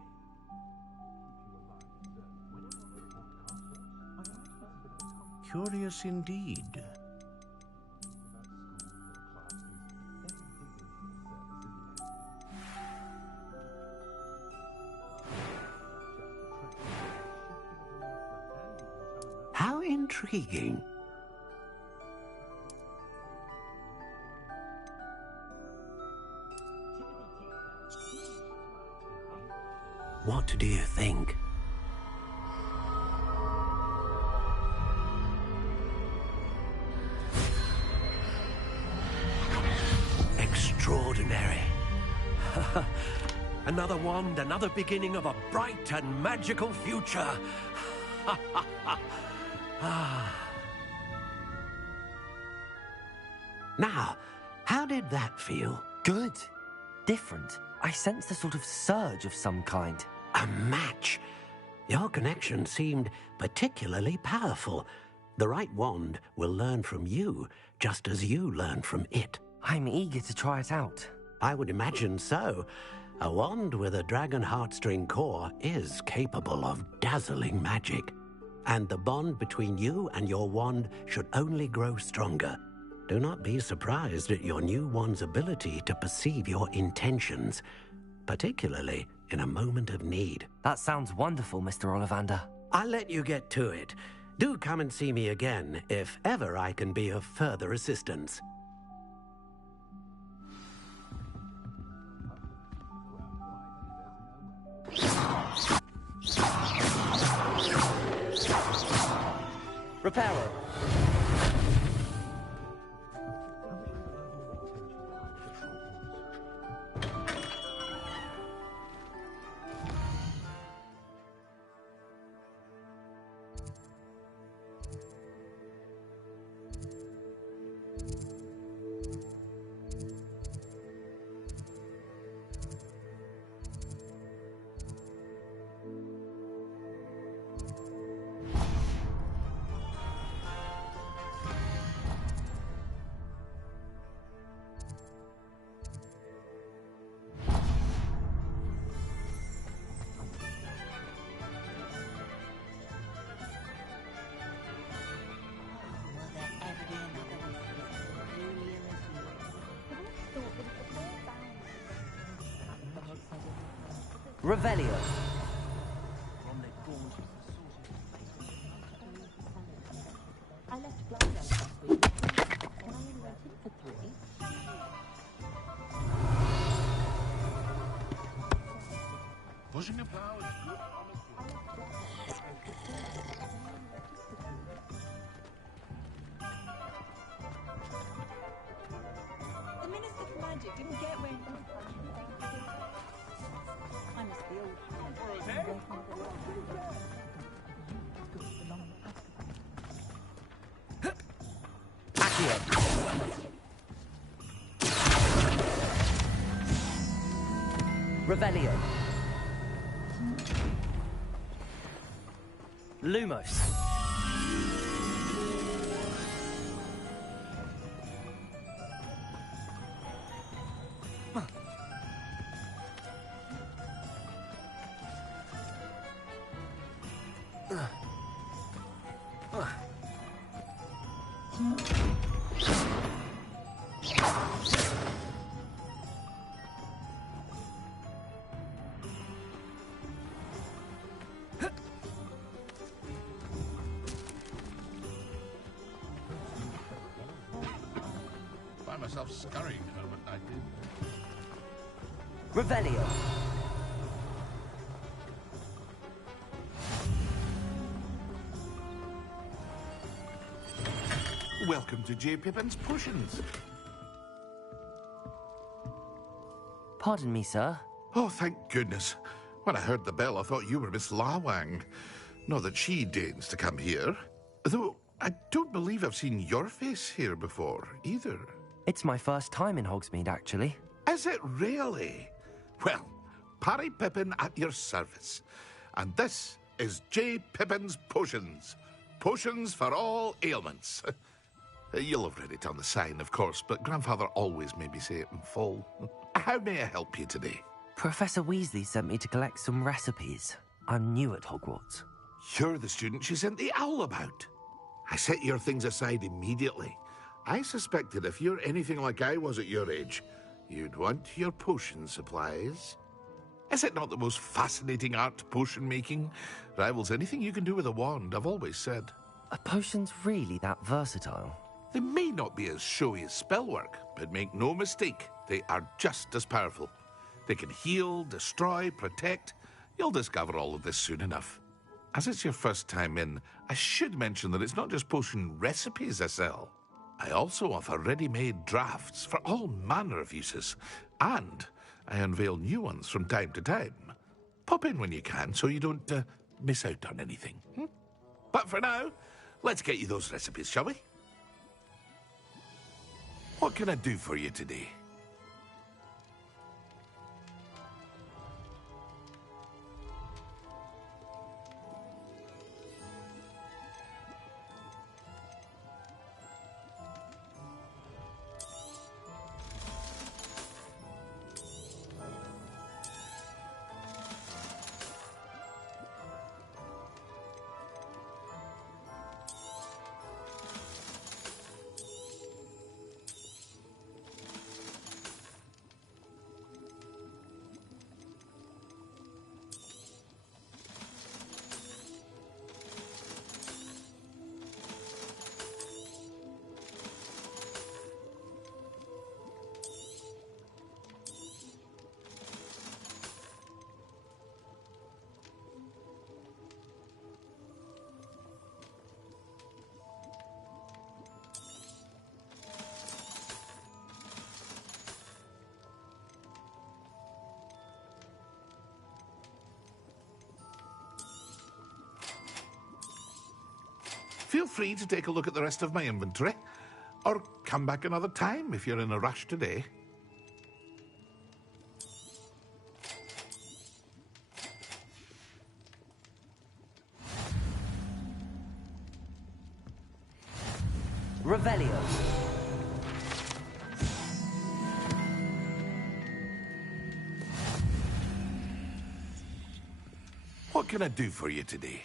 Curious indeed. How intriguing. What do you think? Extraordinary. Another wand, another beginning of a bright and magical future. Now, how did that feel? Good. Different. I sensed a sort of surge of some kind. A match? Your connection seemed particularly powerful. The right wand will learn from you, just as you learn from it. I'm eager to try it out. I would imagine so. A wand with a dragon heartstring core is capable of dazzling magic. And the bond between you and your wand should only grow stronger. Do not be surprised at your new wand's ability to perceive your intentions, particularly in a moment of need. That sounds wonderful, Mr. Ollivander. I'll let you get to it. Do come and see me again if ever I can be of further assistance. Reparo. Revelio. I left Glasgow last week, and I only went in for 3. Pushing a plow is good on The Minister for Magic didn't get where I must be old. Revelio. Lumos. Find myself scurrying the moment I did. Revelio. Welcome to J. Pippin's Potions. Pardon me, sir. Oh, thank goodness. When I heard the bell, I thought you were Miss Lawang. Not that she deigns to come here. Though I don't believe I've seen your face here before, either. It's my first time in Hogsmeade, actually. Is it really? Well, Parry Pippin at your service. And this is J. Pippin's Potions. Potions for all ailments. You'll have read it on the sign, of course, but Grandfather always made me say it in full. How may I help you today? Professor Weasley sent me to collect some recipes. I'm new at Hogwarts. You're the student she sent the owl about. I set your things aside immediately. I suspected if you're anything like I was at your age, you'd want your potion supplies. Is it not the most fascinating art, potion making? Rivals anything you can do with a wand, I've always said. Are potions really that versatile? They may not be as showy as spellwork, but make no mistake, they are just as powerful. They can heal, destroy, protect. You'll discover all of this soon enough. As it's your first time in, I should mention that it's not just potion recipes I sell. I also offer ready-made drafts for all manner of uses, and I unveil new ones from time to time. Pop in when you can so you don't miss out on anything. But for now, let's get you those recipes, shall we? What can I do for you today? Feel free to take a look at the rest of my inventory, or come back another time if you're in a rush today. Revelio. What can I do for you today?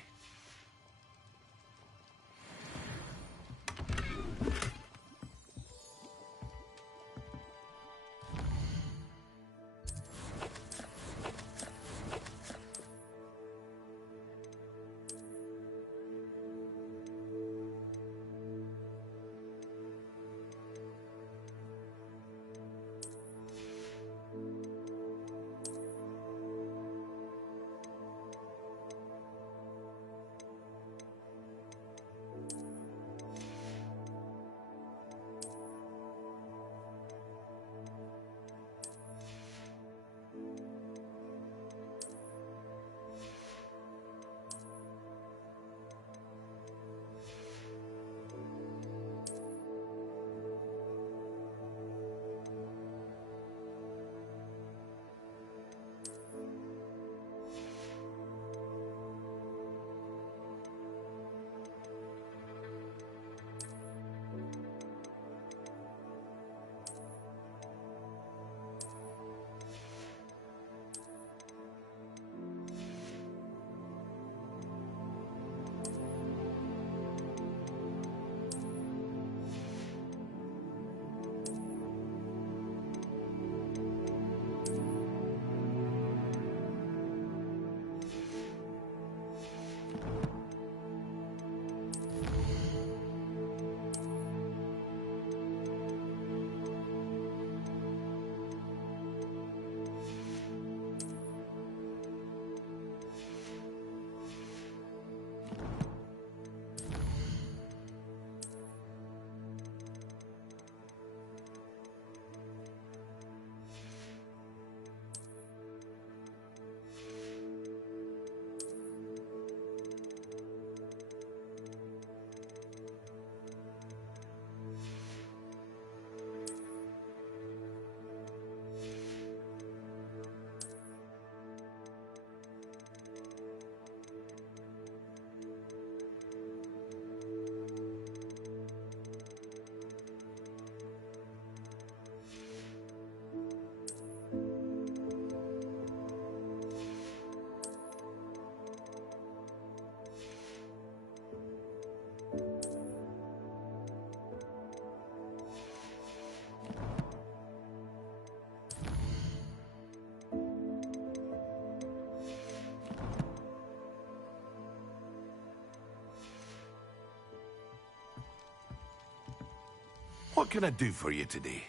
What can I do for you today?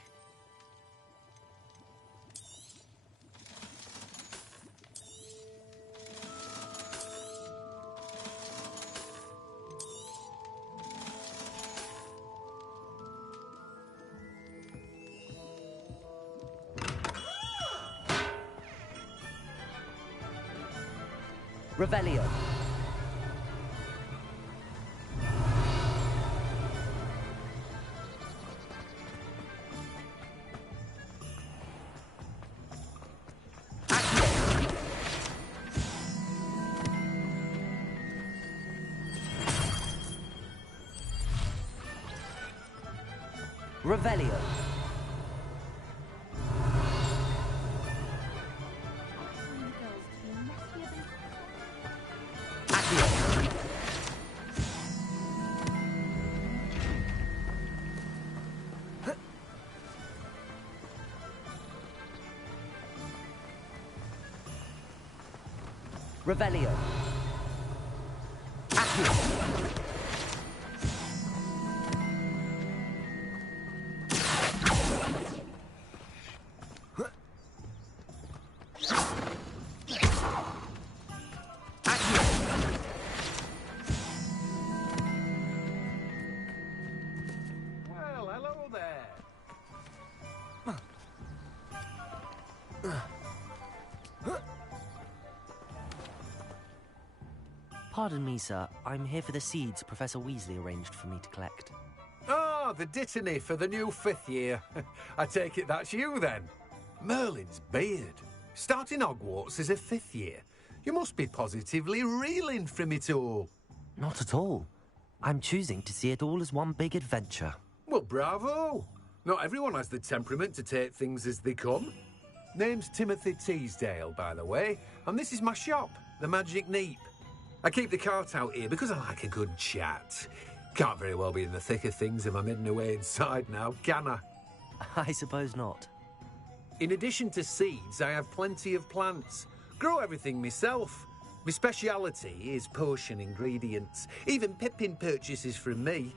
Revelio. Revelio. Revelio. Well, hello there. Pardon me, sir. I'm here for the seeds Professor Weasley arranged for me to collect. Ah, the dittany for the new 5th year. I take it that's you, then. Merlin's beard. Starting Hogwarts as a 5th year. You must be positively reeling from it all. Not at all. I'm choosing to see it all as one big adventure. Well, bravo. Not everyone has the temperament to take things as they come. Name's Timothy Teasdale, by the way, and this is my shop, the Magic Neep. I keep the cart out here because I like a good chat. Can't very well be in the thick of things if I'm hidden away inside now, can I? I suppose not. In addition to seeds, I have plenty of plants. Grow everything myself. My speciality is potion ingredients. Even Pippin purchases from me.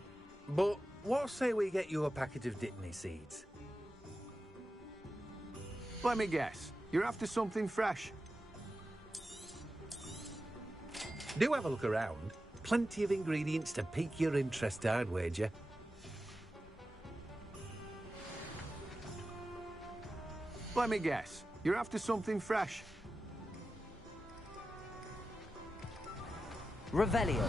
But what say we get you a packet of Dittany seeds? Let me guess. You're after something fresh. Do have a look around. Plenty of ingredients to pique your interest, I'd wager. Let me guess. You're after something fresh. Revelio.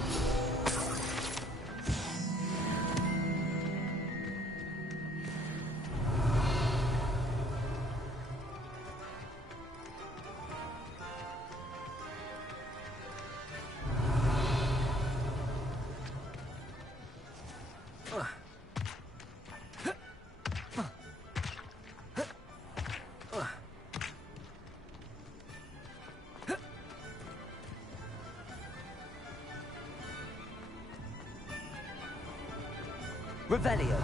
Revelio.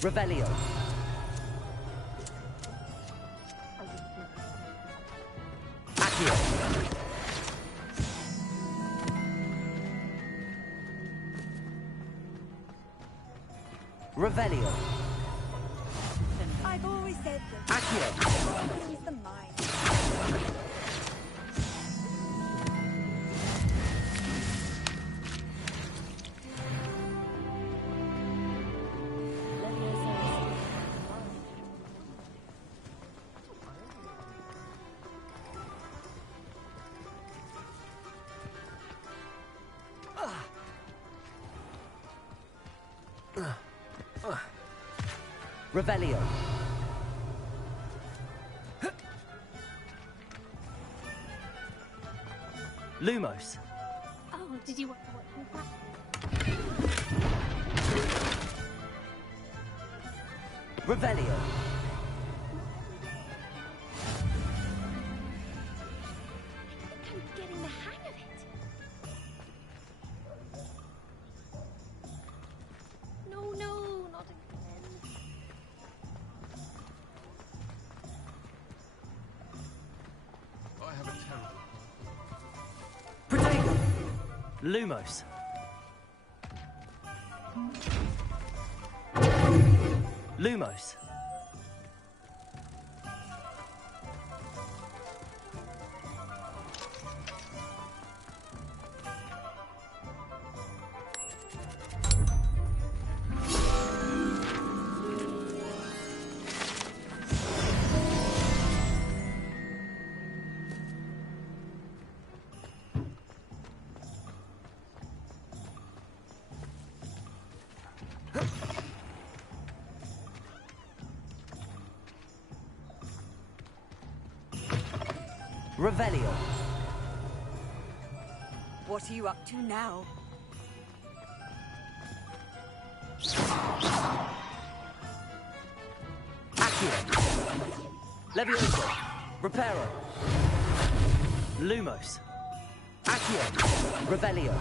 Revelio. Accio. Revelio. I've always said that. Accio. Use the mind. Revelio. Lumos. Oh, did you want to watch me back? Revelio. I'm getting the hang of it. No, not again. I have a terrible... Protego. Lumos. Lumos. Revelio. What are you up to now? Accio. Levioso. Reparo. Lumos. Accio. Revelio.